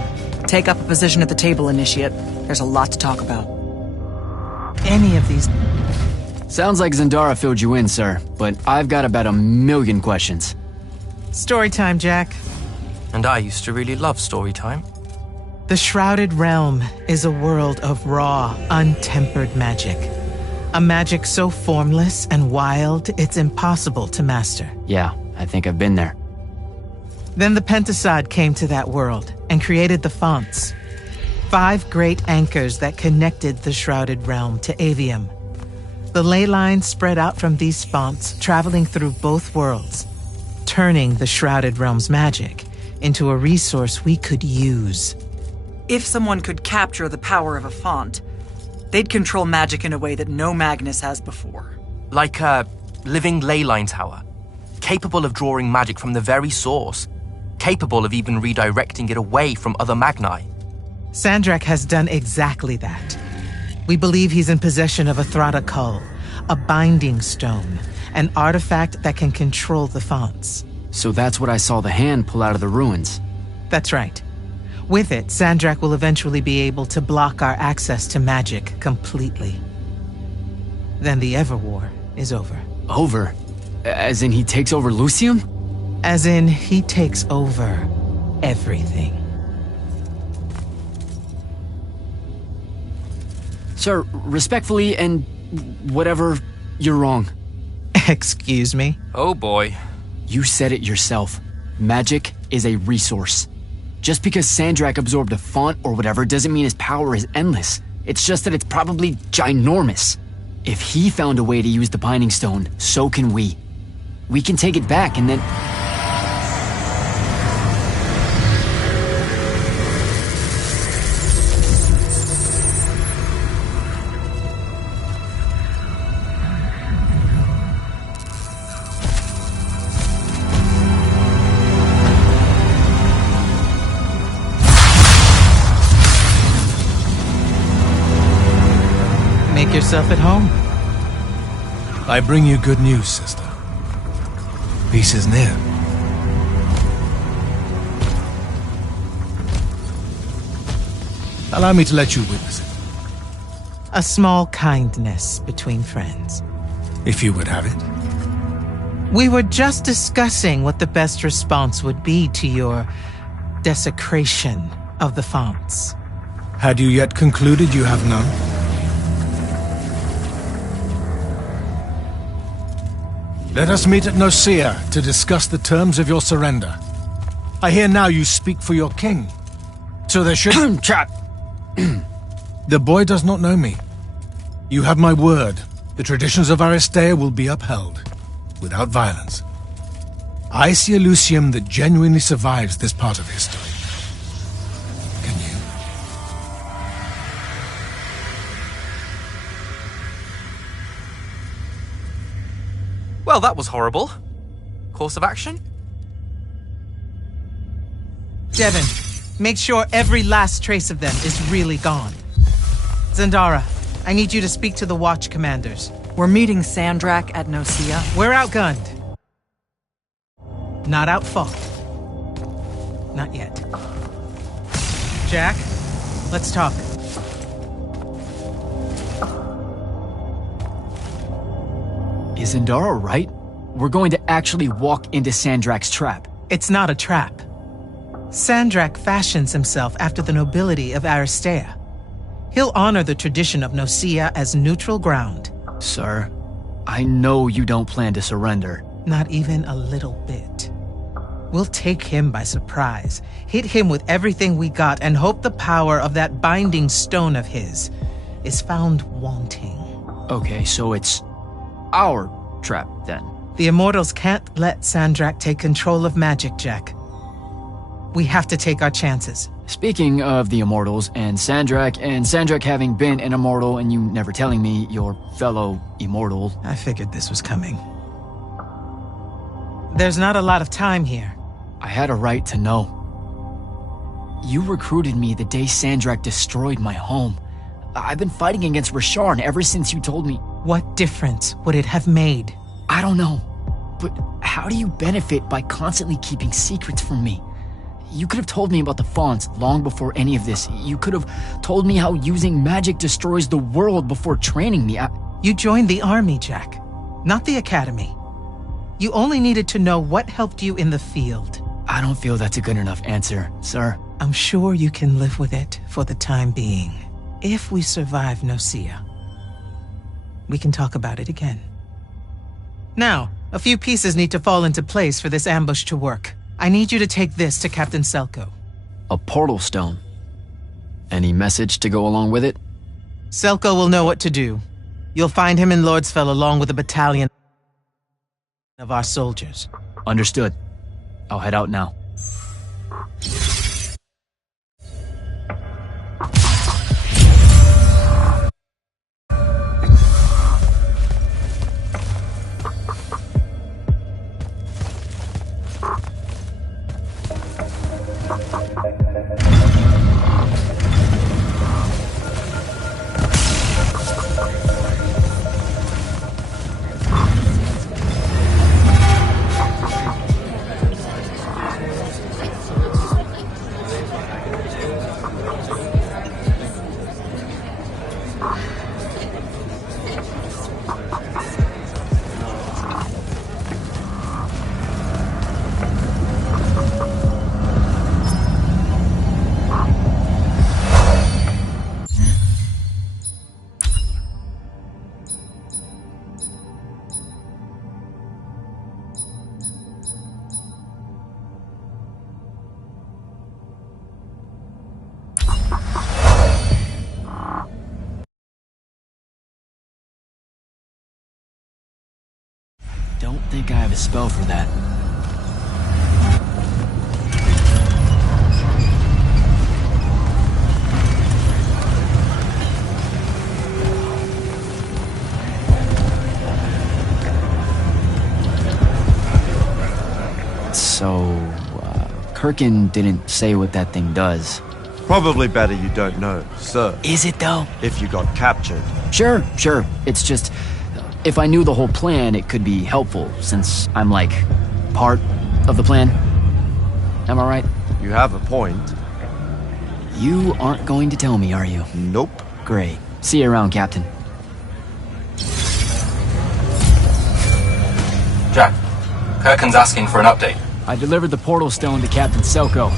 Take up a position at the table, Initiate. There's a lot to talk about. Any of these... Sounds like Zendara filled you in, sir, but I've got about 1,000,000 questions. Story time, Jack. And I used to really love story time. The Shrouded Realm is a world of raw, untempered magic. A magic so formless and wild, it's impossible to master. Yeah, I think I've been there. Then the Pentasod came to that world and created the fonts. 5 great anchors that connected the Shrouded Realm to Aveum. The ley lines spread out from these fonts, traveling through both worlds, turning the Shrouded Realm's magic into a resource we could use. If someone could capture the power of a font, they'd control magic in a way that no Magnus has before. Like a living ley line tower, capable of drawing magic from the very source, capable of even redirecting it away from other Magni. Sandrak has done exactly that. We believe he's in possession of a Thrada Cull, a binding stone, an artifact that can control the fonts. So that's what I saw the hand pull out of the ruins. That's right. With it, Sandrak will eventually be able to block our access to magic completely. Then the Everwar is over. Over? As in he takes over Lucium? As in he takes over everything. Sir, respectfully and whatever, you're wrong. Excuse me? Oh boy. You said it yourself. Magic is a resource. Just because Sandrak absorbed a font or whatever doesn't mean his power is endless. It's just that it's probably ginormous. If he found a way to use the Binding Stone, so can we. We can take it back and then... Make yourself at home. I bring you good news, sister. Peace is near. Allow me to let you witness it. A small kindness between friends. If you would have it. We were just discussing what the best response would be to your desecration of the fonts. Had you yet concluded you have none? Let us meet at Nicaea to discuss the terms of your surrender. I hear now you speak for your king. So there should... Chap! The boy does not know me. You have my word. The traditions of Aristea will be upheld, without violence. I see a Lucium that genuinely survives this part of history. Can you? Well, that was horrible. Course of action? Devin, make sure every last trace of them is really gone. Zendara, I need you to speak to the Watch commanders. We're meeting Sandrak at Nicaea. We're outgunned. Not outfought. Not yet. Jack, let's talk. Is Zendara right? We're going to actually walk into Sandrak's trap. It's not a trap. Sandrak fashions himself after the nobility of Aristea. He'll honor the tradition of Nicaea as neutral ground. Sir, I know you don't plan to surrender. Not even a little bit. We'll take him by surprise, hit him with everything we got, and hope the power of that binding stone of his is found wanting. Okay, so it's our trap, then. The Immortals can't let Sandrak take control of magic, Jack. We have to take our chances. Speaking of the Immortals and Sandrak having been an Immortal and you never telling me your fellow Immortal... I figured this was coming. There's not a lot of time here. I had a right to know. You recruited me the day Sandrak destroyed my home. I've been fighting against Rasharn ever since you told me. What difference would it have made? I don't know. But how do you benefit by constantly keeping secrets from me? You could have told me about the fonts long before any of this. You could have told me how using magic destroys the world before training me. You joined the army, Jack, not the academy. You only needed to know what helped you in the field. I don't feel that's a good enough answer, sir. I'm sure you can live with it for the time being. If we survive Nocia, we can talk about it again. Now, a few pieces need to fall into place for this ambush to work. I need you to take this to Captain Selko. A portal stone. Any message to go along with it? Selko will know what to do. You'll find him in Lordsfell along with a battalion of our soldiers. Understood. I'll head out now. Don't think I have a spell for that. So, Kirkin didn't say what that thing does. Probably better you don't know, sir. Is it though? If you got captured. Sure. It's just, if I knew the whole plan, it could be helpful, since I'm like, part of the plan. Am I right? You have a point. You aren't going to tell me, are you? Nope. Great. See you around, Captain. Jack, Kirkin's asking for an update. I delivered the portal stone to Captain Selko.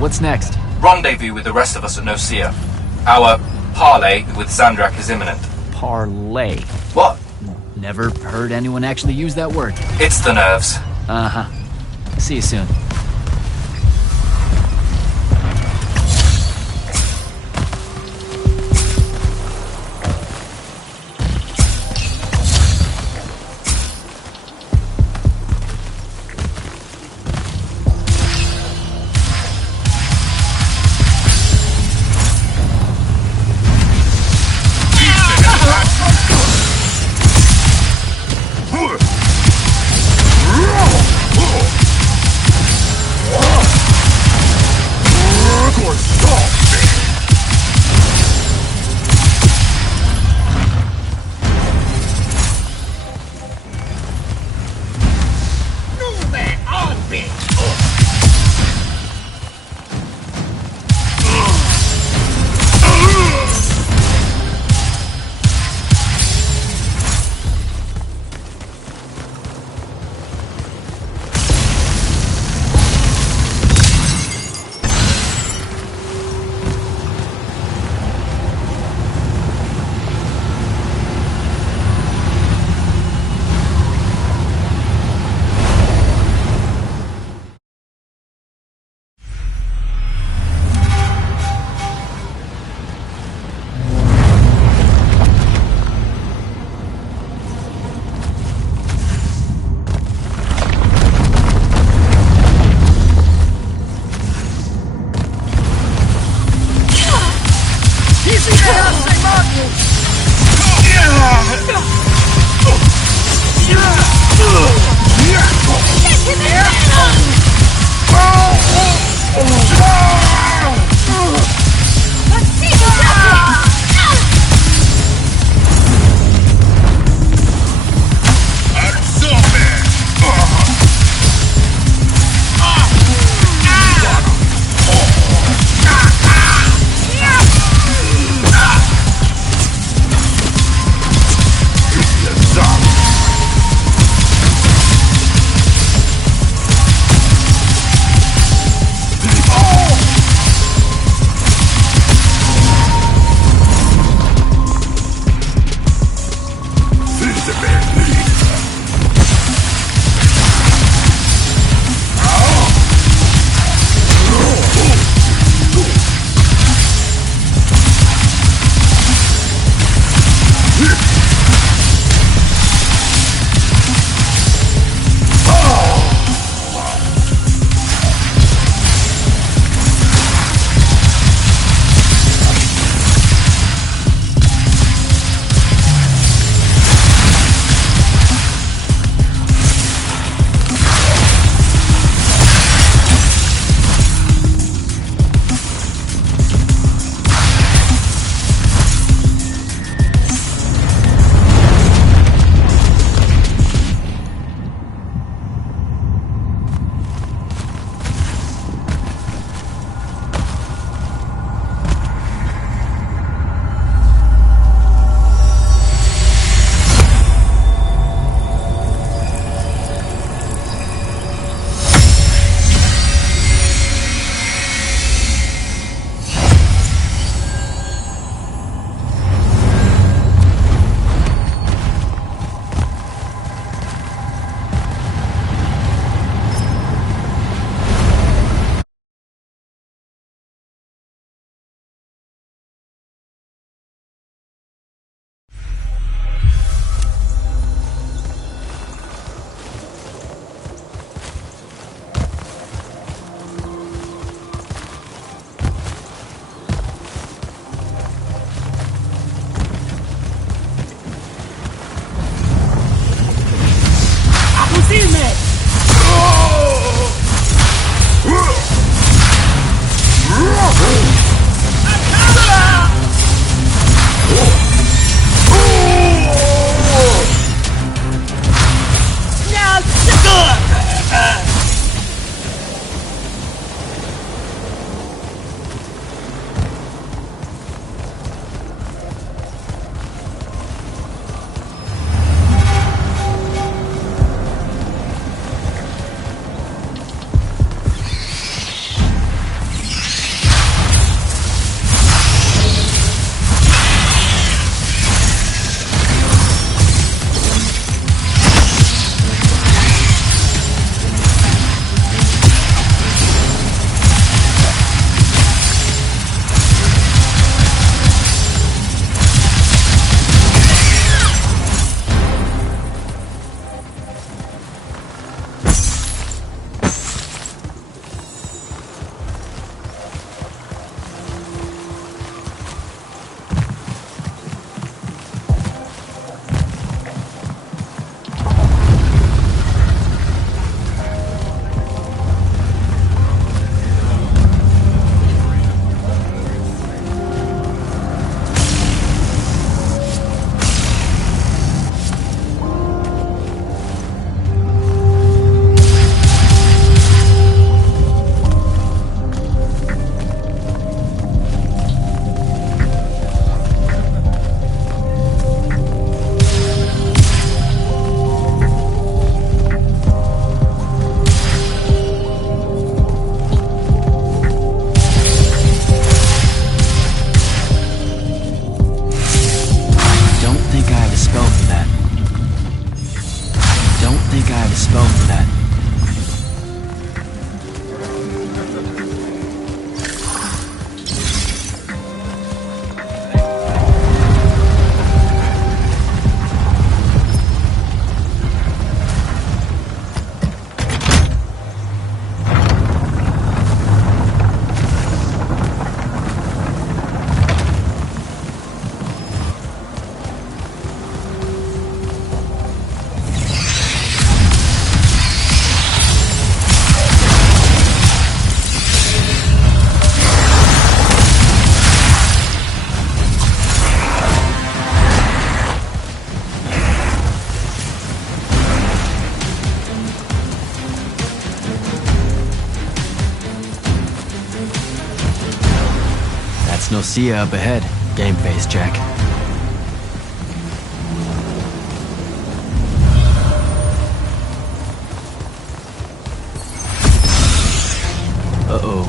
What's next? Rendezvous with the rest of us at Nocia. Our parley with Zandrak is imminent. Parlay. What? Never heard anyone actually use that word. It's the nerves. Uh-huh. See you soon. Nocia up ahead. Game face, Jack. Uh-oh.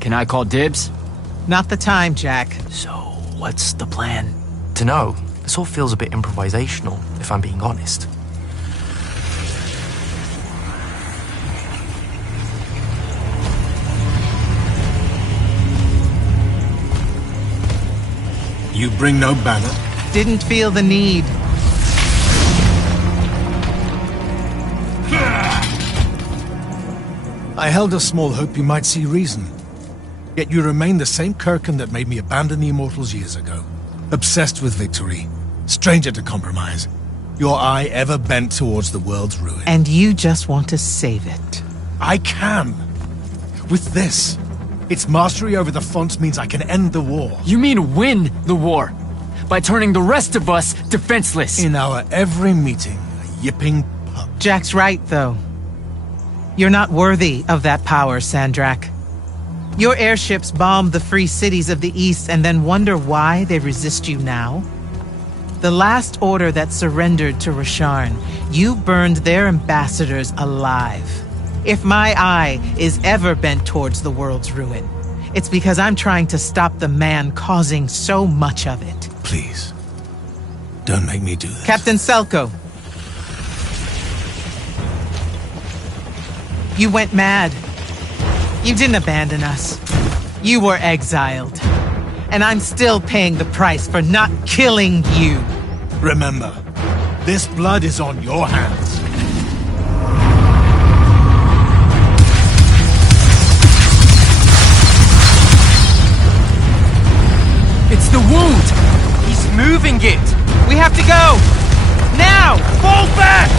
Can I call dibs? Not the time, Jack. So, what's the plan? Dunno. This all feels a bit improvisational, if I'm being honest. You bring no banner? Didn't feel the need. I held a small hope you might see reason. Yet you remain the same Kirkin that made me abandon the Immortals years ago. Obsessed with victory. Stranger to compromise. Your eye ever bent towards the world's ruin. And you just want to save it. I can. With this. Its mastery over the fonts means I can end the war. You mean win the war? By turning the rest of us defenseless? In our every meeting, a yipping pup. Jack's right, though. You're not worthy of that power, Sandrak. Your airships bomb the free cities of the East and then wonder why they resist you now? The last order that surrendered to Rasharn, you burned their ambassadors alive. If my eye is ever bent towards the world's ruin, it's because I'm trying to stop the man causing so much of it. Please, don't make me do this. Captain Selko. You went mad. You didn't abandon us. You were exiled. And I'm still paying the price for not killing you. Remember, this blood is on your hands. It's the wound! He's moving it! We have to go! Now! Fall back!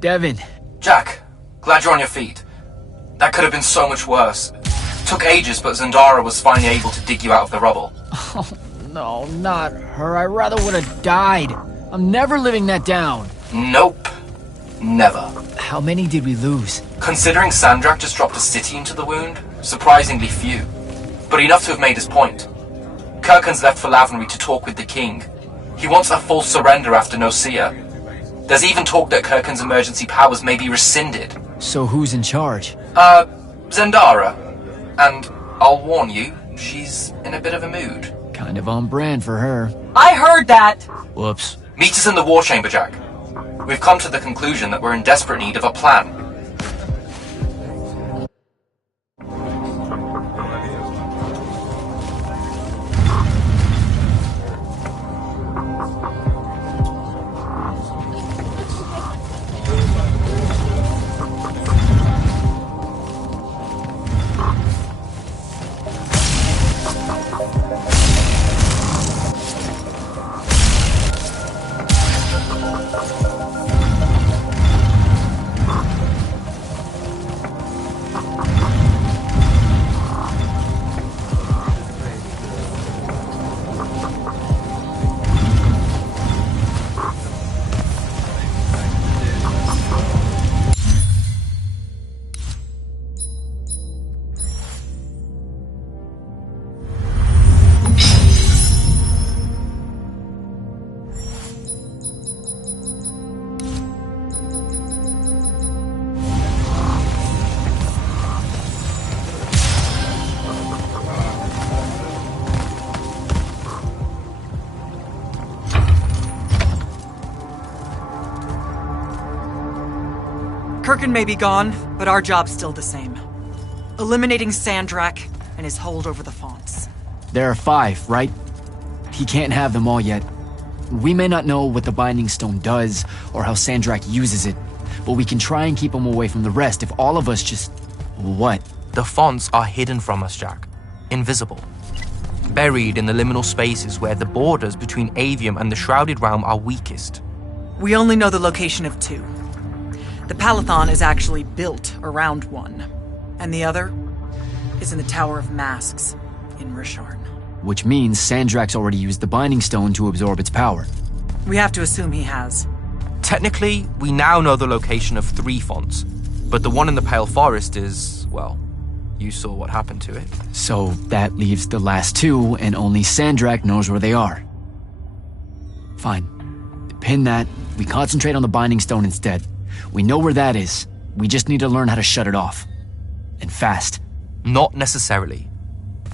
Devin. Jack, glad you're on your feet. That could have been so much worse. Took ages, but Zendara was finally able to dig you out of the rubble. Oh, no, not her. I rather would have died. I'm never living that down. Nope. Never. How many did we lose? Considering Sandrak just dropped a city into the wound, surprisingly few. But enough to have made his point. Kirkin's left for Lavenry to talk with the king. He wants a full surrender after Nocia. There's even talk that Kirkin's emergency powers may be rescinded. So who's in charge? Zendara. And I'll warn you, she's in a bit of a mood. Kind of on brand for her. I heard that! Whoops. Meet us in the war chamber, Jack. We've come to the conclusion that we're in desperate need of a plan. Kirkin may be gone, but our job's still the same. Eliminating Sandrak and his hold over the fonts. There are 5, right? He can't have them all yet. We may not know what the Binding Stone does, or how Sandrak uses it, but we can try and keep him away from the rest if all of us just... What? The fonts are hidden from us, Jack. Invisible. Buried in the liminal spaces where the borders between Aveum and the Shrouded Realm are weakest. We only know the location of 2. The Palathon is actually built around one, and the other is in the Tower of Masks in Risharn. Which means Sandrak's already used the Binding Stone to absorb its power. We have to assume he has. Technically, we now know the location of 3 fonts, but the one in the Pale Forest is, well, you saw what happened to it. So that leaves the last 2, and only Sandrak knows where they are. Fine. Pin that. We concentrate on the Binding Stone instead. We know where that is. We just need to learn how to shut it off. And fast. Not necessarily.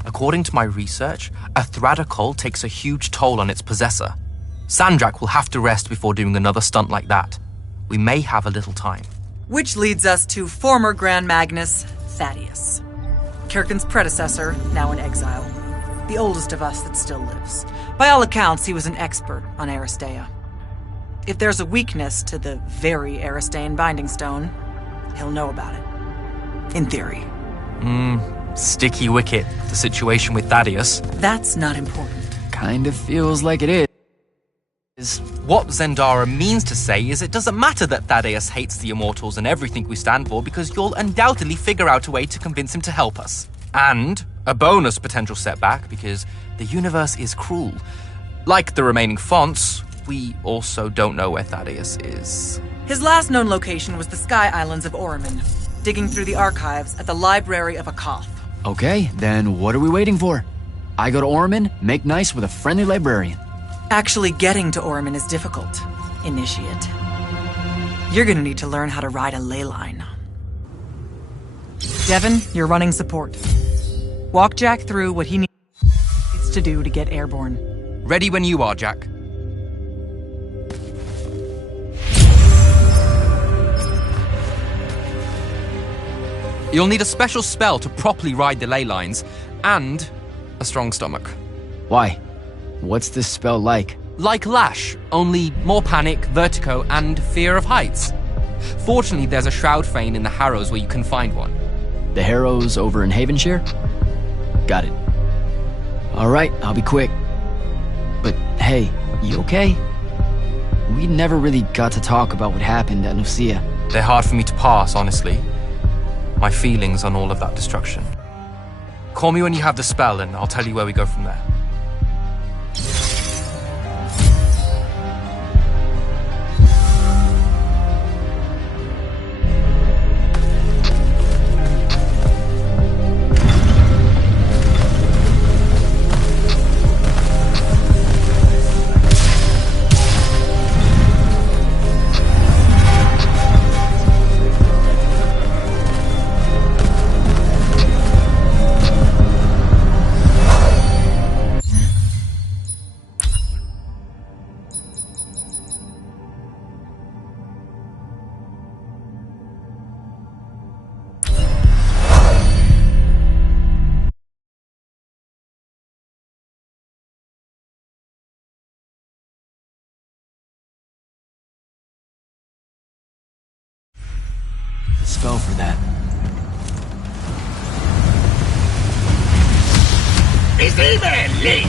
According to my research, a Thradda cult takes a huge toll on its possessor. Sandrak will have to rest before doing another stunt like that. We may have a little time. Which leads us to former Grand Magnus, Thaddeus. Kirkin's predecessor, now in exile. The oldest of us that still lives. By all accounts, he was an expert on Aristea. If there's a weakness to the very Aristean Binding Stone, he'll know about it. In theory. Sticky wicket, the situation with Thaddeus. That's not important. Kind of feels like it is. What Zendara means to say is it doesn't matter that Thaddeus hates the Immortals and everything we stand for because you'll undoubtedly figure out a way to convince him to help us. And a bonus potential setback because the universe is cruel. Like the remaining fonts, we also don't know where Thaddeus is. His last known location was the Sky Islands of Oriman, digging through the archives at the Library of Akoth. Okay, then what are we waiting for? I go to Orman, make nice with a friendly librarian. Actually getting to Oriman is difficult, Initiate. You're gonna need to learn how to ride a ley line. Devon, you're running support. Walk Jack through what he needs to do to get airborne. Ready when you are, Jack. You'll need a special spell to properly ride the ley lines, and a strong stomach. Why? What's this spell like? Like Lash, only more panic, vertigo, and fear of heights. Fortunately, there's a Shroud Fane in the Harrows where you can find one. The Harrows over in Havenshire? Got it. Alright, I'll be quick. But hey, you okay? We never really got to talk about what happened at Nicaea. They're hard for me to pass, honestly. My feelings on all of that destruction. Call me when you have the spell and I'll tell you where we go from there. Spell for that. Visibili!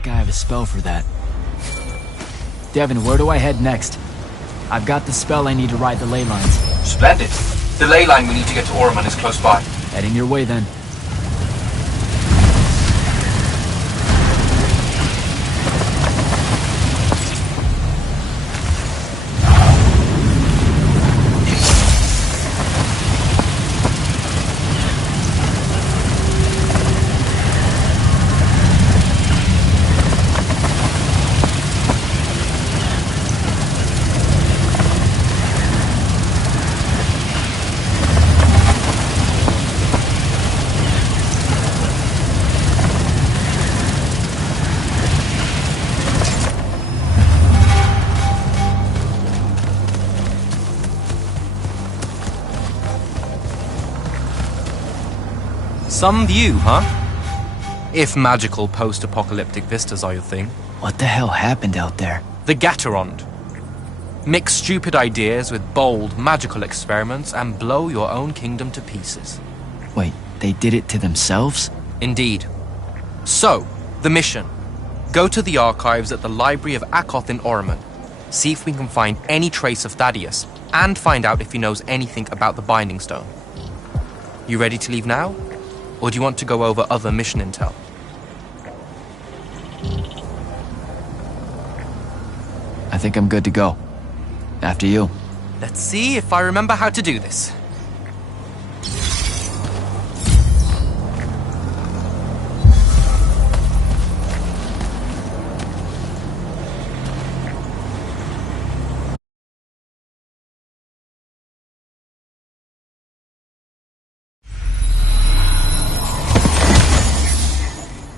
think I have a spell for that. Devin, where do I head next? I've got the spell I need to ride the ley lines. Splendid. The ley line we need to get to Orman is close by. Heading your way then. Some view, huh? If magical post-apocalyptic vistas are your thing. What the hell happened out there? The Gatorond. Mix stupid ideas with bold, magical experiments and blow your own kingdom to pieces. Wait, they did it to themselves? Indeed. So, the mission. Go to the archives at the Library of Akoth in Orman. See if we can find any trace of Thaddeus, and find out if he knows anything about the Binding Stone. You ready to leave now? Or do you want to go over other mission intel? I think I'm good to go. After you. Let's see if I remember how to do this.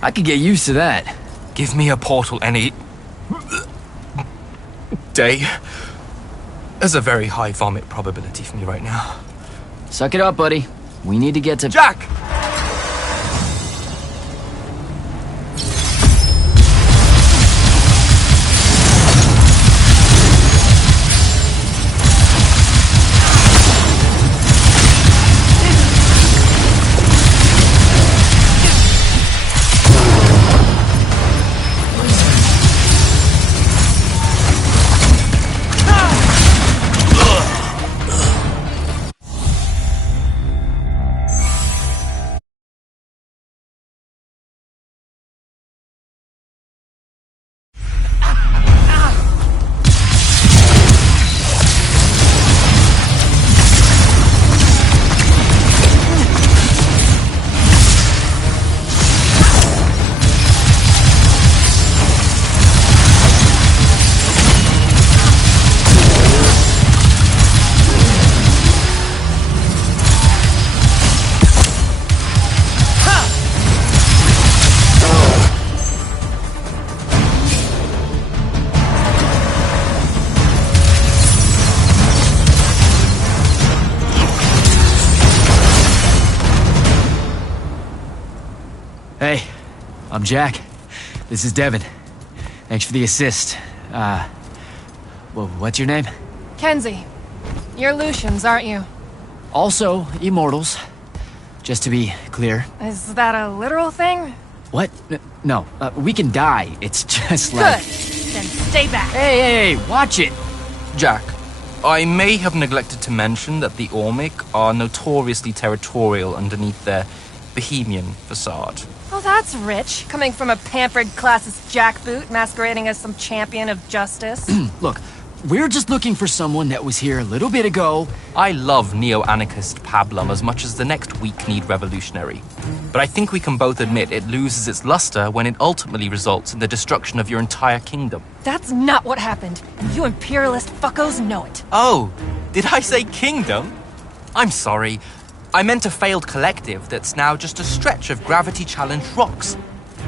I could get used to that. Give me a portal any day. There's a very high vomit probability for me right now. Suck it up, buddy. We need to get to... Jack! Hey, I'm Jack. This is Devin. Thanks for the assist. Well, what's your name? Kenzie. You're Lucians, aren't you? Also, Immortals. Just to be clear. Is that a literal thing? What? No, we can die. It's just Good. like... Then stay back. Hey, watch it! Jack, I may have neglected to mention that the Ormic are notoriously territorial underneath their bohemian facade. Oh, that's rich. Coming from a pampered classist jackboot masquerading as some champion of justice. Look, we're just looking for someone that was here a little bit ago. I love neo-anarchist pablum as much as the next weak-kneed revolutionary. But I think we can both admit it loses its luster when it ultimately results in the destruction of your entire kingdom. That's not what happened, and you imperialist fuckos know it. Oh, did I say kingdom? I'm sorry. I meant a failed collective that's now just a stretch of gravity-challenged rocks.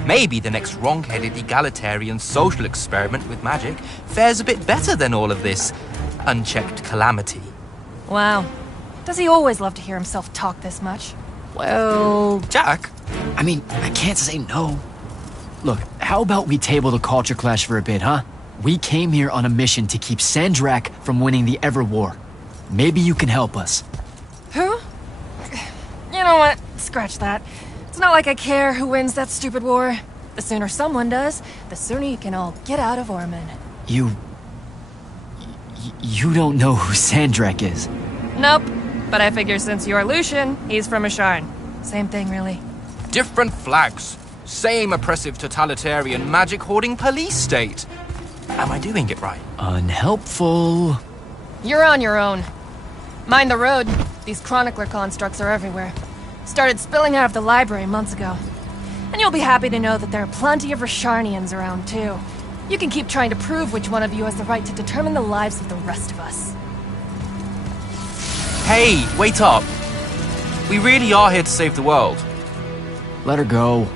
Maybe the next wrong-headed egalitarian social experiment with magic fares a bit better than all of this unchecked calamity. Wow. Does he always love to hear himself talk this much? Well... Jack? I mean, I can't say no. Look, how about we table the culture clash for a bit, huh? We came here on a mission to keep Sandrak from winning the Ever War. Maybe you can help us. Who? You know what? Scratch that. It's not like I care who wins that stupid war. The sooner someone does, the sooner you can all get out of Orman. You don't know who Sandrek is. Nope. But I figure since you're Lucian, he's from Asharn. Same thing, really. Different flags. Same oppressive totalitarian magic hoarding police state. Am I doing it right? Unhelpful. You're on your own. Mind the road. These chronicler constructs are everywhere. Started spilling out of the library months ago. And you'll be happy to know that there are plenty of Rasharnians around, too. You can keep trying to prove which one of you has the right to determine the lives of the rest of us. Hey, wait up. We really are here to save the world. Let her go.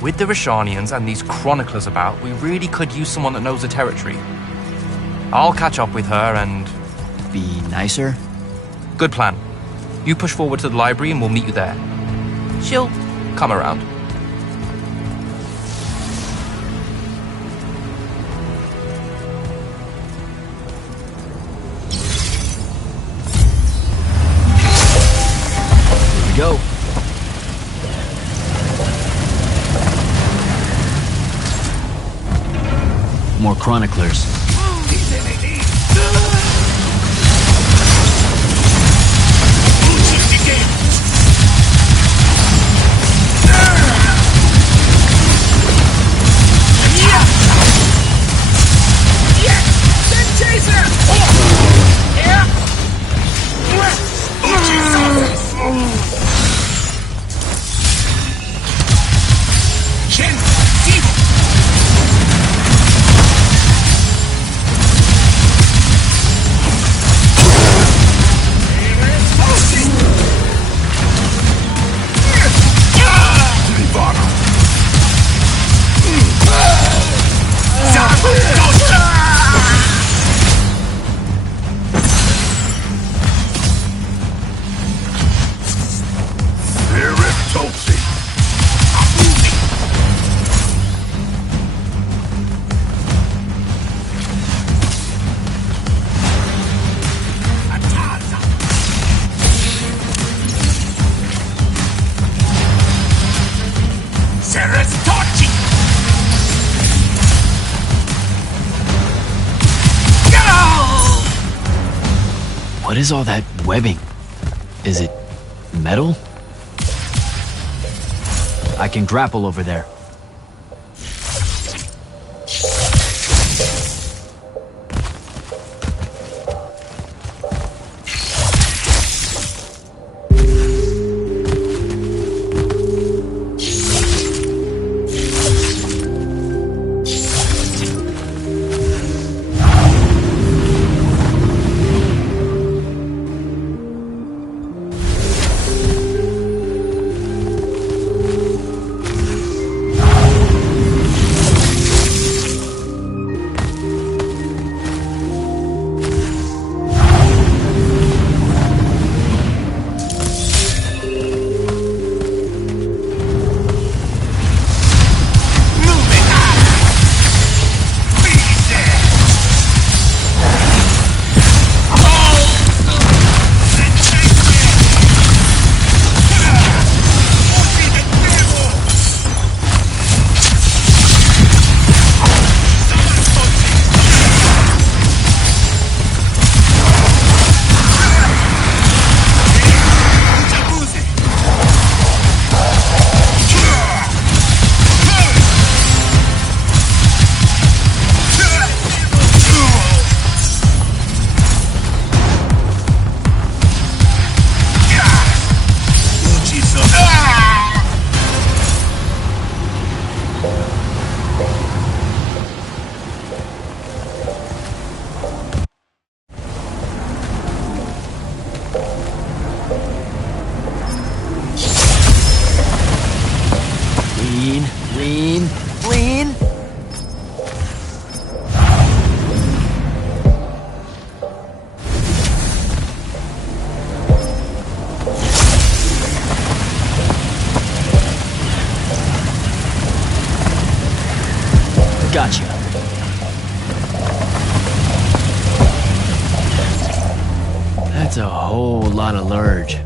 With the Rasharnians and these chroniclers about, we really could use someone that knows the territory. I'll catch up with her and... Be nicer? Good plan. You push forward to the library and we'll meet you there. She'll come around. Here we go. More chroniclers. What is all that webbing? Is it metal? I can grapple over there. Lean. Gotcha. That's a whole lot of lurge.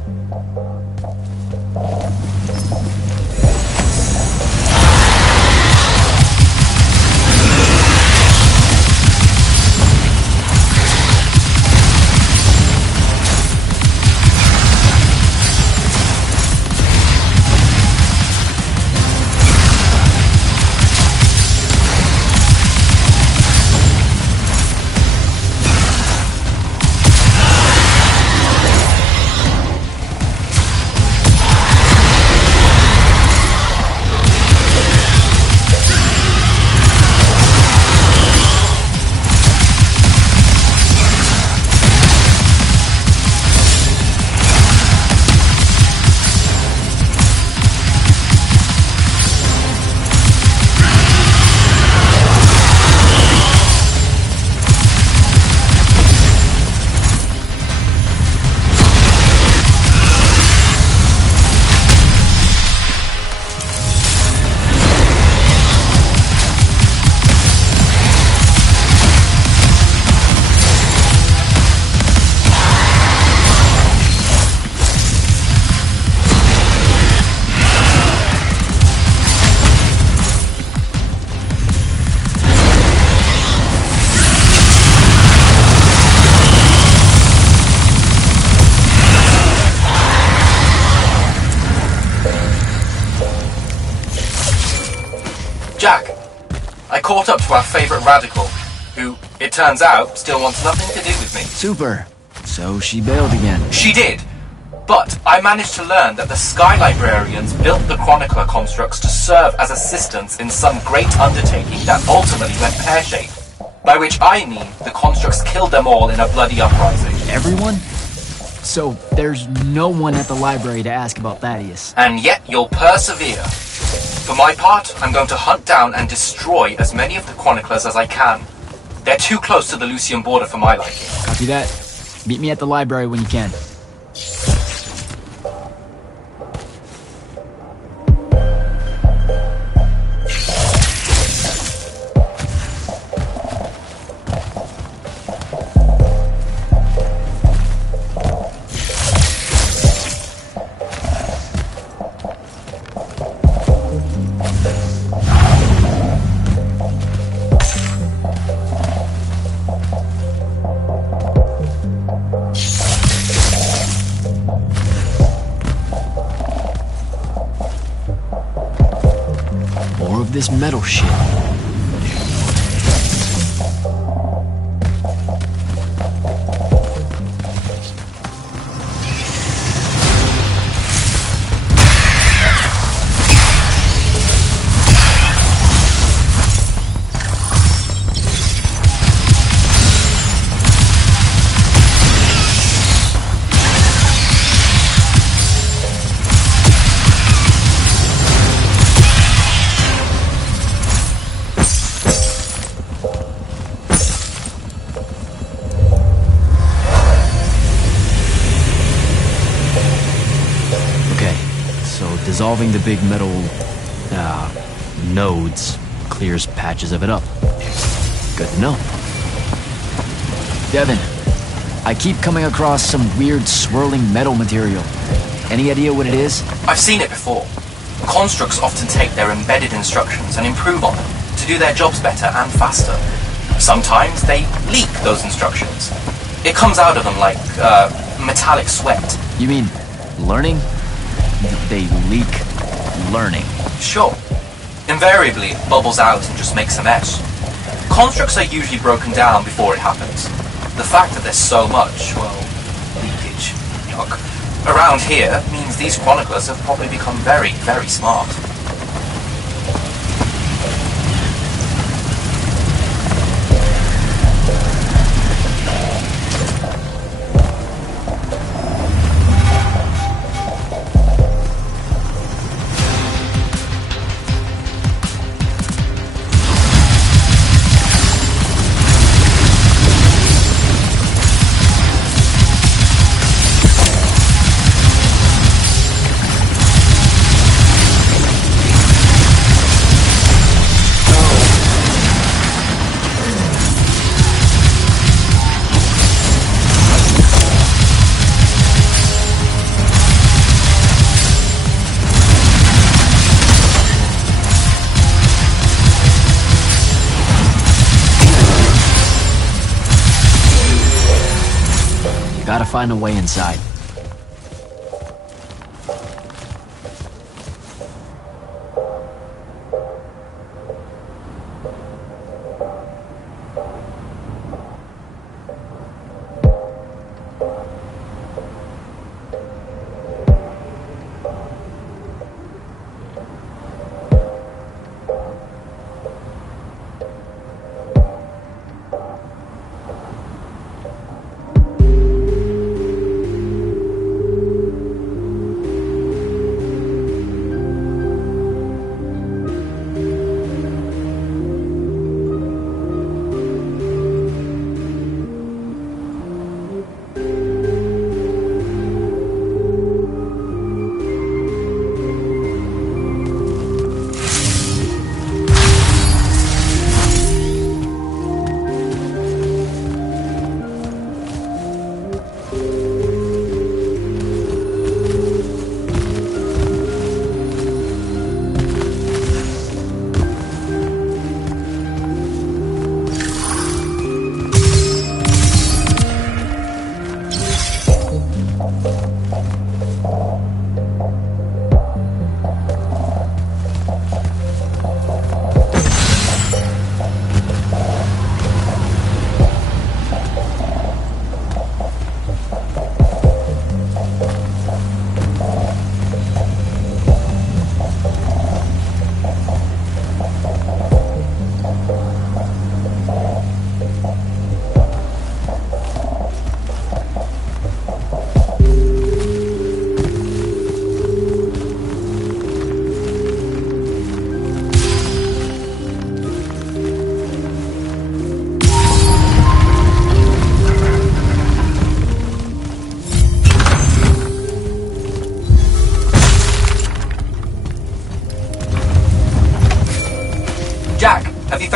Jack, I caught up to our favorite radical, who, it turns out, still wants nothing to do with me. Super. So she bailed again. She did. But I managed to learn that the Sky Librarians built the Chronicler constructs to serve as assistants in some great undertaking that ultimately went pear-shaped. By which I mean the constructs killed them all in a bloody uprising. Everyone? So there's no one at the library to ask about Thaddeus. And yet you'll persevere. For my part, I'm going to hunt down and destroy as many of the Chroniclers as I can. They're too close to the Lucian border for my liking. Copy that. Meet me at the library when you can. This metal shit. Dissolving the big metal nodes clears patches of it up. Good to know. Devin, I keep coming across some weird swirling metal material. Any idea what it is? I've seen it before. Constructs often take their embedded instructions and improve on them to do their jobs better and faster. Sometimes they leak those instructions. It comes out of them like metallic sweat. You mean learning? They leak learning. Sure. Invariably, it bubbles out and just makes a mess. Constructs are usually broken down before it happens. The fact that there's so much, well, leakage, yuck, around here means these chroniclers have probably become very, very smart. Gotta find a way inside.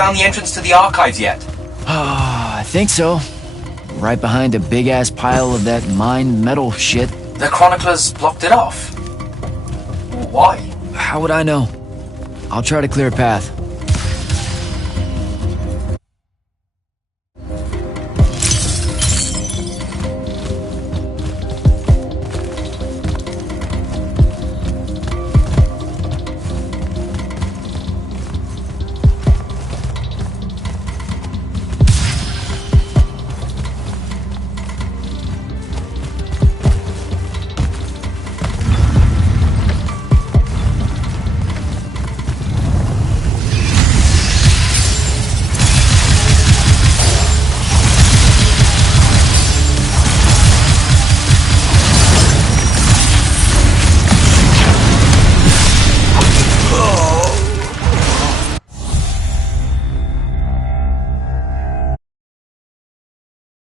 found the entrance to the archives yet? I think so. Right behind a big-ass pile of that mined metal shit. The chroniclers blocked it off. Why? How would I know? I'll try to clear a path.